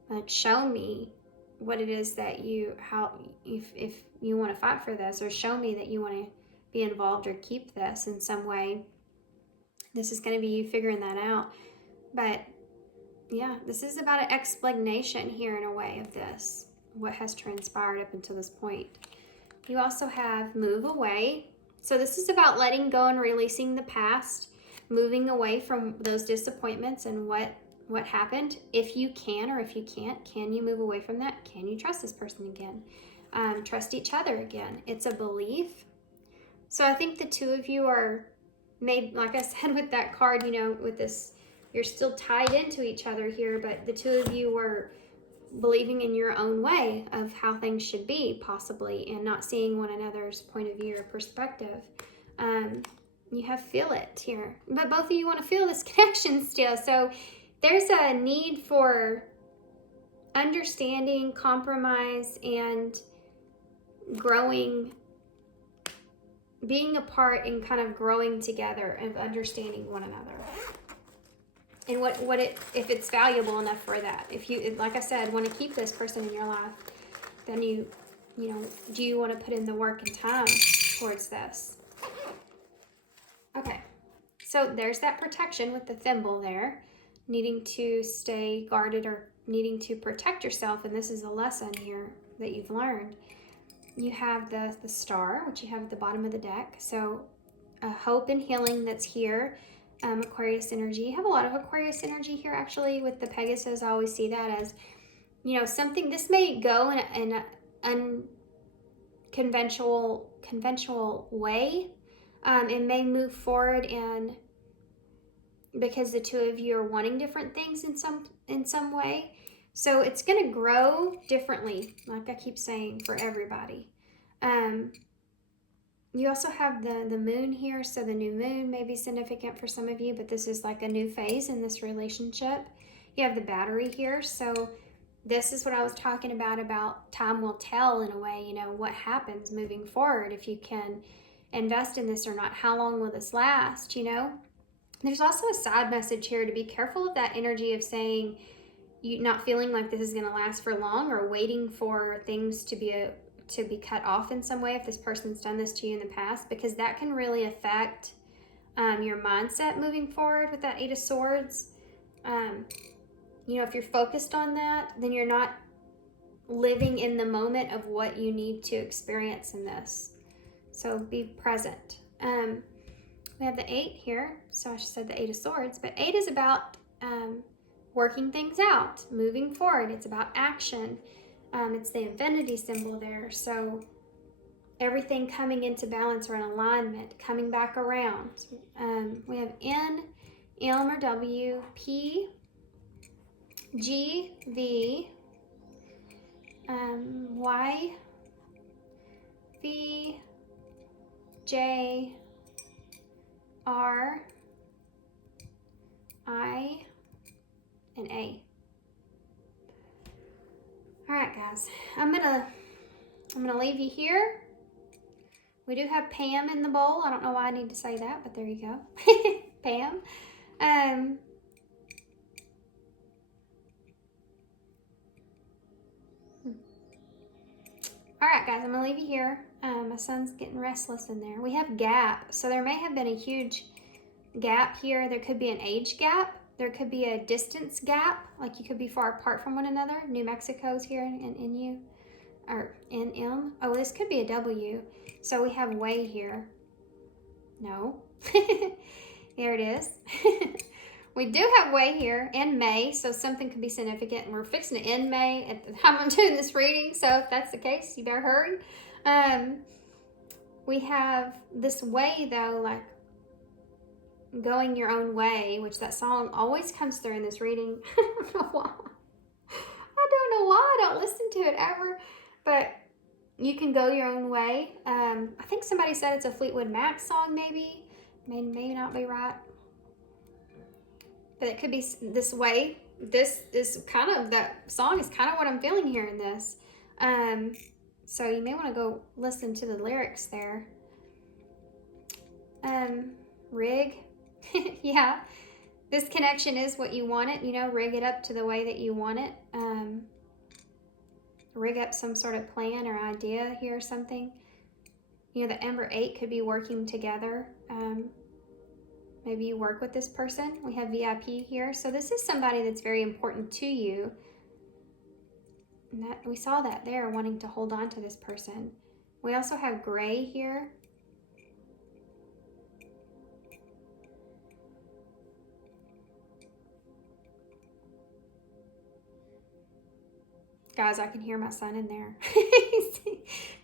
Like, show me what it is that if you want to fight for this, or show me that you want to be involved or keep this in some way. This is going to be you figuring that out. But yeah, this is about an explanation here in a way of this, what has transpired up until this point. You also have move away. So this is about letting go and releasing the past, moving away from those disappointments and what happened. If you can, or if you can't, can you move away from that? Can you trust this person again? Trust each other again. It's a belief. So I think the two of you are made, like I said with that card, you know, with this, you're still tied into each other here, but the two of you were believing in your own way of how things should be, possibly, and not seeing one another's point of view or perspective. You have feel it here, but both of you want to feel this connection still. So there's a need for understanding, compromise, and growing, being apart and kind of growing together and understanding one another. And if it's valuable enough for that. If you, like I said, want to keep this person in your life, then you know, do you want to put in the work and time towards this? Okay, so there's that protection with the thimble there, needing to stay guarded or needing to protect yourself, and this is a lesson here that you've learned. You have the star, which you have at the bottom of the deck, so hope and healing that's here. Aquarius energy. You have a lot of Aquarius energy here, actually, with the Pegasus. I always see that as, you know, something, this may go in an conventional way. It may move forward, and because the two of you are wanting different things in some way. So it's going to grow differently, like I keep saying, for everybody. You also have the moon here, so the new moon may be significant for some of you, but this is like a new phase in this relationship. You have the battery here, so this is what I was talking about time will tell in a way, you know, what happens moving forward, if you can invest in this or not. How long will this last, you know? There's also a side message here to be careful of that energy of saying, you not feeling like this is going to last for long, or waiting for things to be cut off in some way if this person's done this to you in the past, because that can really affect your mindset moving forward with that Eight of Swords. You know, if you're focused on that, then you're not living in the moment of what you need to experience in this. So be present. We have the 8 here, so I just said the 8 of Swords, but 8 is about working things out, moving forward. It's about action. It's the infinity symbol there, so everything coming into balance or in alignment, coming back around. We have N, M or W, P, G, V, Y, V, J, R, I, and A. All right, guys, I'm gonna leave you here. We do have Pam in the bowl. I don't know why I need to say that, but there you go. Pam. All right, guys, I'm gonna leave you here. My son's getting restless in there. We have gap, so there may have been a huge gap here. There could be an age gap. There could be a distance gap, like you could be far apart from one another. New Mexico's here in NU, or NM. Oh, this could be a W. So we have way here. No. There it is. We do have way here in May, so something could be significant, and we're fixing to end May at the time I'm doing this reading, so if that's the case, you better hurry. We have this way, though, like going your own way, which that song always comes through in this reading. I don't know why. I don't listen to it ever, but you can go your own way. I think somebody said it's a Fleetwood Mac song, maybe. May not be right. But it could be this way. This is kind of, that song is kind of what I'm feeling here in this. So you may want to go listen to the lyrics there. Rig. Yeah. This connection is what you want it, you know, rig it up to the way that you want it. Rig up some sort of plan or idea here or something. You know, the Ember 8 could be working together. Maybe you work with this person. We have VIP here. So this is somebody that's very important to you. And that, we saw that there, wanting to hold on to this person. We also have gray here. Guys, I can hear my son in there. He's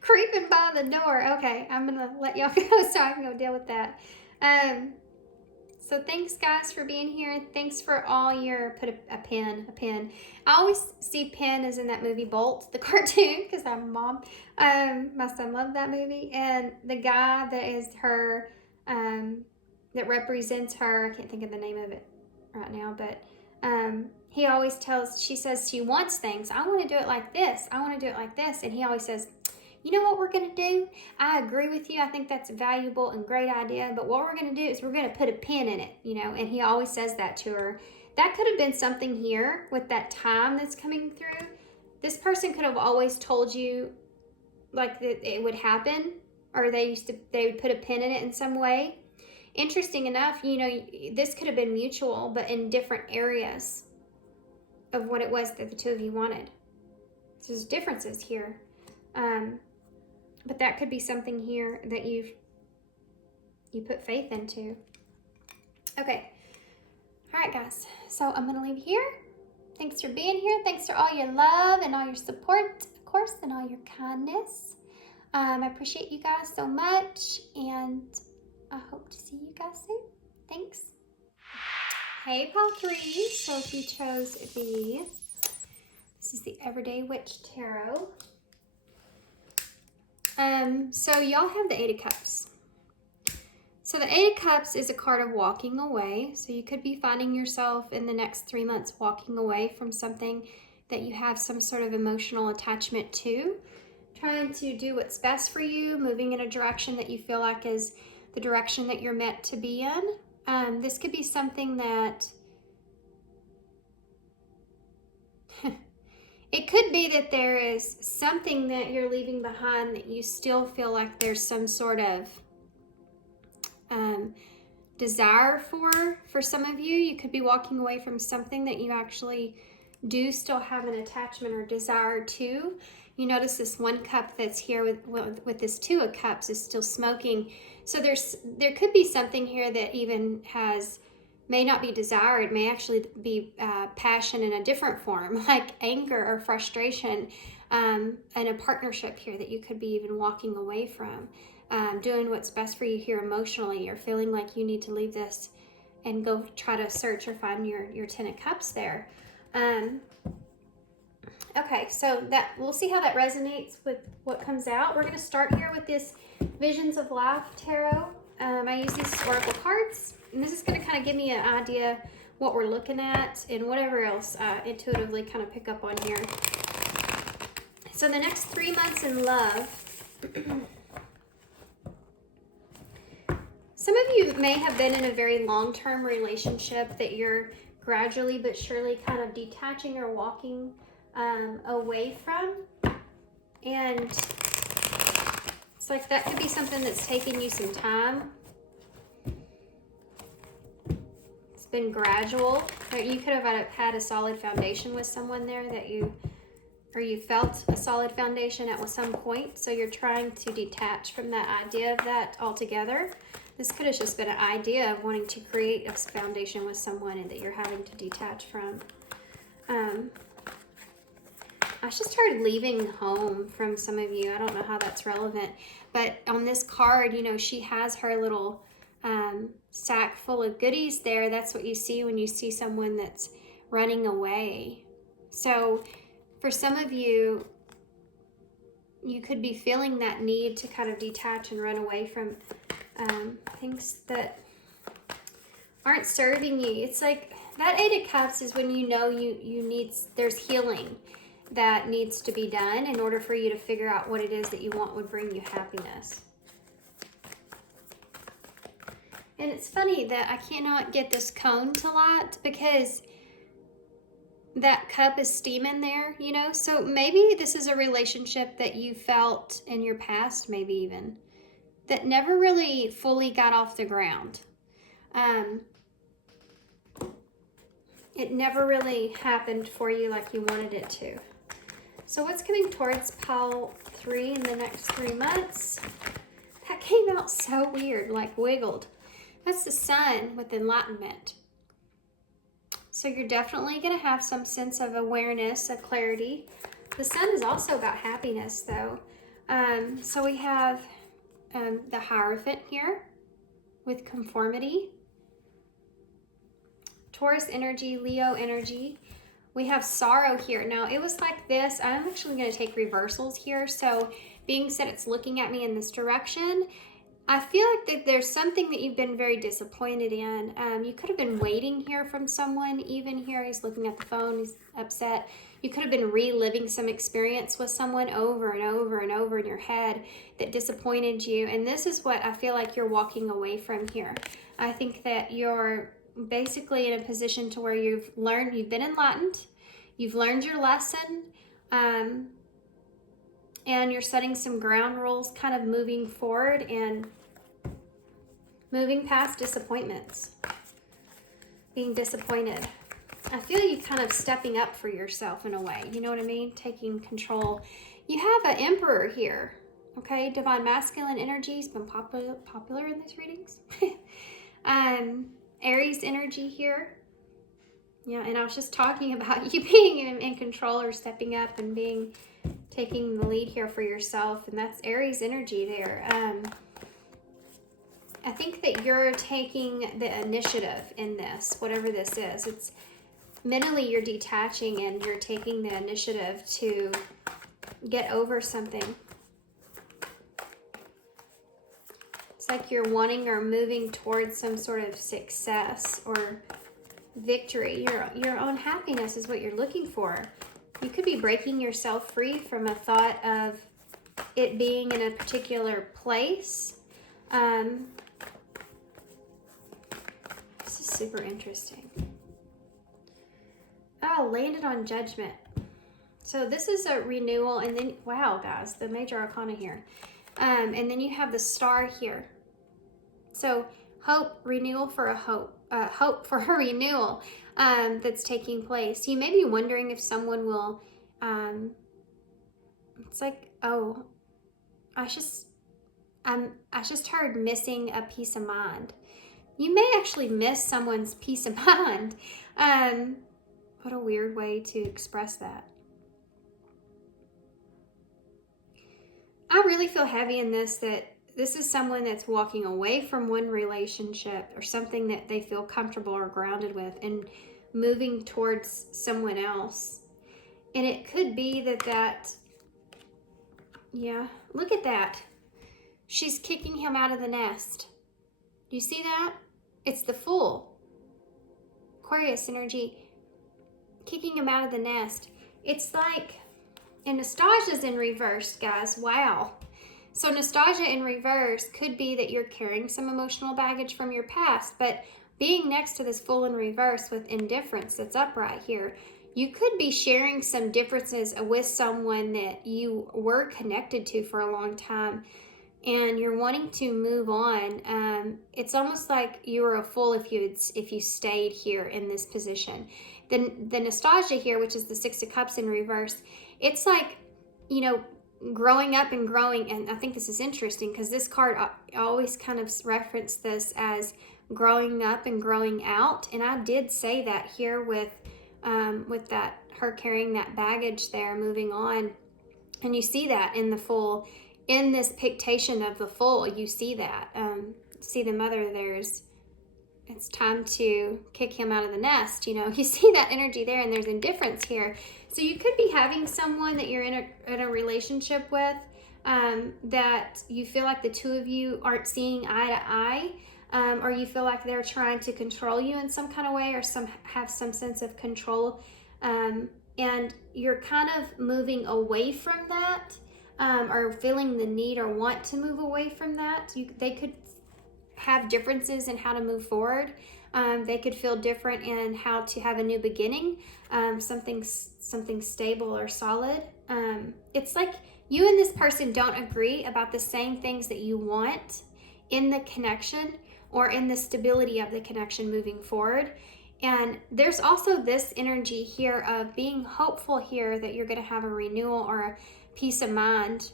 creeping by the door. Okay, I'm going to let y'all go so I can go deal with that. So thanks, guys, for being here. Thanks for all your, put a pin. I always see Pin as in that movie Bolt, the cartoon, because I'm a mom. My son loved that movie. And the guy that is her, that represents her, I can't think of the name of it right now, but he always tells, she says she wants things. I want to do it like this. I want to do it like this. And he always says, you know what we're going to do? I agree with you. I think that's a valuable and great idea. But what we're going to do is we're going to put a pin in it, you know, and he always says that to her. That could have been something here with that time that's coming through. This person could have always told you like that it would happen, or they would put a pin in it in some way. Interesting enough, you know, this could have been mutual, but in different areas of what it was that the two of you wanted. So there's differences here. But that could be something here that you put faith into. Okay. All right, guys. So I'm going to leave here. Thanks for being here. Thanks for all your love and all your support, of course, and all your kindness. I appreciate you guys so much, and I hope to see you guys soon. Thanks. Hey, Pile 3. So if you chose this is the Everyday Witch Tarot. So y'all have the 8 of Cups. So the 8 of Cups is a card of walking away. So you could be finding yourself in the next 3 months walking away from something that you have some sort of emotional attachment to. Trying to do what's best for you, moving in a direction that you feel like is the direction that you're meant to be in. This could be something that it could be that there is something that you're leaving behind that you still feel like there's some sort of desire for some of you. You could be walking away from something that you actually do still have an attachment or desire to. You notice this 1 cup that's here with this 2 of Cups is still smoking. So there could be something here that even may not be desire. It may actually be passion in a different form, like anger or frustration, and a partnership here that you could be even walking away from, doing what's best for you here emotionally, or feeling like you need to leave this and go try to search or find your 10 of Cups there. Okay, so we'll see how that resonates with what comes out. We're going to start here with this Visions of Life Tarot. I use these Oracle cards, and this is going to kind of give me an idea what we're looking at and whatever else I intuitively kind of pick up on here. So the next 3 months in love. Some of you may have been in a very long-term relationship that you're gradually but surely kind of detaching or walking away from, and it's like that could be something that's taken you some time. It's been gradual, or you could have had a solid foundation with someone there that you felt a solid foundation at some point, so you're trying to detach from that idea of that altogether. This could have just been an idea of wanting to create a foundation with someone and that you're having to detach from. I just heard leaving home from some of you. I don't know how that's relevant, but on this card, you know, she has her little sack full of goodies there. That's what you see when you see someone that's running away. So for some of you, you could be feeling that need to kind of detach and run away from things that aren't serving you. It's like that 8 of Cups is when you know there's healing that needs to be done in order for you to figure out what it is that you want would bring you happiness. And it's funny that I cannot get this cone to light because that cup is steaming there, you know? So maybe this is a relationship that you felt in your past, maybe even, that never really fully got off the ground. It never really happened for you like you wanted it to. So what's coming towards Pile 3 in the next 3 months? That came out so weird, like wiggled. That's the Sun with enlightenment. So you're definitely going to have some sense of awareness, of clarity. The Sun is also about happiness, though. So we have the Hierophant here with conformity. Taurus energy, Leo energy. We have sorrow here. Now, it was like this. I'm actually going to take reversals here. So being said it's looking at me in this direction, I feel like that there's something that you've been very disappointed in. You could have been waiting here from someone. Even here, he's looking at the phone. He's upset. You could have been reliving some experience with someone over and over and over in your head that disappointed you. And this is what I feel like you're walking away from here. I think that you're basically in a position to where you've been enlightened. You've learned your lesson. And you're setting some ground rules, kind of moving forward and moving past disappointments, being disappointed. I feel you kind of stepping up for yourself in a way, you know what I mean? Taking control. You have an emperor here, okay? Divine masculine energy has been popular in these readings. Aries energy here. Yeah, and I was just talking about you being in control or stepping up and taking the lead here for yourself, and that's Aries energy there. I think that you're taking the initiative in this, whatever this is. It's mentally you're detaching and you're taking the initiative to get over something. It's like you're wanting or moving towards some sort of success or victory. Your own happiness is what you're looking for. You could be breaking yourself free from a thought of it being in a particular place. This is super interesting. Oh, landed on judgment. So this is a renewal, and then, wow, guys, the major arcana here. And then you have the star here. So hope, renewal for a hope. Hope for a renewal that's taking place. You may be wondering if someone will, it's like, oh, I just heard missing a peace of mind. You may actually miss someone's peace of mind. What a weird way to express that. I really feel heavy in this, that this is someone that's walking away from one relationship or something that they feel comfortable or grounded with and moving towards someone else. And it could be yeah, look at that. She's kicking him out of the nest. Do you see that? It's the Fool. Aquarius energy, kicking him out of the nest. It's like, and Nastasia's in reverse, guys. Wow. So Nastasia in reverse could be that you're carrying some emotional baggage from your past, but being next to this Fool in reverse with indifference that's upright here, you could be sharing some differences with someone that you were connected to for a long time, and you're wanting to move on. It's almost like you were a fool if you stayed here in this position. Then the Nastasia here, which is the Six of Cups in reverse, it's like, you know, growing up and growing. And I think this is interesting because this card always kind of reference this as growing up and growing out. And I did say that here with that, her carrying that baggage there, moving on. And you see that in the Fool, in this pictation of the Fool, you see that. See the mother there's, it's time to kick him out of the nest, you know. You see that energy there, and there's indifference here. So you could be having someone that you're in a relationship with that you feel like the two of you aren't seeing eye to eye, or you feel like they're trying to control you in some kind of way, or have some sense of control, and you're kind of moving away from that, or feeling the need or want to move away from that. They could have differences in how to move forward. They could feel different in how to have a new beginning, something stable or solid. It's like you and this person don't agree about the same things that you want in the connection or in the stability of the connection moving forward. And there's also this energy here of being hopeful here that you're going to have a renewal or a peace of mind,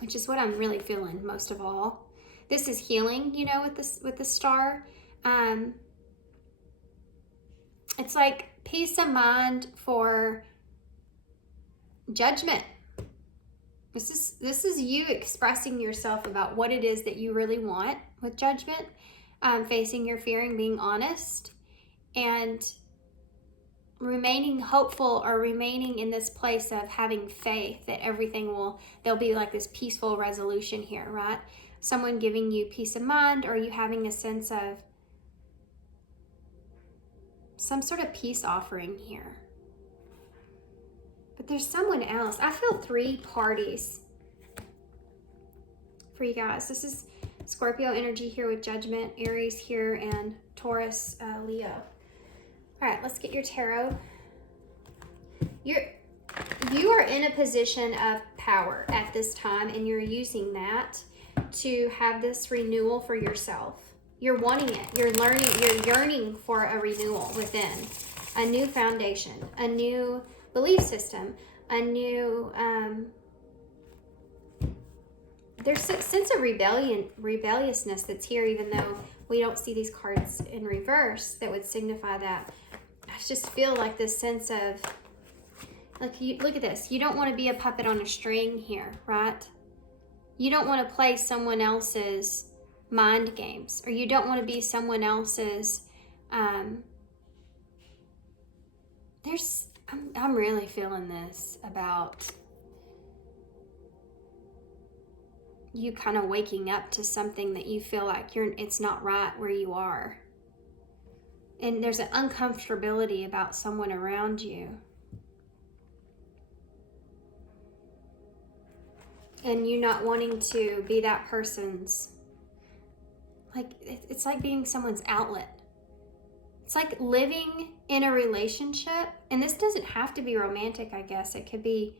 which is what I'm really feeling most of all. This is healing, you know, with the star. It's like peace of mind for judgment. This is you expressing yourself about what it is that you really want with judgment, facing your fear and being honest, and remaining hopeful, or remaining in this place of having faith that everything there'll be like this peaceful resolution here, right? someone giving you peace of mind, or you having a sense of some sort of peace offering here. But there's someone else. I feel 3 parties for you guys. This is Scorpio energy here with Judgment, Aries here, and Taurus, Leo. All right, let's get your tarot. You are in a position of power at this time, and you're using that to have this renewal for yourself. You're wanting it. You're learning. You're yearning for a renewal within, a new foundation, a new belief system, a new. There's a sense of rebelliousness that's here, even though we don't see these cards in reverse that would signify that. I just feel like this sense of, like, look at this. You don't want to be a puppet on a string here, right? You don't want to play someone else's mind games, or you don't want to be someone else's, I'm really feeling this about you kind of waking up to something that you feel like it's not right where you are. And there's an uncomfortability about someone around you. And you not wanting to be that person's, like, it's like being someone's outlet. It's like living in a relationship, and this doesn't have to be romantic, I guess. It could be,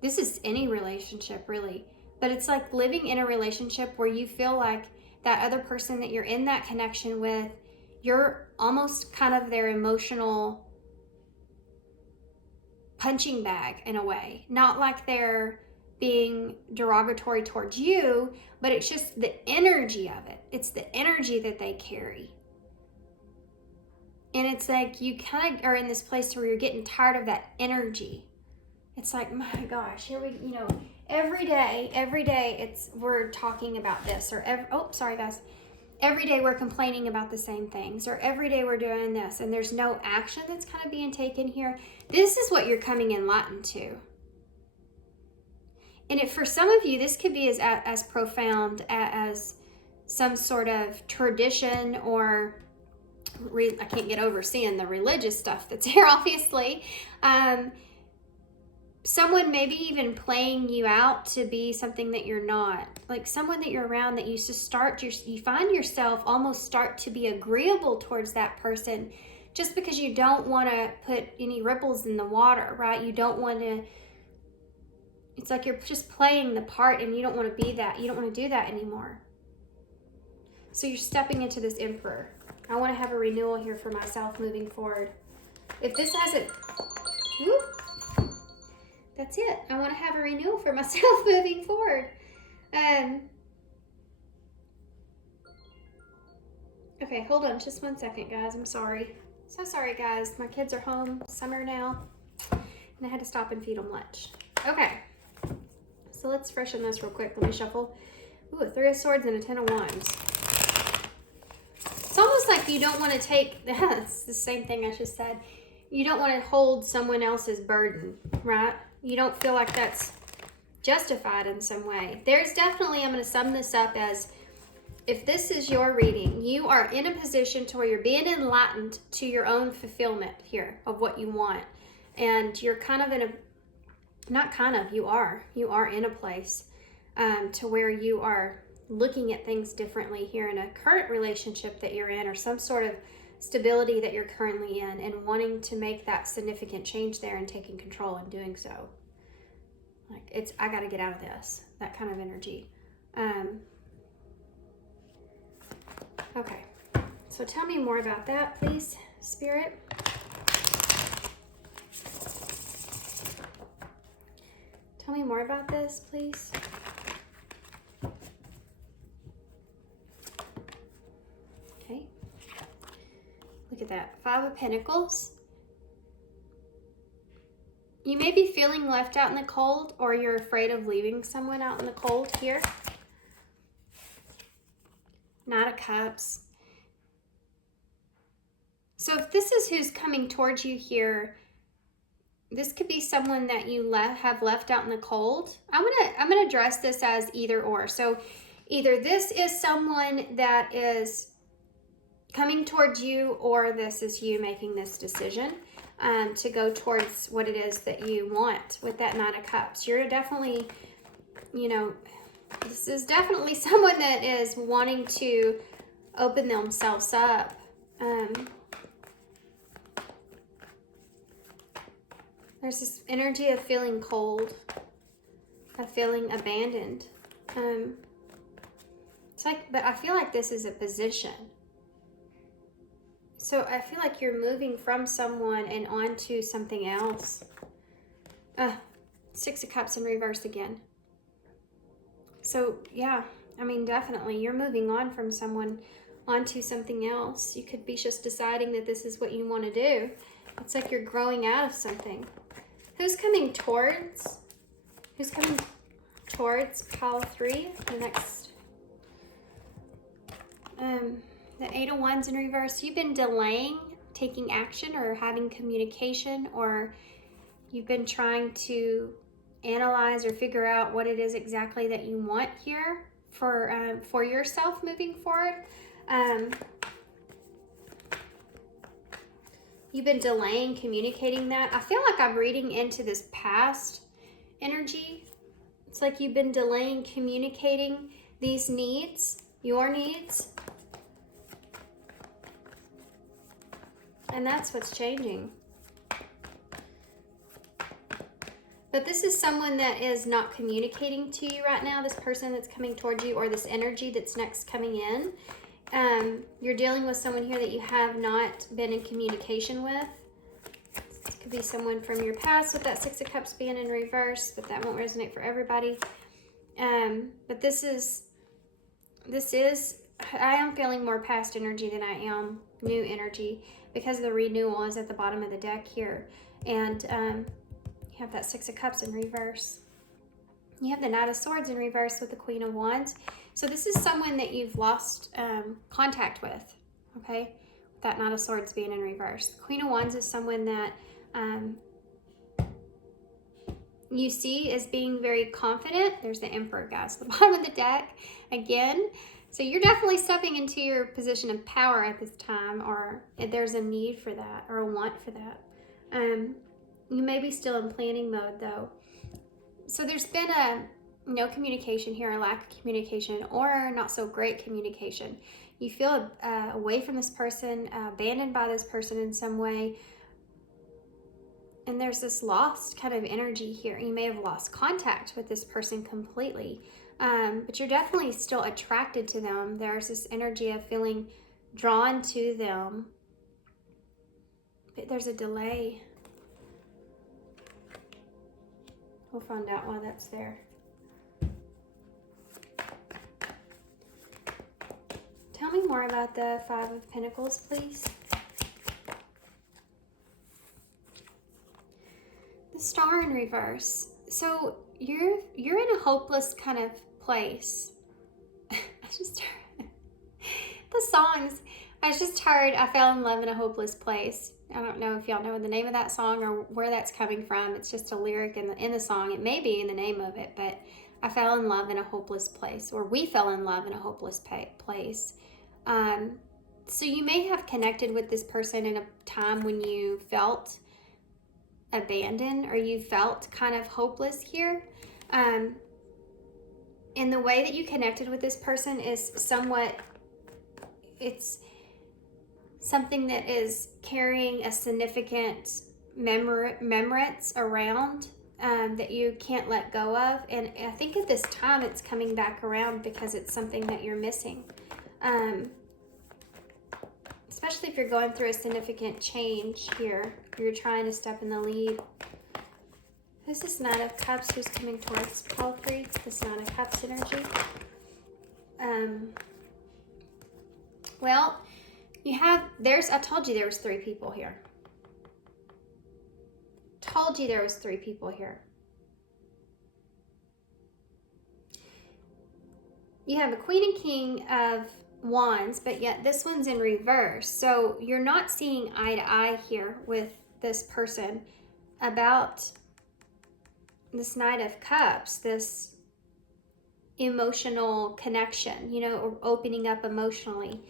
this is any relationship really, but it's like living in a relationship where you feel like that other person that you're in that connection with, you're almost kind of their emotional punching bag in a way. Not like they're being derogatory towards you, but it's just the energy of it. It's the energy that they carry. And it's like you kind of are in this place where you're getting tired of that energy. It's like, my gosh, here we, every day we're talking about this, or sorry guys. Every day we're complaining about the same things, or every day we're doing this, and there's no action that's kind of being taken here. This is what you're coming enlightened to. And for some of you, this could be as profound as some sort of tradition, or I can't get over seeing the religious stuff that's here, obviously. Someone maybe even playing you out to be something that you're not. Like someone that you're around that you find yourself almost start to be agreeable towards that person just because you don't want to put any ripples in the water, right? You don't want to, it's like you're just playing the part, and you don't want to be that. You don't want to do that anymore. So you're stepping into this Emperor. I want to have a renewal here for myself moving forward. If this hasn't, that's it. I want to have a renewal for myself moving forward. Okay, hold on just 1 second, guys. I'm sorry. So sorry, guys. My kids are home, summer now, and I had to stop and feed them lunch. Okay, so let's freshen this real quick. Let me shuffle. Ooh, a 3 of Swords and a 10 of Wands. It's almost like you don't want to take, it's the same thing I just said. You don't want to hold someone else's burden, right? You don't feel like that's justified in some way. There's definitely, I'm going to sum this up as, if this is your reading, you are in a position to where you're being enlightened to your own fulfillment here of what you want. And you're kind of in a, not kind of, you are in a place to where you are looking at things differently here in a current relationship that you're in, or some sort of stability that you're currently in, and wanting to make that significant change there and taking control and doing so. Like, I got to get out of this, that kind of energy. Okay, so tell me more about that, please, Spirit. Tell me more about this, please. Okay. Look at that. 5 of Pentacles. You may be feeling left out in the cold, or you're afraid of leaving someone out in the cold here. Knight of Cups. So if this is who's coming towards you here, this could be someone that you have left out in the cold. I'm gonna address this as either or. So Either this is someone that is coming towards you, or this is you making this decision to go towards what it is that you want with that Nine of Cups. You're definitely, you know, this is definitely someone that is wanting to open themselves up. There's this energy of feeling cold, of feeling abandoned. It's like, but I feel like this is a position. So I feel like you're moving from someone and onto something else. Six of Cups in reverse again. So yeah, I mean, definitely you're moving on from someone onto something else. You could be just deciding that this is what you want to do. It's like you're growing out of something. Who's coming towards? Who's coming towards pile 3? The next. The Eight of Wands in reverse. You've been delaying taking action or having communication, or you've been trying to analyze or figure out what it is exactly that you want here for yourself moving forward. You've been delaying communicating that. I feel like I'm reading into this past energy. It's like you've been delaying communicating these needs, your needs. And that's what's changing. But this is someone that is not communicating to you right now, this person that's coming towards you, or this energy that's next coming in. You're dealing with someone here that you have not been in communication with. This could be someone from your past with that Six of Cups being in reverse, but that won't resonate for everybody. But this is, I am feeling more past energy than I am new energy, because the renewal is at the bottom of the deck here. And you have that Six of Cups in reverse. You have the Knight of Swords in reverse with the Queen of Wands. So this is someone that you've lost contact with, okay? That Knight of Swords being in reverse. The Queen of Wands is someone that you see as being very confident. There's the Emperor, guys, the bottom of the deck again. So you're definitely stepping into your position of power at this time, or there's a need for that or a want for that. You may be still in planning mode though. So there's been no communication here, a lack of communication, or not so great communication. You feel away from this person, abandoned by this person in some way. And there's this lost kind of energy here. You may have lost contact with this person completely. But you're definitely still attracted to them. There's this energy of feeling drawn to them. But there's a delay. We'll find out why that's there. Tell me more about the Five of Pentacles, please. The Star in reverse. So you're in a hopeless kind of place. I just heard the songs. I just heard I fell in love in a hopeless place. I don't know if y'all know the name of that song or where that's coming from. It's just a lyric in the song. It may be in the name of it, but I fell in love in a hopeless place, or we fell in love in a hopeless place. So you may have connected with this person in a time when you felt abandoned, or you felt kind of hopeless here. And the way that you connected with this person is it's something that is carrying a significant remembrance around that you can't let go of. And I think at this time it's coming back around because it's something that you're missing. Especially if you're going through a significant change here. You're trying to step in the lead. Who's this Knight of Cups who's coming towards pile 3? This Knight of Cups energy. Well, I told you there was 3 people here. Told you there was 3 people here. You have a Queen and King of Wands, but yet this one's in reverse. So you're not seeing eye to eye here with this person about this Knight of Cups, this emotional connection, you know, or opening up emotionally.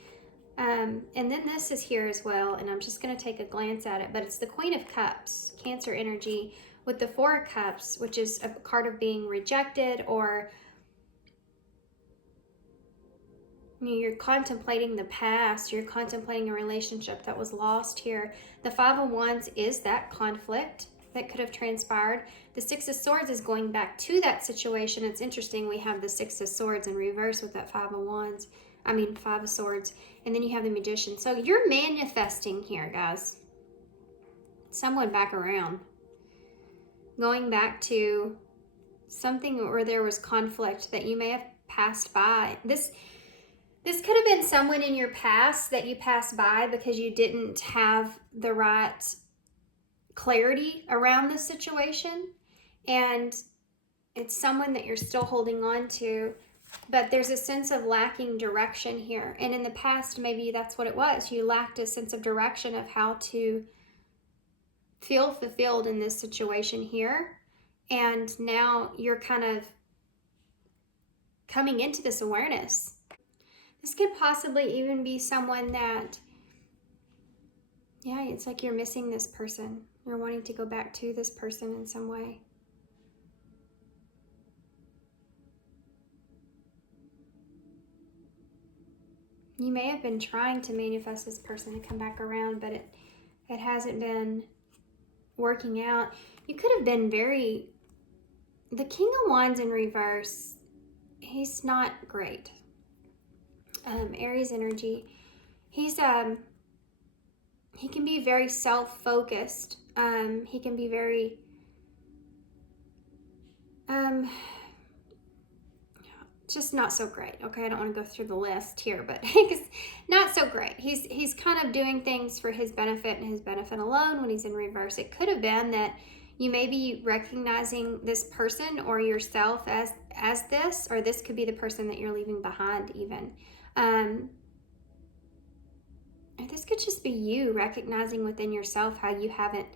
And then this is here as well, and I'm just going to take a glance at it, but it's the Queen of Cups, Cancer energy, with the Four of Cups, which is a card of being rejected, or you're contemplating the past, you're contemplating a relationship that was lost here. The Five of Wands is that conflict that could have transpired. The Six of Swords is going back to that situation. It's interesting, we have the Six of Swords in reverse with that Five of Swords. And then you have the Magician. So you're manifesting here, guys. Someone back around. Going back to something where there was conflict that you may have passed by. This could have been someone in your past that you passed by because you didn't have the right clarity around the situation. And it's someone that you're still holding on to, but there's a sense of lacking direction here. And in the past, maybe that's what it was. You lacked a sense of direction of how to feel fulfilled in this situation here. And now you're kind of coming into this awareness. This could possibly even be someone that, yeah, it's like you're missing this person. You're wanting to go back to this person in some way. You may have been trying to manifest this person to come back around, but it hasn't been working out. You could have been the King of Wands in reverse, he's not great. Aries energy. He can be very self-focused. He can be very just not so great. Okay, I don't want to go through the list here, but he's not so great. He's kind of doing things for his benefit and his benefit alone when he's in reverse. It could have been that you may be recognizing this person or yourself as this, or this could be the person that you're leaving behind even. This could just be you recognizing within yourself how you haven't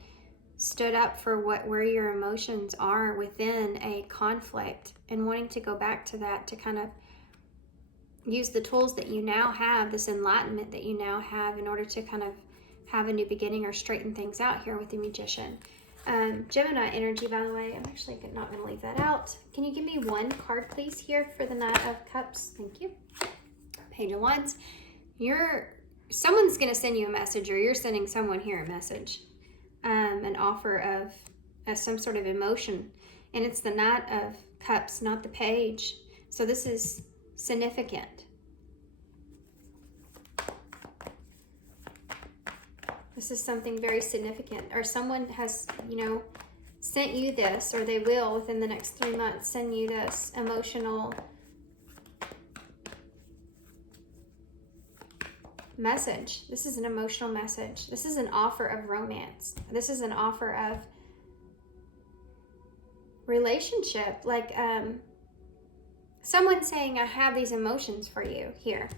stood up for where your emotions are within a conflict, and wanting to go back to that to kind of use the tools that you now have, this enlightenment that you now have, in order to kind of have a new beginning or straighten things out here with the Magician. Gemini energy, by the way, I'm actually not going to leave that out. Can you give me one card, please, here for the Knight of Cups? Thank you. Page of Wands. Someone's going to send you a message, or you're sending someone here a message, an offer of some sort of emotion. And it's the Knight of Cups, not the Page. So this is significant. This is something very significant. Or someone has, sent you this, or they will within the next 3 months send you this emotional message. This is an emotional message. This is an offer of romance. This is an offer of relationship. Like someone saying, I have these emotions for you here.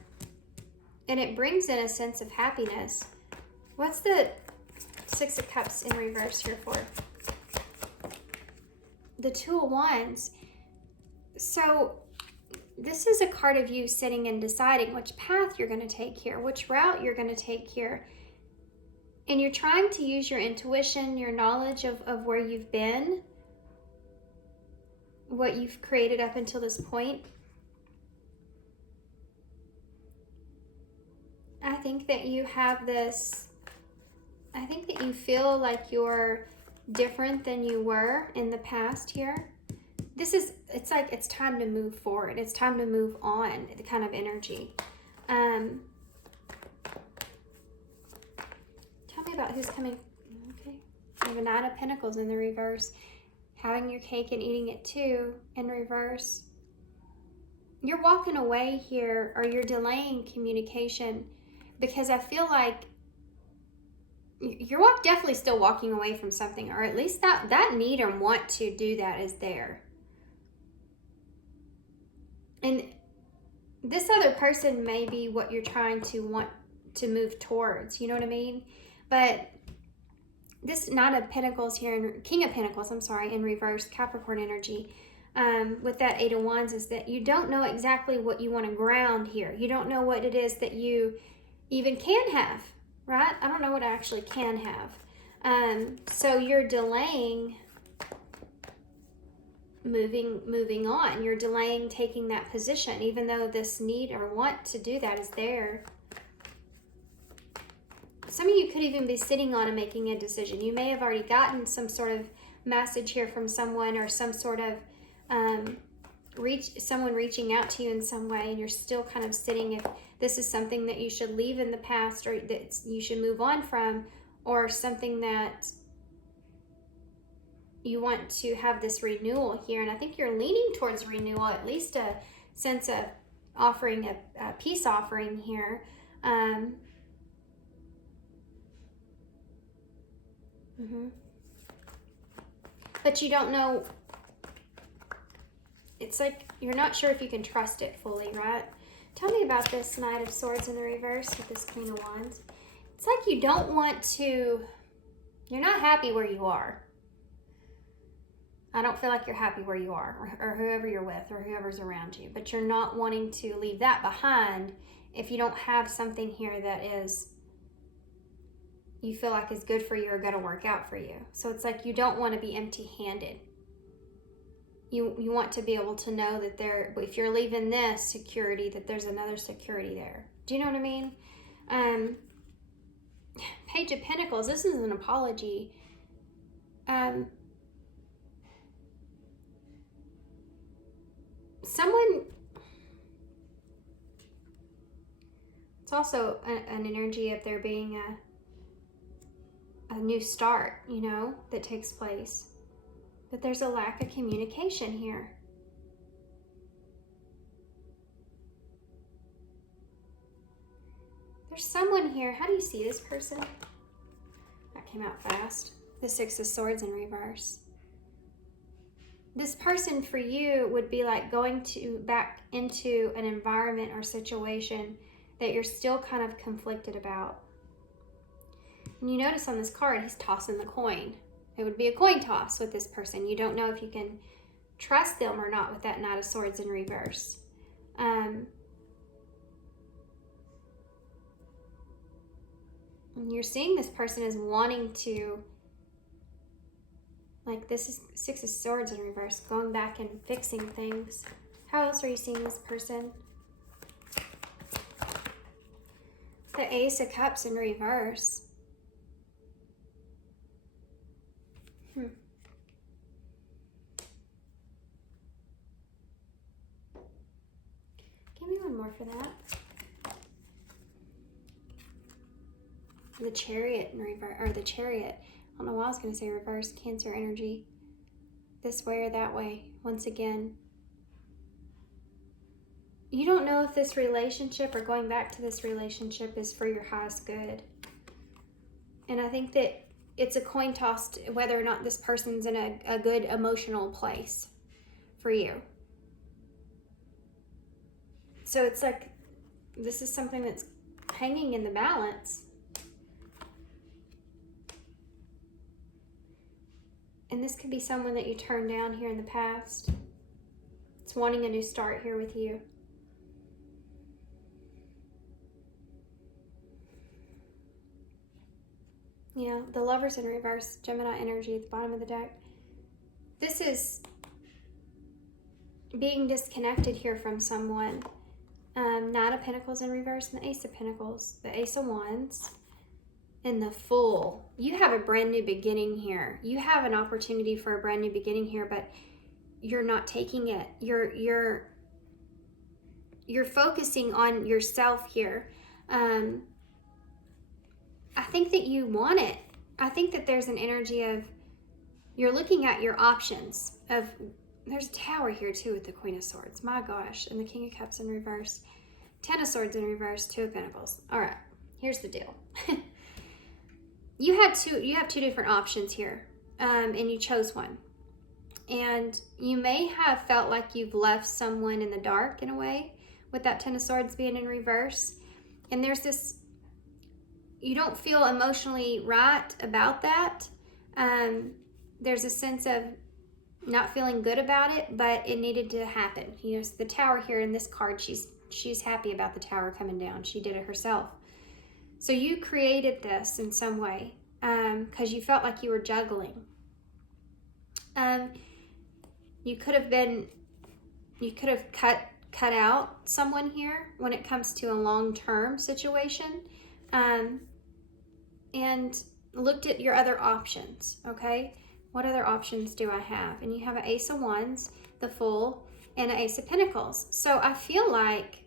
And it brings in a sense of happiness. What's the Six of Cups in reverse here for? The Two of Wands. So this is a card of you sitting and deciding which path you're going to take here, which route you're going to take here. And you're trying to use your intuition, your knowledge of where you've been, what you've created up until this point. I think that you have this, I think that you feel like you're different than you were in the past here. It's like it's time to move forward. It's time to move on, the kind of energy. Tell me about who's coming. Okay. You have a Nine of Pentacles in the reverse. Having your cake and eating it too in reverse. You're walking away here, or you're delaying communication, because I feel like you're definitely still walking away from something, or at least that need or want to do that is there. And this other person may be what you're trying to want to move towards, you know what I mean? But this Knight of Pentacles here, King of Pentacles, I'm sorry, in reverse, Capricorn energy. with that Eight of Wands is that you don't know exactly what you want to ground here. You don't know what it is that you even can have, right? I don't know what I actually can have. So you're delaying moving on. You're delaying taking that position, even though this need or want to do that is there. Some of you could even be sitting on and making a decision. You may have already gotten some sort of message here from someone, or some sort of someone reaching out to you in some way, and you're still kind of sitting if this is something that you should leave in the past, or that you should move on from, or something that you want to have this renewal here. And I think you're leaning towards renewal, at least a sense of offering a peace offering here. But you don't know, it's like you're not sure if you can trust it fully, right? Tell me about this Knight of Swords in the reverse with this Queen of Wands. It's like you don't want to, you're not happy where you are. I don't feel like you're happy where you are, or whoever you're with, or whoever's around you, but you're not wanting to leave that behind if you don't have something here that is, you feel like is good for you or going to work out for you. So it's like you don't want to be empty-handed. You want to be able to know that there, if you're leaving this security, that there's another security there. Do you know what I mean? Page of Pentacles, this is an apology. Someone, it's also an energy of there being a new start, you know, that takes place. But there's a lack of communication here. There's someone here. How do you see this person? That came out fast. The Six of Swords in reverse. This person for you would be like going back into an environment or situation that you're still kind of conflicted about. And you notice on this card, he's tossing the coin. It would be a coin toss with this person. You don't know if you can trust them or not with that Knight of Swords in reverse. And you're seeing this person is wanting to, like, this is Six of Swords in reverse, going back and fixing things. How else are you seeing this person? The Ace of Cups in reverse. Give me one more for that. The Chariot in reverse, or the Chariot. I don't know why I was going to say reverse. Cancer energy. This way or that way. Once again. You don't know if this relationship or going back to this relationship is for your highest good. And I think that it's a coin toss whether or not this person's in a good emotional place for you. So it's like this is something that's hanging in the balance. And this could be someone that you turned down here in the past. It's wanting a new start here with you. Yeah, the Lovers in reverse, Gemini energy at the bottom of the deck. This is being disconnected here from someone. Knight of Pentacles in reverse and the Ace of Pentacles. The Ace of Wands and the Fool. You have a brand new beginning here. You have an opportunity for a brand new beginning here, but you're not taking it. You're focusing on yourself here. I think that you want it. I think that there's an energy of you're looking at your options of, there's a Tower here too with the Queen of Swords. My gosh. And the King of Cups in reverse. Ten of Swords in reverse. Two of Pentacles. All right. Here's the deal. You have two different options here. And you chose one. And you may have felt like you've left someone in the dark in a way with that Ten of Swords being in reverse. And there's this, you don't feel emotionally right about that. There's a sense of not feeling good about it, but it needed to happen. You know, so the Tower here in this card, she's happy about the Tower coming down. She did it herself. So you created this in some way because you felt like you were juggling. You could have cut out someone here when it comes to a long-term situation, and looked at your other options. Okay, what other options do I have? And you have an Ace of Wands, the Fool, and an Ace of Pentacles. So I feel like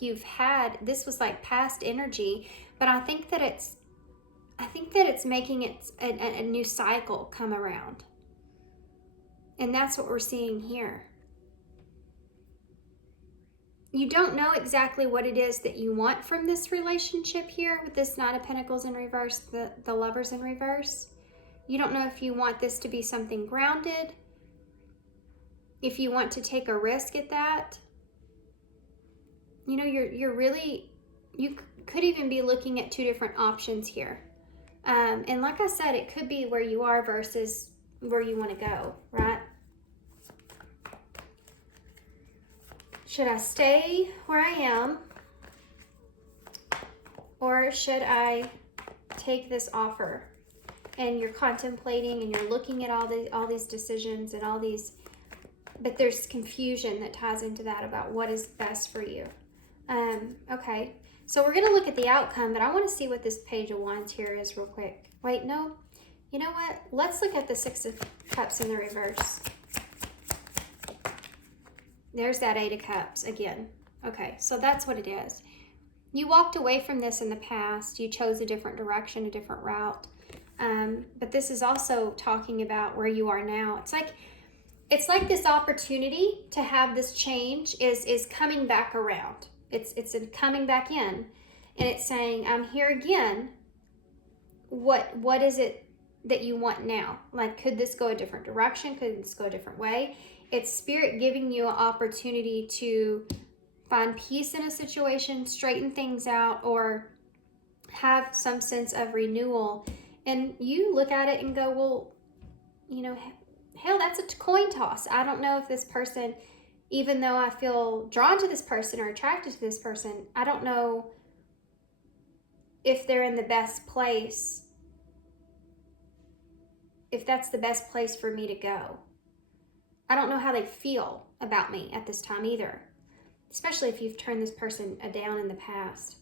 you've had, this was like past energy, but I think that it's making it a new cycle come around. And that's what we're seeing here. You don't know exactly what it is that you want from this relationship here with this Knight of Pentacles in reverse, the Lovers in reverse. You don't know if you want this to be something grounded, if you want to take a risk at that. You know, you could even be looking at two different options here. And like I said, it could be where you are versus where you want to go, right? Should I stay where I am? Or should I take this offer? And you're contemplating and you're looking at all these decisions and all these, but there's confusion that ties into that about what is best for you. Okay, so we're going to look at the outcome, but I want to see what this Page of Wands here is real quick. Wait, no. You know what? Let's look at the Six of Cups in the reverse. There's that Eight of Cups again. Okay, so that's what it is. You walked away from this in the past. You chose a different direction, a different route. But this is also talking about where you are now. It's like this opportunity to have this change is coming back around. It's coming back in, and it's saying, I'm here again. What is it that you want now? Like, could this go a different direction? Could this go a different way? It's Spirit giving you an opportunity to find peace in a situation, straighten things out, or have some sense of renewal. And you look at it and go, well, you know, hell, that's a coin toss. I don't know if this person, even though I feel drawn to this person or attracted to this person, I don't know if they're in the best place, if that's the best place for me to go. I don't know how they feel about me at this time either, especially if you've turned this person down in the past.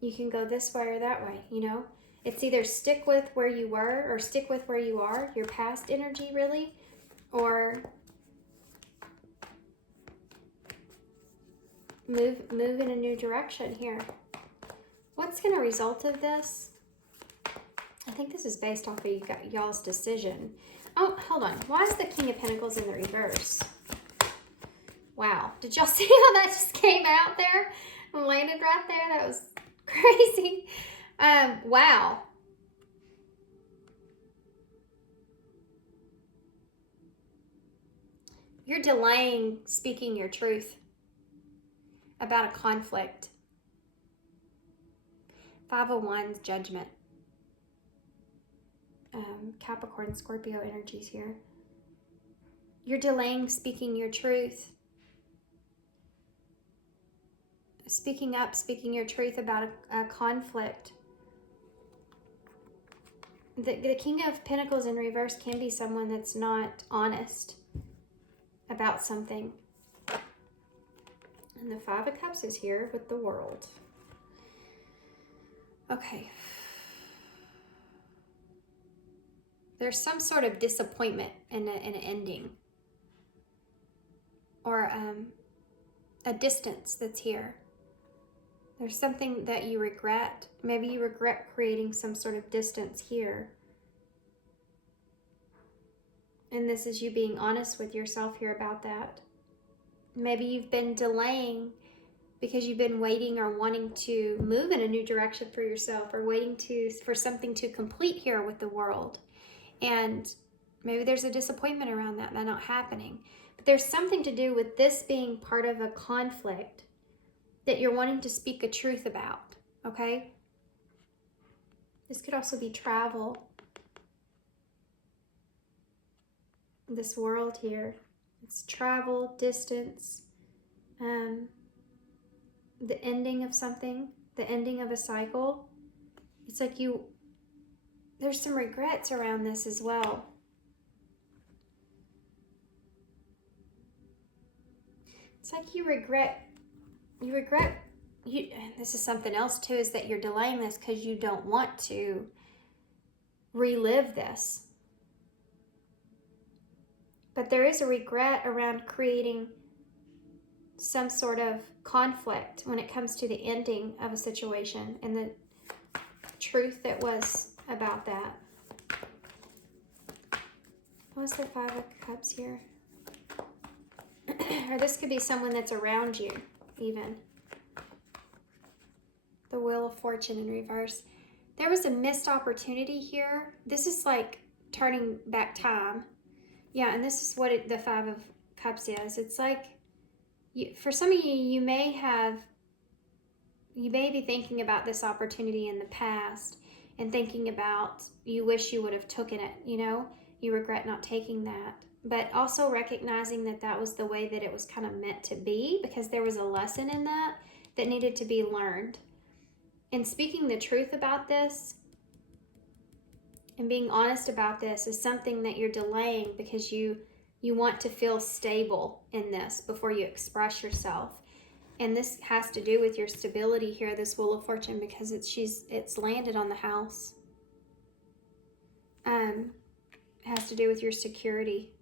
You can go this way or that way, you know? It's either stick with where you were or stick with where you are, your past energy really, or move in a new direction here. What's going to result of this? I think this is based off of y'all's decision. Oh, hold on. Why is the King of Pentacles in the reverse? Wow. Did y'all see how that just came out there and landed right there? That was crazy. Wow. You're delaying speaking your truth about a conflict. Five of Wands, Judgment. Capricorn, Scorpio energies here. You're delaying speaking your truth. Speaking up, speaking your truth about a conflict. The King of Pentacles in reverse can be someone that's not honest about something. And the Five of Cups is here with the World. Okay. There's some sort of disappointment in an ending. Or a distance that's here. There's something that you regret. Maybe you regret creating some sort of distance here. And this is you being honest with yourself here about that. Maybe you've been delaying because you've been waiting or wanting to move in a new direction for yourself, or waiting for something to complete here with the World. And maybe there's a disappointment around that not happening. But there's something to do with this being part of a conflict that you're wanting to speak a truth about, okay? This could also be travel. This world here. It's travel, distance, the ending of something, the ending of a cycle. It's like there's some regrets around this as well. It's like you regret, and this is something else too, is that you're delaying this because you don't want to relive this. But there is a regret around creating some sort of conflict when it comes to the ending of a situation and the truth that was about that. What's the Five of Cups here? Or this could be someone that's around you, even. The Wheel of Fortune in reverse. There was a missed opportunity here. This is like turning back time. Yeah, and this is what the Five of Cups is. It's like, for some of you, you may be thinking about this opportunity in the past and thinking about you wish you would have taken it, you know? You regret not taking that. But also recognizing that that was the way that it was kind of meant to be, because there was a lesson in that needed to be learned. And speaking the truth about this and being honest about this is something that you're delaying because you want to feel stable in this before you express yourself. And this has to do with your stability here, this Wheel of Fortune, because it's landed on the house. It has to do with your security.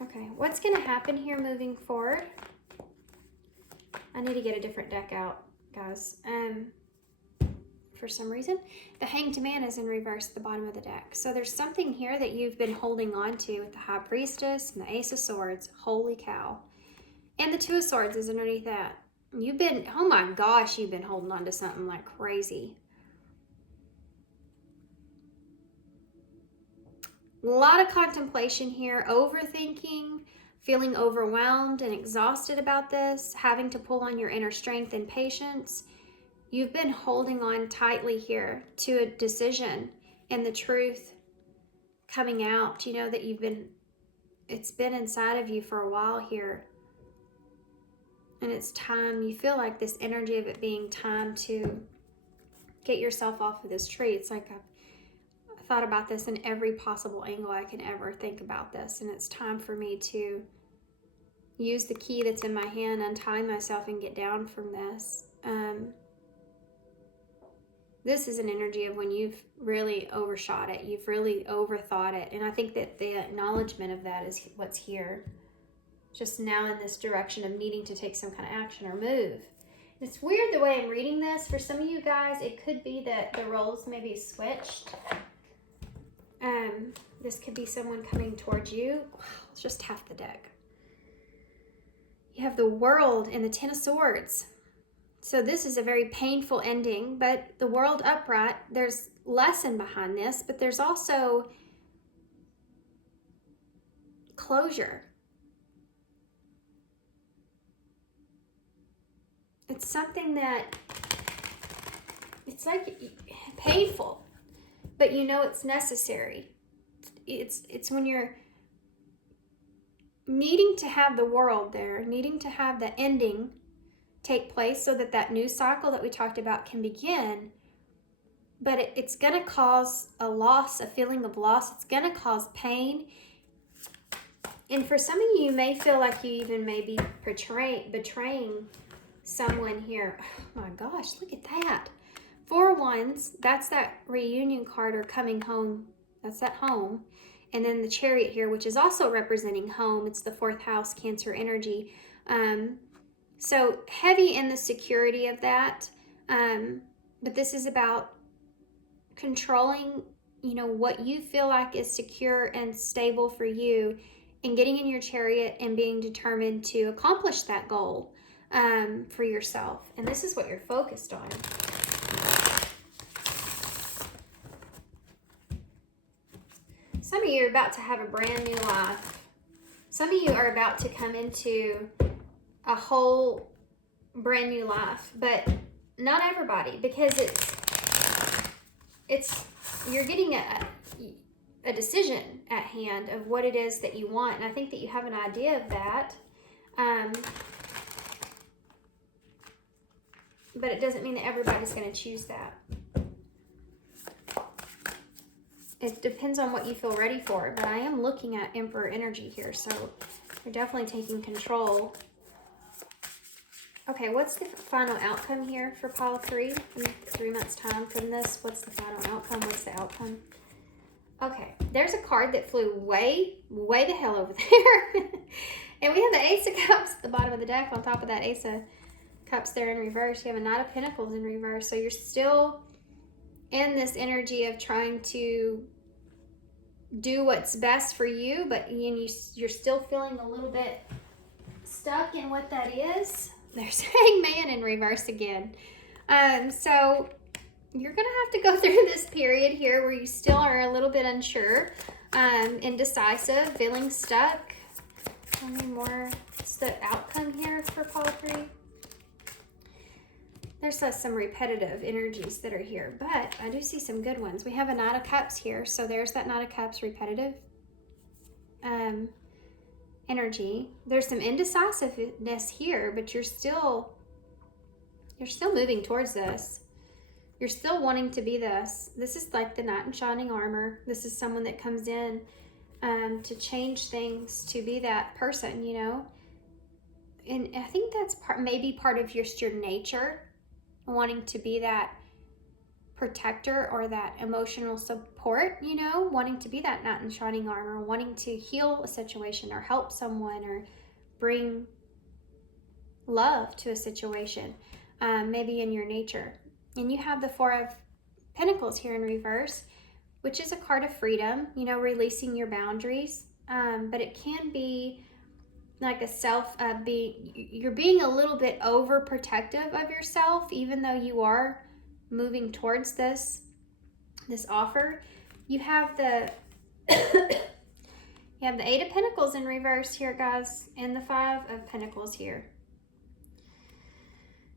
Okay, what's going to happen here moving forward? I need to get a different deck out, guys. For some reason, the Hanged Man is in reverse at the bottom of the deck. So there's something here that you've been holding on to with the High Priestess and the Ace of Swords. Holy cow. And the Two of Swords is underneath that. Oh my gosh, you've been holding on to something like crazy. A lot of contemplation here, overthinking, feeling overwhelmed and exhausted about this, having to pull on your inner strength and patience. You've been holding on tightly here to a decision and the truth coming out, you know, that it's been inside of you for a while here. And it's time, you feel like this energy of it being time to get yourself off of this tree. It's like I've thought about this in every possible angle I can ever think about this. And it's time for me to use the key that's in my hand, untie myself and get down from this. This is an energy of when you've really overshot it. You've really overthought it. And I think that the acknowledgement of that is what's here. Just now in this direction of needing to take some kind of action or move. It's weird the way I'm reading this. For some of you guys, it could be that the roles may be switched. This could be someone coming towards you. Wow, it's just half the deck. You have the World and the Ten of Swords. So this is a very painful ending, but the World upright, there's lesson behind this, but there's also closure. It's something that, it's like painful, but you know it's necessary. It's when you're needing to have the World there, needing to have the ending take place so that that new cycle that we talked about can begin. But it's going to cause a loss, a feeling of loss. It's going to cause pain. And for some of you, you may feel like you even may be betraying someone here. Oh my gosh, look at that. 4 of Wands, that's that reunion card or coming home. That's that home. And then the Chariot here, which is also representing home. It's the 4th house, Cancer energy. So heavy in the security of that. But this is about controlling, you know, what you feel like is secure and stable for you, and getting in your chariot and being determined to accomplish that goal for yourself. And this is what you're focused on. Some of you are about to have a brand new life. Some of you are about to come into a whole brand new life, but not everybody, because you're getting a decision at hand of what it is that you want, and I think that you have an idea of that. But it doesn't mean that everybody's going to choose that. It depends on what you feel ready for, but I am looking at Emperor energy here, so you're definitely taking control. Okay, what's the final outcome here for pile 3 in 3 months' time from this? What's the final outcome? What's the outcome? Okay, there's a card that flew way the hell over there. And we have the Ace of Cups at the bottom of the deck. On top of that Ace of Cups there in reverse, you have a Knight of Pentacles in reverse. So you're still in this energy of trying to do what's best for you, but you're still feeling a little bit stuck in what that is. There's Hangman in reverse again. So you're going to have to go through this period here where you still are a little bit unsure, indecisive, feeling stuck. Tell me more. What's the outcome here for pile 3? There's some repetitive energies that are here, but I do see some good ones. We have a Knight of Cups here, so there's that Knight of Cups repetitive energy. There's some indecisiveness here, but you're still moving towards this. You're still wanting to be this. This is like the Knight in Shining Armor. This is someone that comes in to change things, to be that person, you know. And I think that's maybe part of your nature, wanting to be that protector or that emotional support, you know, wanting to be that Knight in Shining Armor, wanting to heal a situation or help someone or bring love to a situation, maybe in your nature. And you have the Four of Pentacles here in reverse, which is a card of freedom, you know, releasing your boundaries. But it can be like you're being a little bit overprotective of yourself, even though you are moving towards this offer. You have the Eight of Pentacles in reverse here, guys, and the Five of Pentacles here.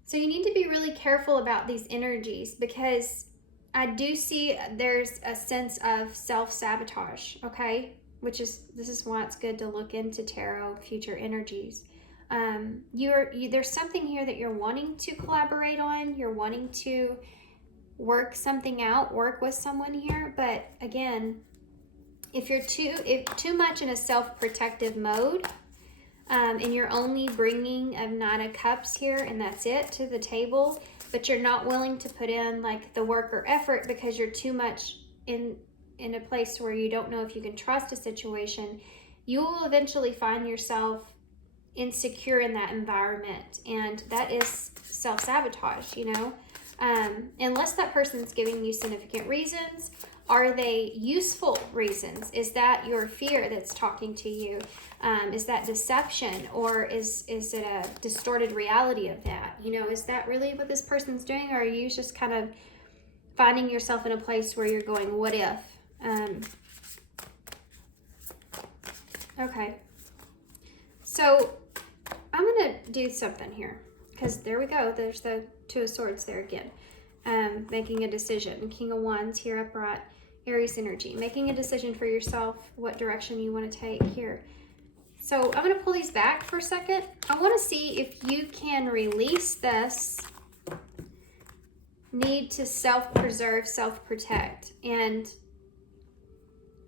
So you need to be really careful about these energies, because I do see there's a sense of self-sabotage, okay? This is why it's good to look into tarot future energies. There's something here that you're wanting to collaborate on. You're wanting to work something out, work with someone here. But again, if you're too much in a self-protective mode, and you're only bringing a Knight of Cups here and that's it to the table, but you're not willing to put in like the work or effort because you're too much in a place where you don't know if you can trust a situation, you will eventually find yourself insecure in that environment, and that is self-sabotage, you know. Unless that person's giving you significant reasons. Are they useful reasons? Is that your fear that's talking to you? Is that deception, or is it a distorted reality of that? You know, is that really what this person's doing, or are you just kind of finding yourself in a place where you're going, what if? Okay. So I'm going to do something here, because there we go. There's the Two of Swords there again. Making a decision. King of Wands here upright. Aries energy. Making a decision for yourself, what direction you want to take here. So I'm going to pull these back for a second. I want to see if you can release this need to self-preserve, self-protect, and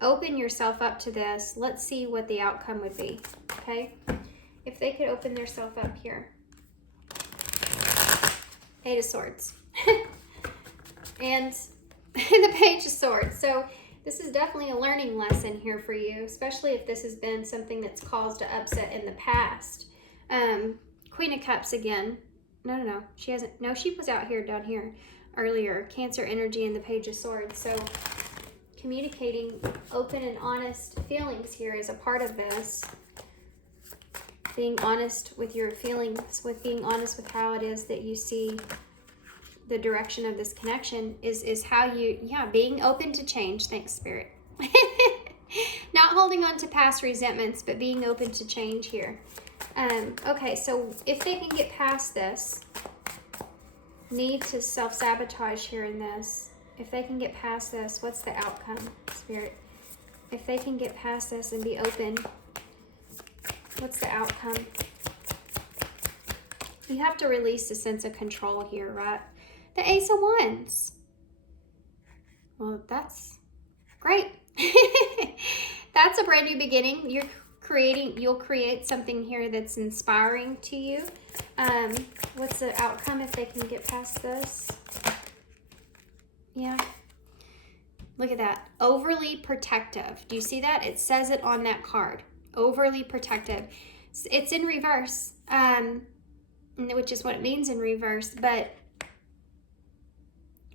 open yourself up to this. Let's see what the outcome would be, okay? If they could open themselves up here. Eight of Swords. And the Page of Swords. So this is definitely a learning lesson here for you, especially if this has been something that's caused an upset in the past. Queen of Cups again. No. She hasn't. No, she was out here, down here earlier. Cancer energy and the Page of Swords. So communicating open and honest feelings here is a part of this. Being honest with your feelings, being honest with how it is that you see the direction of this connection is how you, being open to change. Thanks, Spirit. Not holding on to past resentments, but being open to change here. Okay, so if they can get past this, need to self-sabotage here in this. If they can get past this, what's the outcome, Spirit? If they can get past this and be open, what's the outcome? You have to release the sense of control here, right? The Ace of Wands. Well, that's great. That's a brand new beginning. You'll create something here that's inspiring to you. What's the outcome if they can get past this? Yeah. Look at that. Overly protective. Do you see that? It says it on that card. Overly protective. It's in reverse, which is what it means in reverse. But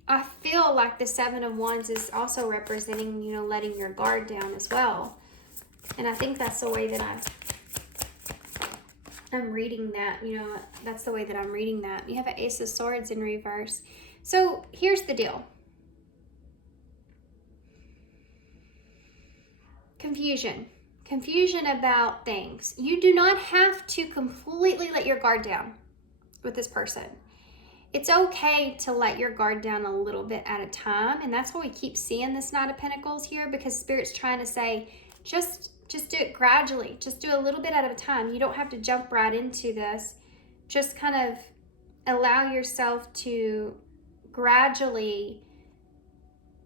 I feel like the Seven of Wands is also representing, you know, letting your guard down as well. And I think that's the way that I'm reading that. You know, that's the way that I'm reading that. You have an Ace of Swords in reverse. So here's the deal. Confusion. Confusion about things. You do not have to completely let your guard down with this person. It's okay to let your guard down a little bit at a time. And that's why we keep seeing this Knight of Pentacles here, because Spirit's trying to say, just do it gradually. Just do a little bit at a time. You don't have to jump right into this. Just kind of allow yourself to gradually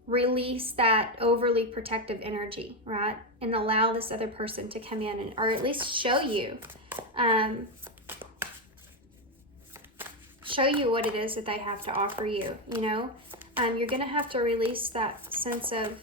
release that overly protective energy, right? And allow this other person to come in or at least show you what it is that they have to offer you, you know? You're going to have to release that sense of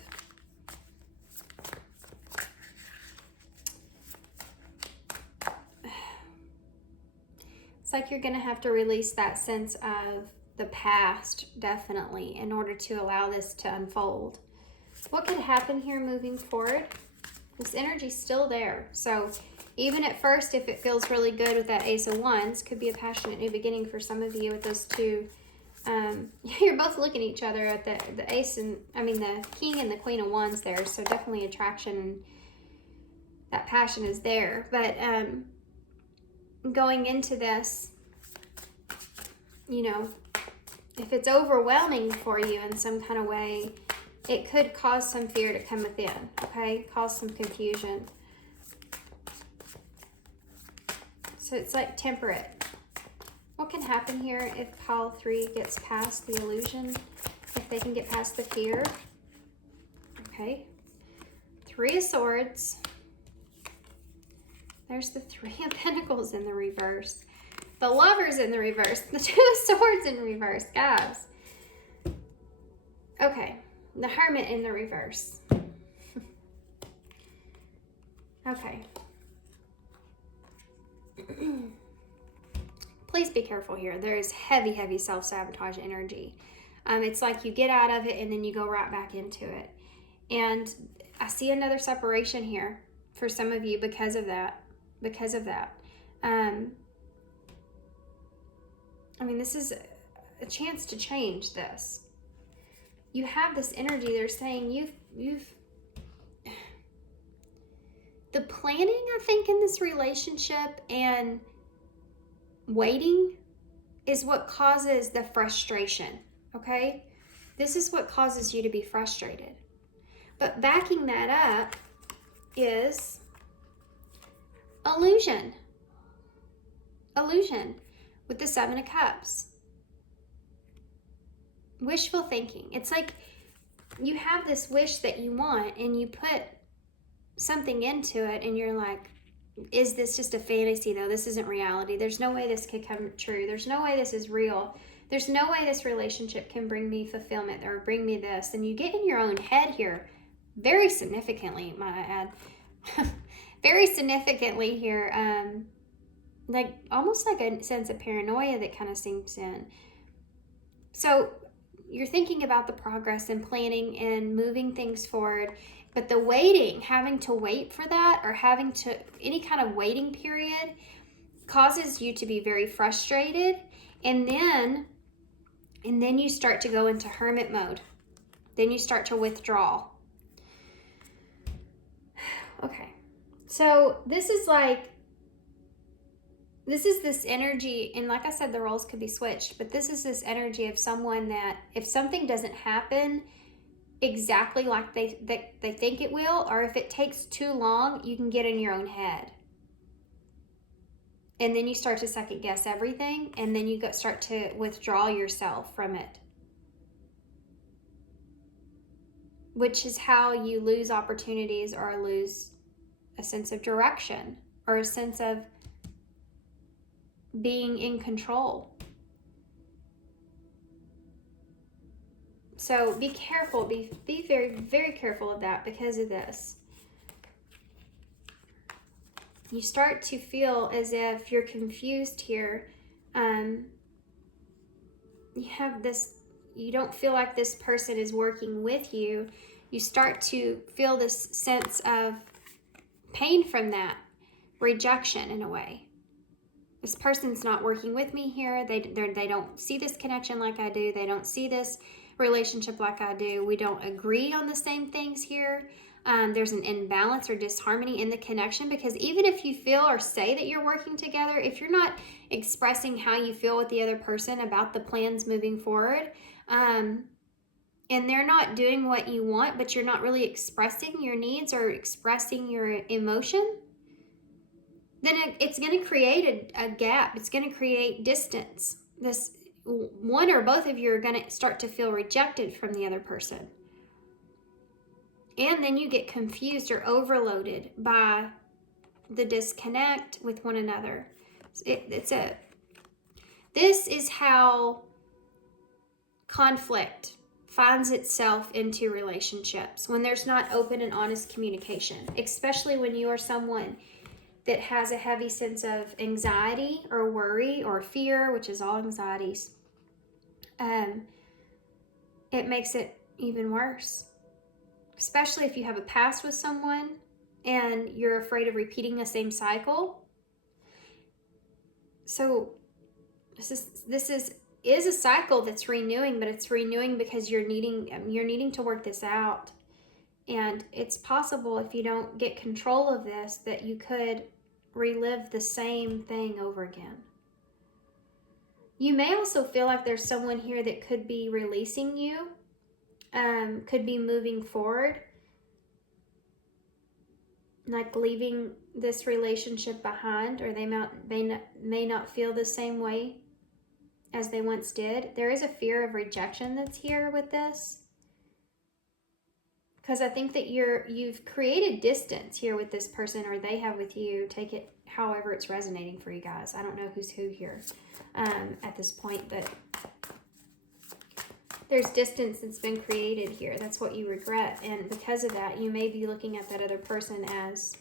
it's like you're going to have to release that sense of the past, definitely, in order to allow this to unfold. What could happen here moving forward? This energy's still there. So even at first, if it feels really good with that Ace of Wands, could be a passionate new beginning for some of you with those two. You're both looking at each other at the Ace and, the King and the Queen of Wands there. So definitely attraction and that passion is there. But going into this, you know, if it's overwhelming for you in some kind of way, it could cause some fear to come within, okay? Cause some confusion. So it's like temperate. What can happen here if pile 3 gets past the illusion? If they can get past the fear? Okay. 3 of Swords. There's the 3 of Pentacles in the reverse. The Lovers in the reverse. The 2 of Swords in reverse. Guys. Okay. The Hermit in the reverse. Okay. Please be careful here. There is heavy, heavy self-sabotage energy. It's like you get out of it and then you go right back into it. And I see another separation here for some of you because of that. Because of that. This is a chance to change this. You have this energy. They're saying you've the planning, I think, in this relationship and waiting is what causes the frustration, okay? This is what causes you to be frustrated. But backing that up is illusion. Illusion with the 7 of Cups. Wishful thinking. It's like you have this wish that you want and you put something into it and you're like, is this just a fantasy though? This isn't reality. There's no way this could come true. There's no way this is real. There's no way this relationship can bring me fulfillment or bring me this. And you get in your own head here very significantly, might I add. Very significantly here. Like almost like a sense of paranoia that kind of sinks in. So you're thinking about the progress and planning and moving things forward, but the waiting, having to wait for that or having to, any kind of waiting period causes you to be very frustrated. And then you start to go into hermit mode. Then you start to withdraw. Okay. So this is like this is this energy, and like I said, the roles could be switched, but this is this energy of someone that if something doesn't happen exactly like they think it will, or if it takes too long, you can get in your own head. And then you start to second guess everything, and then you start to withdraw yourself from it. Which is how you lose opportunities or lose a sense of direction or a sense of being in control. So be careful, be very, very careful of that because of this. You start to feel as if you're confused here. You have this, you don't feel like this person is working with you. You start to feel this sense of pain from that, rejection in a way. This person's not working with me here. They don't see this connection like I do. They don't see this relationship like I do. We don't agree on the same things here. There's an imbalance or disharmony in the connection, because even if you feel or say that you're working together, if you're not expressing how you feel with the other person about the plans moving forward, and they're not doing what you want, but you're not really expressing your needs or expressing your emotion, then it's going to create a gap. It's going to create distance. This one or both of you are going to start to feel rejected from the other person. And then you get confused or overloaded by the disconnect with one another. This is how conflict finds itself into relationships, when there's not open and honest communication, especially when you are someone that has a heavy sense of anxiety or worry or fear, which is all anxieties. It makes it even worse. Especially if you have a past with someone and you're afraid of repeating the same cycle. So this is a cycle that's renewing, but it's renewing because you're needing to work this out. And it's possible, if you don't get control of this, that you could relive the same thing over again. You may also feel like there's someone here that could be releasing you, could be moving forward, like leaving this relationship behind, or they may not feel the same way as they once did. There is a fear of rejection that's here with this, because I think that you've created distance here with this person, or they have with you. Take it however it's resonating for you guys. I don't know who's who here at this point, but there's distance that's been created here. That's what you regret. And because of that, you may be looking at that other person as,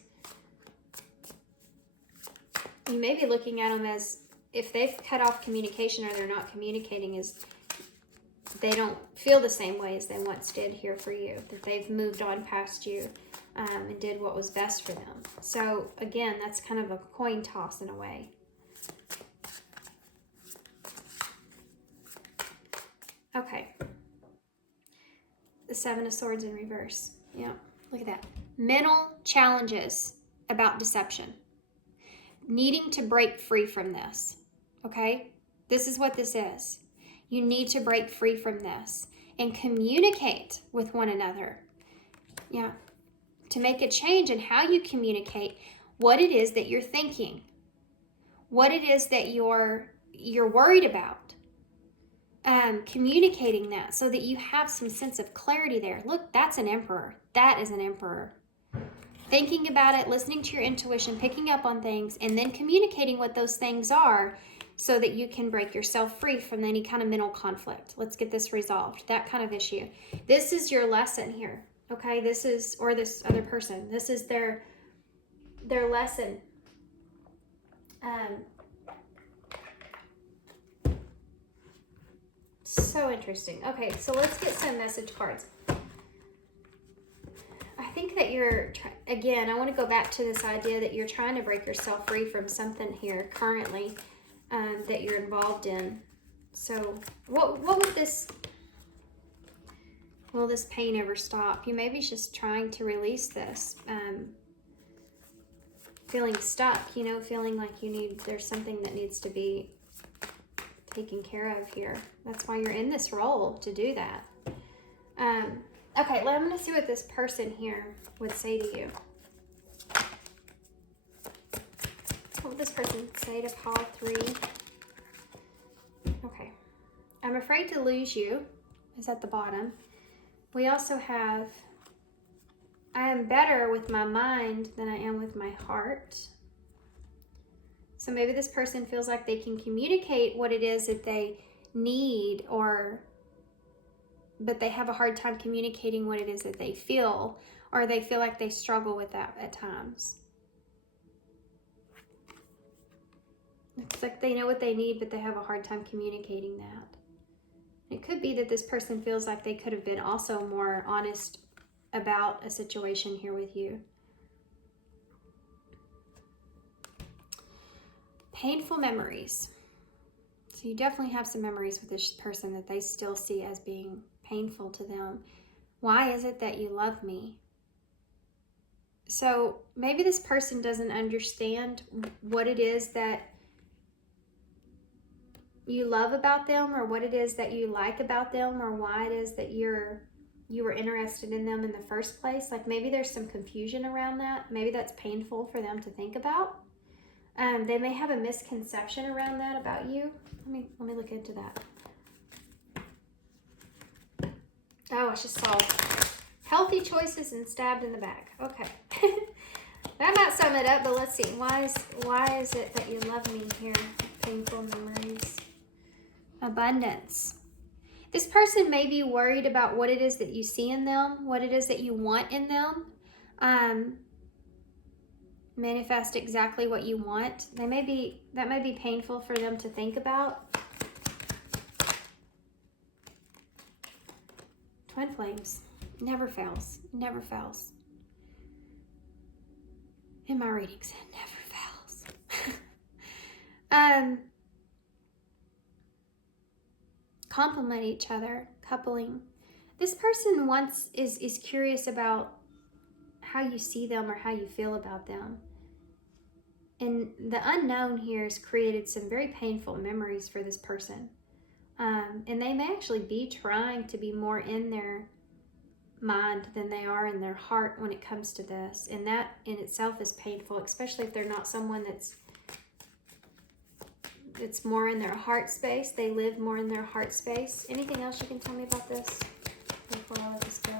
you may be looking at them as, if they've cut off communication or they're not communicating, is they don't feel the same way as they once did here for you, that they've moved on past you and did what was best for them. So again, that's kind of a coin toss in a way. Okay. The Seven of Swords in reverse. Yeah, look at that. Mental challenges about deception. Needing to break free from this. Okay? This is what this is. You need to break free from this and communicate with one another. Yeah. To make a change in how you communicate, what it is that you're thinking, what it is that you're worried about. Communicating that so that you have some sense of clarity there. Look, that's an emperor. That is an emperor. Thinking about it, listening to your intuition, picking up on things, and then communicating what those things are so that you can break yourself free from any kind of mental conflict. Let's get this resolved. That kind of issue. This is your lesson here. Okay, this is, or this other person, this is their lesson. So interesting. Okay, so let's get some message cards. I think that you're, again, I want to go back to this idea that you're trying to break yourself free from something here currently that you're involved in. So what would this, will this pain ever stop? You may be just trying to release this. feeling stuck, you know, feeling like there's something that needs to be taken care of here. That's why you're in this role, to do that. Okay, I'm going to see what this person here would say to you. What would this person say to pile 3? Okay. I'm afraid to lose you is at the bottom. We also have, I am better with my mind than I am with my heart. So maybe this person feels like they can communicate what it is that they need, but they have a hard time communicating what it is that they feel, or they feel like they struggle with that at times. It's like they know what they need, but they have a hard time communicating that. It could be that this person feels like they could have been also more honest about a situation here with you. Painful memories. So you definitely have some memories with this person that they still see as being painful to them. Why is it that you love me? So maybe this person doesn't understand what it is that you love about them, or what it is that you like about them, or why it is that you were interested in them in the first place. Like maybe there's some confusion around that. Maybe that's painful for them to think about. They may have a misconception around that about you. Let me look into that. Oh, I just saw healthy choices and stabbed in the back. Okay. That might sum it up, but let's see. Why is it that you love me here? Painful memories. Abundance. This person may be worried about what it is that you see in them, what it is that you want in them. Manifest exactly what you want. That may be painful for them to think about. Twin flames. Never fails. Never fails. In my readings, it never fails. Complement each other, coupling. This person is curious about how you see them or how you feel about them. And the unknown here has created some very painful memories for this person. And they may actually be trying to be more in their mind than they are in their heart when it comes to this. And that in itself is painful, especially if they're not someone that's more in their heart space. They live more in their heart space. Anything else you can tell me about this before I let this go?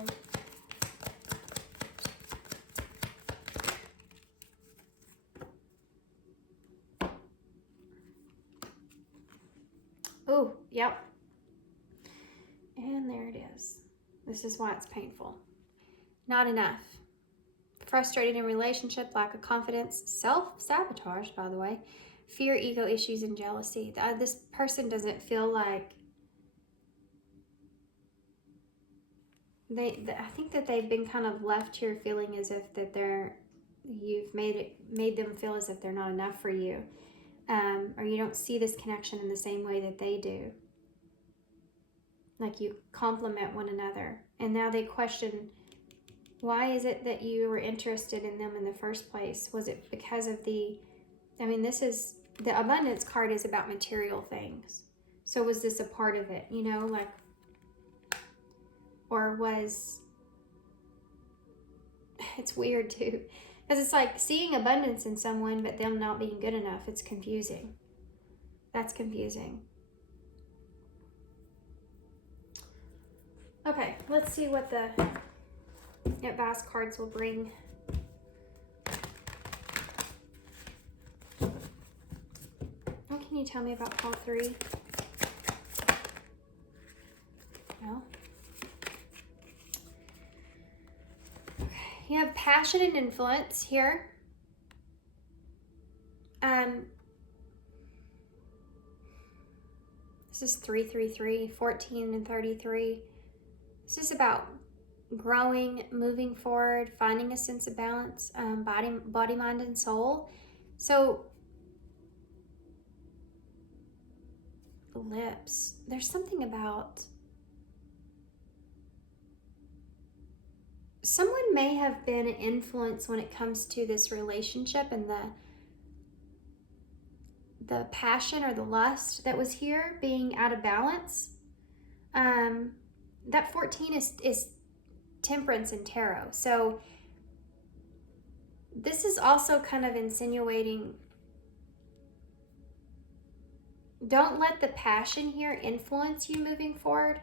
Oh, yep. And there it is. This is why it's painful. Not enough. Frustrated in relationship, lack of confidence, self-sabotage, by the way, fear, ego issues, and jealousy. This person doesn't feel like I think that they've been kind of left here feeling as if that you've made them feel as if they're not enough for you, or you don't see this connection in the same way that they do. Like you complement one another, and now they question, why is it that you were interested in them in the first place? Was it because of the abundance card is about material things. So was this a part of it, or it's weird too, because it's like seeing abundance in someone, but them not being good enough. It's confusing. That's confusing. Okay, let's see what the advice cards will bring. What can you tell me about pile 3? No. Okay, you have passion and influence here. This is 333, 14 and 33. This is about growing, moving forward, finding a sense of balance, body, mind, and soul. So lips. There's something about someone may have been an influence when it comes to this relationship and the passion or the lust that was here being out of balance. That 14 is temperance and tarot. So this is also kind of insinuating, don't let the passion here influence you moving forward.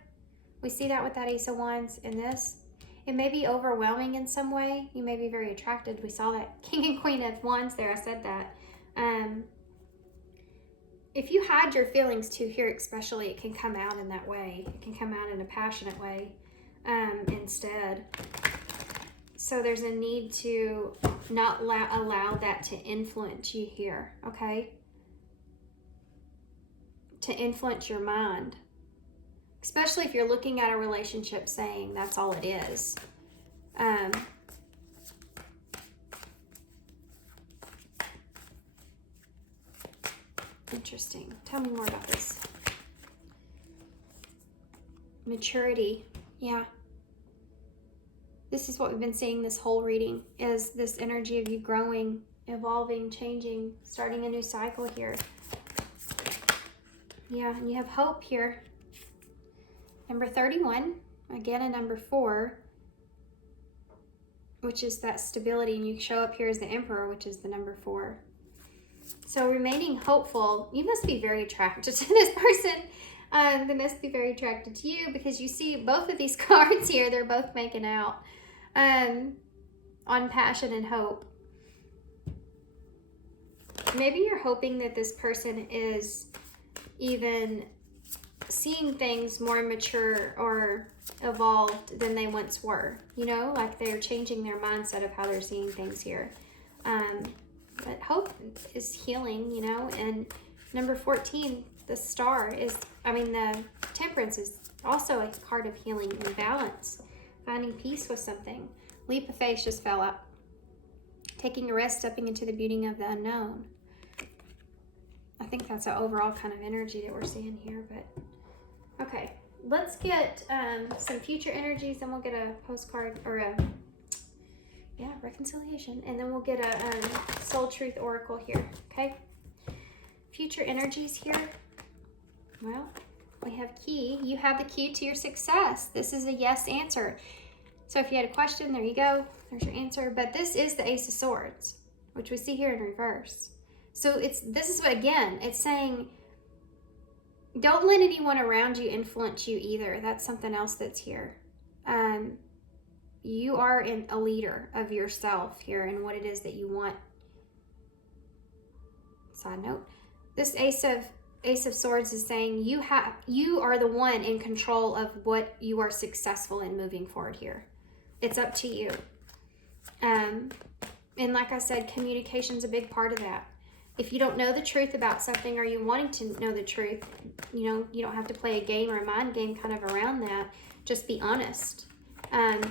We see that with that Ace of Wands in this. It may be overwhelming in some way. You may be very attracted. We saw that King and Queen of Wands there. I said that. If you hide your feelings too here especially, it can come out in that way. It can come out in a passionate way instead. So there's a need to not allow that to influence you here, okay? To influence your mind. Especially if you're looking at a relationship saying that's all it is. Interesting. Tell me more about this. Maturity. Yeah. This is what we've been seeing this whole reading, is this energy of you growing, evolving, changing, starting a new cycle here. Yeah, and you have hope here. Number 31, again a number 4, which is that stability, and you show up here as the Emperor, which is the number 4. So remaining hopeful, you must be very attracted to this person. They must be very attracted to you because you see both of these cards here, they're both making out on passion and hope. Maybe you're hoping that this person is even seeing things more mature or evolved than they once were, you know, like they're changing their mindset of how they're seeing things here. But hope is healing, you know, and number 14, the star is, the temperance is also a card of healing and balance, finding peace with something. Leap of faith just fell up. Taking a risk, stepping into the beauty of the unknown. I think that's an overall kind of energy that we're seeing here, but okay. Let's get some future energies, and we'll get a postcard or a reconciliation, and then we'll get a soul truth oracle here. Okay, future energies here. Well, we have key. You have the key to your success. This is a yes answer. So if you had a question, there you go, there's your answer. But this is the Ace of Swords, which we see here in reverse. So this is what, again, it's saying, don't let anyone around you influence you either. That's something else that's here. You are a leader of yourself here and what it is that you want. Side note, this Ace of Swords is saying you are the one in control of what you are successful in moving forward here. It's up to you. And like I said, communication's a big part of that. If you don't know the truth about something, or you wanting to know the truth, you know, you don't have to play a game or a mind game kind of around that. Just be honest.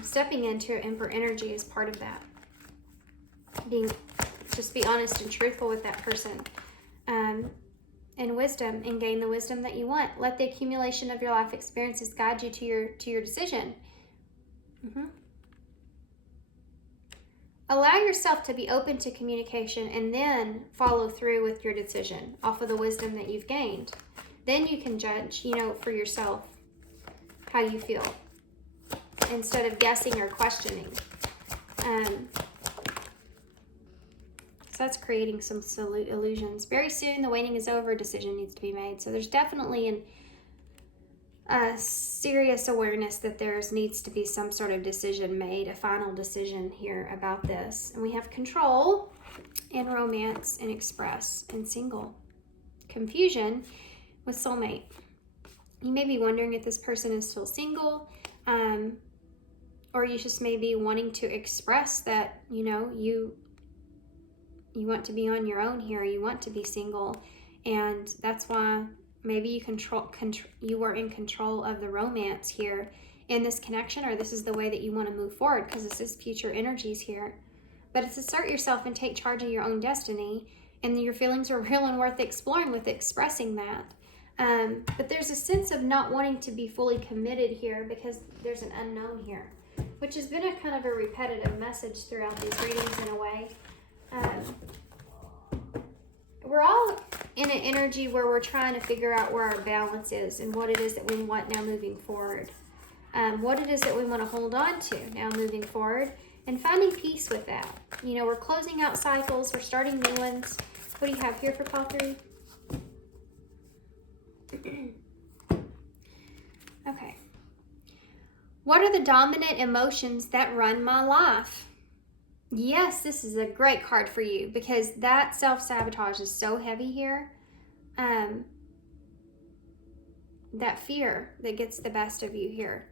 Stepping into Emperor energy is part of that. Just be honest and truthful with that person. And wisdom, and gain the wisdom that you want. Let the accumulation of your life experiences guide you to your decision. Allow yourself to be open to communication, and then follow through with your decision off of the wisdom that you've gained. Then you can judge, you know, for yourself how you feel, instead of guessing or questioning. So that's creating some illusions. Very soon, the waiting is over. A decision needs to be made. So there's definitely a serious awareness that needs to be some sort of decision made, a final decision here about this. And we have control and romance and express and single. Confusion with soulmate. You may be wondering if this person is still single, or you just may be wanting to express that, you know, you want to be on your own here. You want to be single, and that's why maybe you were in control of the romance here in this connection, or this is the way that you want to move forward, because this is future energies here. But it's assert yourself and take charge of your own destiny, and your feelings are real and worth exploring with expressing that. But there's a sense of not wanting to be fully committed here because there's an unknown here. which has been a kind of a repetitive message throughout these readings in a way. We're all in an energy where we're trying to figure out where our balance is and what it is that we want now moving forward. What it is that we want to hold on to now moving forward, and finding peace with that. You know, we're closing out cycles, we're starting new ones. What do you have here for pile 3? Okay. What are the dominant emotions that run my life? Yes, this is a great card for you because that self-sabotage is so heavy here. That fear that gets the best of you here.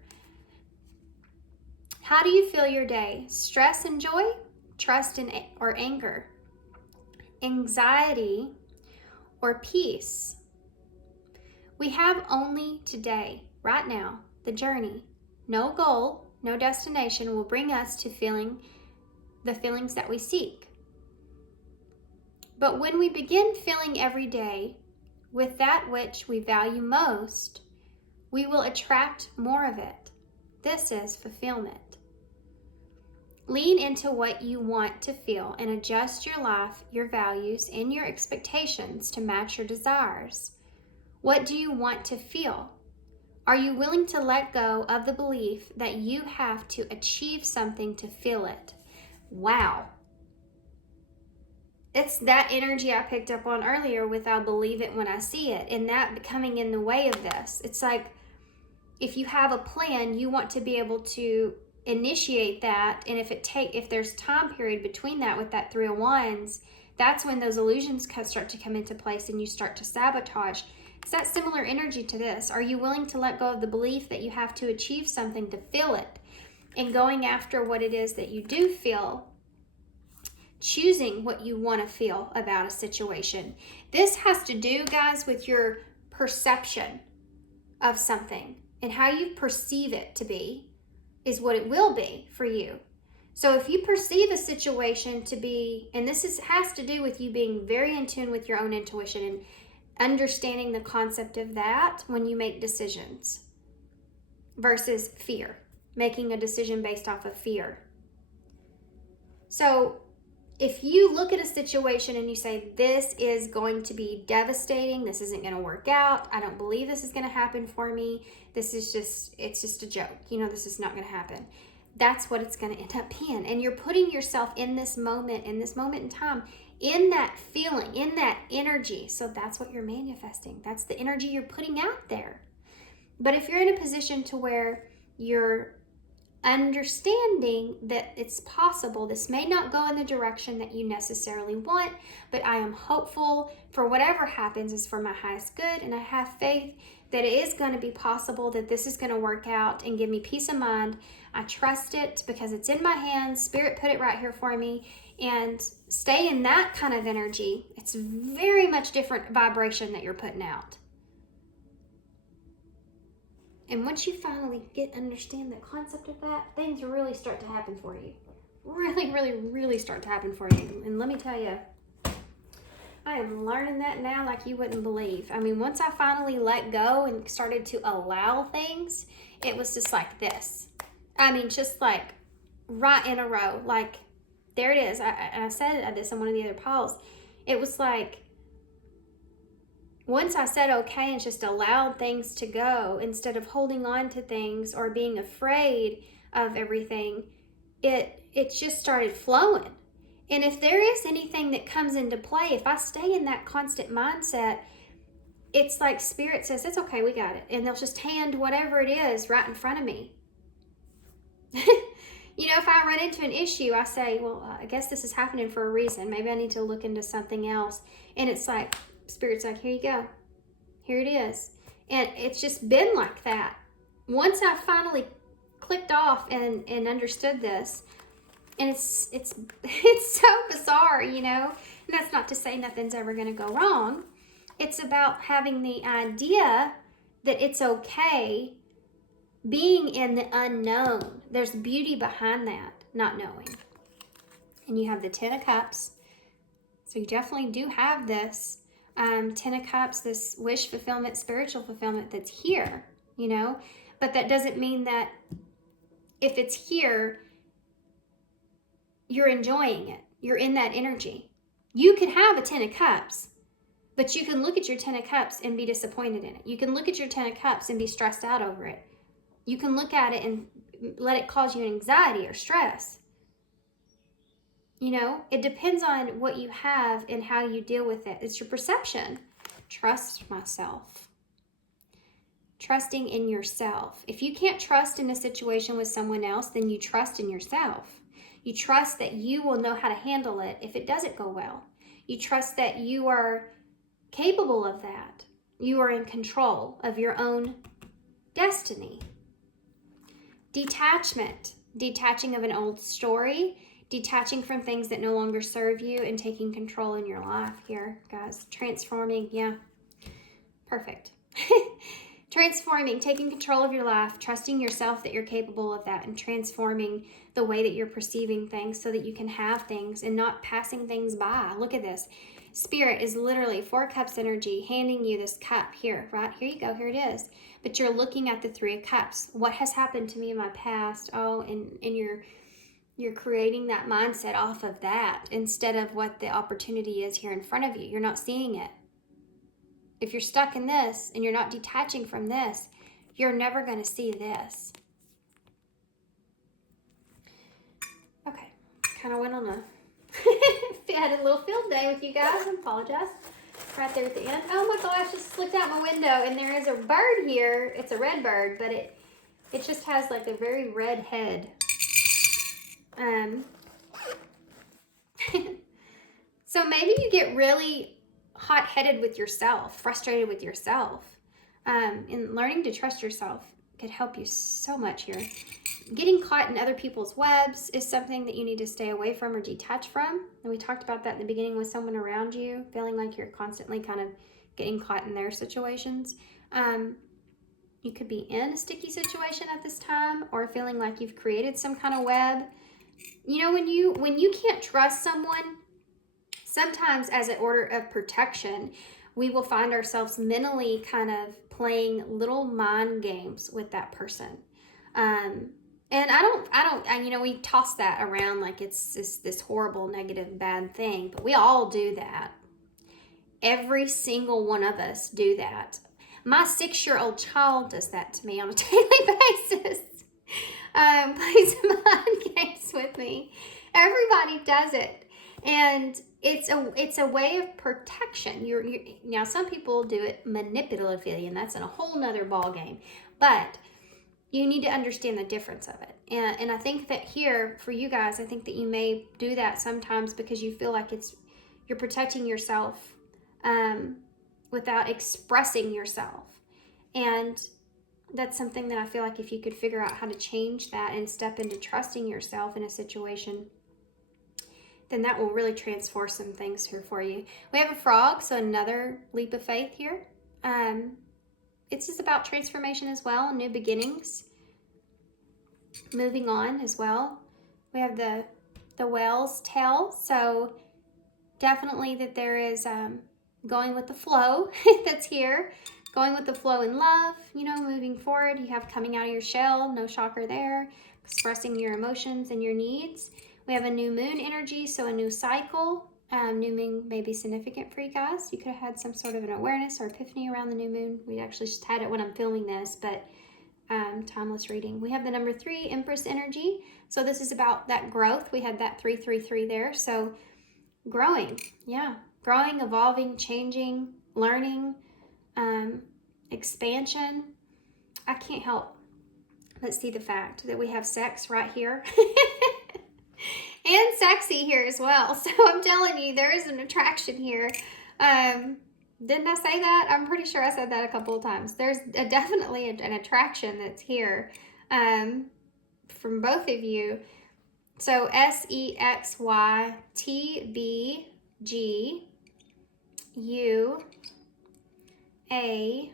How do you feel your day? Stress and joy, trust and or anger, anxiety or peace? We have only today, right now, the journey. No goal, no destination will bring us to feeling the feelings that we seek. But when we begin feeling every day with that which we value most, we will attract more of it. This is fulfillment. Lean into what you want to feel and adjust your life, your values, and your expectations to match your desires. What do you want to feel? Are you willing to let go of the belief that you have to achieve something to feel it? Wow. It's that energy I picked up on earlier with I'll believe it when I see it, and that becoming in the way of this. It's like if you have a plan, you want to be able to initiate that, and if there's time period between that with that 3 of Wands, that's when those illusions start to come into place and you start to sabotage. It's that similar energy to this. Are you willing to let go of the belief that you have to achieve something to feel it, and going after what it is that you do feel, choosing what you want to feel about a situation? This has to do, guys, with your perception of something, and how you perceive it to be is what it will be for you. So if you perceive a situation to be, and this has to do with you being very in tune with your own intuition and understanding the concept of that when you make decisions versus fear, making a decision based off of fear. So if you look at a situation and you say, this is going to be devastating, this isn't going to work out, I don't believe this is going to happen for me, it's just a joke, you know, this is not going to happen. That's what it's going to end up being. And you're putting yourself in this moment in time, in that feeling, in that energy. So that's what you're manifesting. That's the energy you're putting out there. But if you're in a position to where you're understanding that it's possible, this may not go in the direction that you necessarily want, but I am hopeful for whatever happens is for my highest good, and I have faith that it is going to be possible, that this is going to work out and give me peace of mind. I trust it because it's in my hands. Spirit put it right here for me, and stay in that kind of energy. It's very much different vibration that you're putting out. And once you finally understand the concept of that, things really start to happen for you. Really, really, really start to happen for you. And let me tell you, I am learning that now like you wouldn't believe. I mean, once I finally let go and started to allow things, it was just like this. I mean, just like right in a row. Like, there it is. I said this on one of the other piles. It was like, once I said okay and just allowed things to go instead of holding on to things or being afraid of everything, it just started flowing. And if there is anything that comes into play, if I stay in that constant mindset, it's like Spirit says, it's okay, we got it. And they'll just hand whatever it is right in front of me. You know, if I run into an issue, I say, well, I guess this is happening for a reason. Maybe I need to look into something else. And it's like, Spirit's like, here you go. Here it is. And it's just been like that. Once I finally clicked off and understood this, and it's so bizarre, you know. And that's not to say nothing's ever going to go wrong. It's about having the idea that it's okay being in the unknown. There's beauty behind that, not knowing. And you have the 10 of Cups. So you definitely do have this 10 of Cups, this wish fulfillment, spiritual fulfillment that's here, you know. But that doesn't mean that if it's here, you're enjoying it. You're in that energy. You could have a 10 of cups, but you can look at your 10 of cups and be disappointed in it. You can look at your 10 of cups and be stressed out over it. You can look at it and let it cause you anxiety or stress. You know, it depends on what you have and how you deal with it. It's your perception. Trust myself. Trusting in yourself. If you can't trust in a situation with someone else, then you trust in yourself. You trust that you will know how to handle it if it doesn't go well. You trust that you are capable of that. You are in control of your own destiny. Detachment. Detaching of an old story. Detaching from things that no longer serve you and taking control in your life here, guys. Transforming, yeah. Perfect. Transforming, taking control of your life, trusting yourself that you're capable of that, and transforming the way that you're perceiving things so that you can have things and not passing things by. Look at this. Spirit is literally 4 cups energy handing you this cup here, right? Here you go, here it is. But you're looking at the 3 of cups. What has happened to me in my past? Oh, and you're creating that mindset off of that instead of what the opportunity is here in front of you. You're not seeing it. If you're stuck in this and you're not detaching from this, you're never going to see this. Okay, kind of went on a had a little field day with you guys. I apologize. Right there at the end. Oh my gosh, just looked out my window and there is a bird here. It's a red bird, but it just has like a very red head. So maybe you get really hot-headed with yourself, frustrated with yourself. And learning to trust yourself could help you so much here. Getting caught in other people's webs is something that you need to stay away from or detach from. And we talked about that in the beginning with someone around you, feeling like you're constantly kind of getting caught in their situations. You could be in a sticky situation at this time or feeling like you've created some kind of web. You know, when you can't trust someone, sometimes as an order of protection, we will find ourselves mentally kind of playing little mind games with that person. And I we toss that around like it's this horrible, negative, bad thing, but we all do that. Every single one of us do that. My 6-year-old child does that to me on a daily basis. Plays mind games with me. Everybody does it. And it's a way of protection. Now some people do it manipulatively, and that's in a whole nother ball game. But you need to understand the difference of it. And I think that here for you guys, I think that you may do that sometimes because you feel like you're protecting yourself without expressing yourself. And that's something that I feel like if you could figure out how to change that and step into trusting yourself in a situation, then that will really transform some things here for you. We have a frog, so another leap of faith here. It's just about transformation as well, new beginnings, moving on as well. We have the whale's tail, so definitely that there is going with the flow that's here, going with the flow in love, moving forward. You have coming out of your shell, no shocker there, expressing your emotions and your needs. We have a new moon energy, so a new cycle. New moon may be significant for you guys. You could have had some sort of an awareness or epiphany around the new moon. We actually just had it when I'm filming this, but timeless reading. We have the number 3, Empress energy. So this is about that growth. We had that 333 there. So growing, yeah. Growing, evolving, changing, learning, expansion. I can't help but see the fact that we have sex right here. And sexy here as well. So I'm telling you, there is an attraction here. Didn't I say that? I'm pretty sure I said that a couple of times. There's definitely an attraction that's here from both of you. So SEXYTBGUA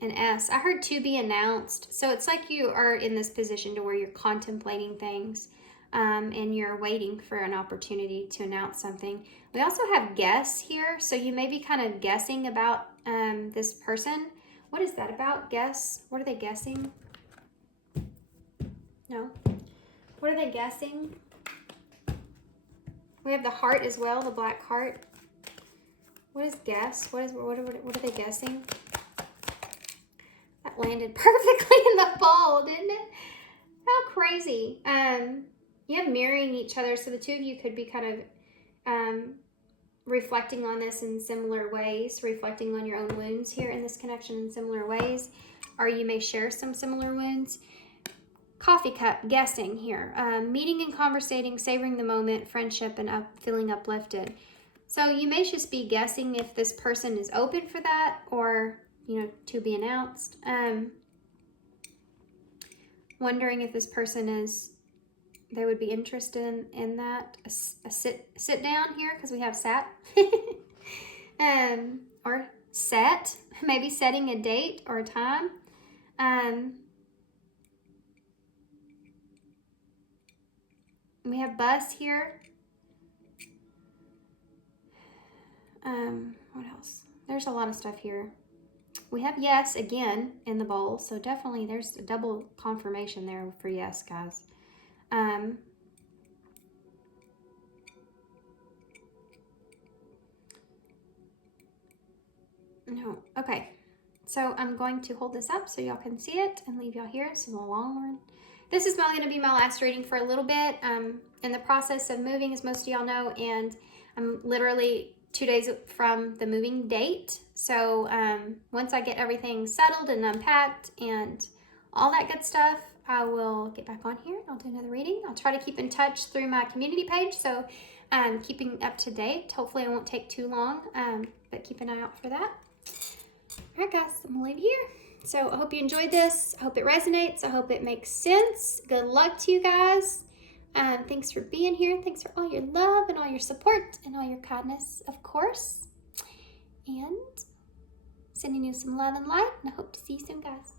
and S. I heard to be announced. So it's like you are in this position to where you're contemplating things. And you're waiting for an opportunity to announce something. We also have guess here, so you may be kind of guessing about this person. What is that about? Guess? What are they guessing? No. What are they guessing? We have the heart as well, the black heart. What is guess? What are they guessing? That landed perfectly in the ball, didn't it? How crazy. You have mirroring each other, so the two of you could be kind of reflecting on this in similar ways, reflecting on your own wounds here in this connection in similar ways, or you may share some similar wounds. Coffee cup, guessing here. Meeting and conversating, savoring the moment, friendship, and feeling uplifted. So you may just be guessing if this person is open for that, or, you know, to be announced. Wondering if this person they would be interested in that. A sit down here, because we have sat. Or set, maybe setting a date or a time. We have bus here. What else? There's a lot of stuff here. We have yes again in the bowl, so definitely there's a double confirmation there for yes, guys. No, okay. So I'm going to hold this up so y'all can see it and leave y'all here. It's a long one. This is going to be my last reading for a little bit. In the process of moving, as most of y'all know, and I'm literally 2 days from the moving date. So once I get everything settled and unpacked and all that good stuff, I will get back on here and I'll do another reading. I'll try to keep in touch through my community page, so keeping up to date. Hopefully it won't take too long, but keep an eye out for that. All right, guys, I'm gonna leave you here. So I hope you enjoyed this. I hope it resonates. I hope it makes sense. Good luck to you guys. Thanks for being here. Thanks for all your love and all your support and all your kindness, of course. And sending you some love and light, and I hope to see you soon, guys.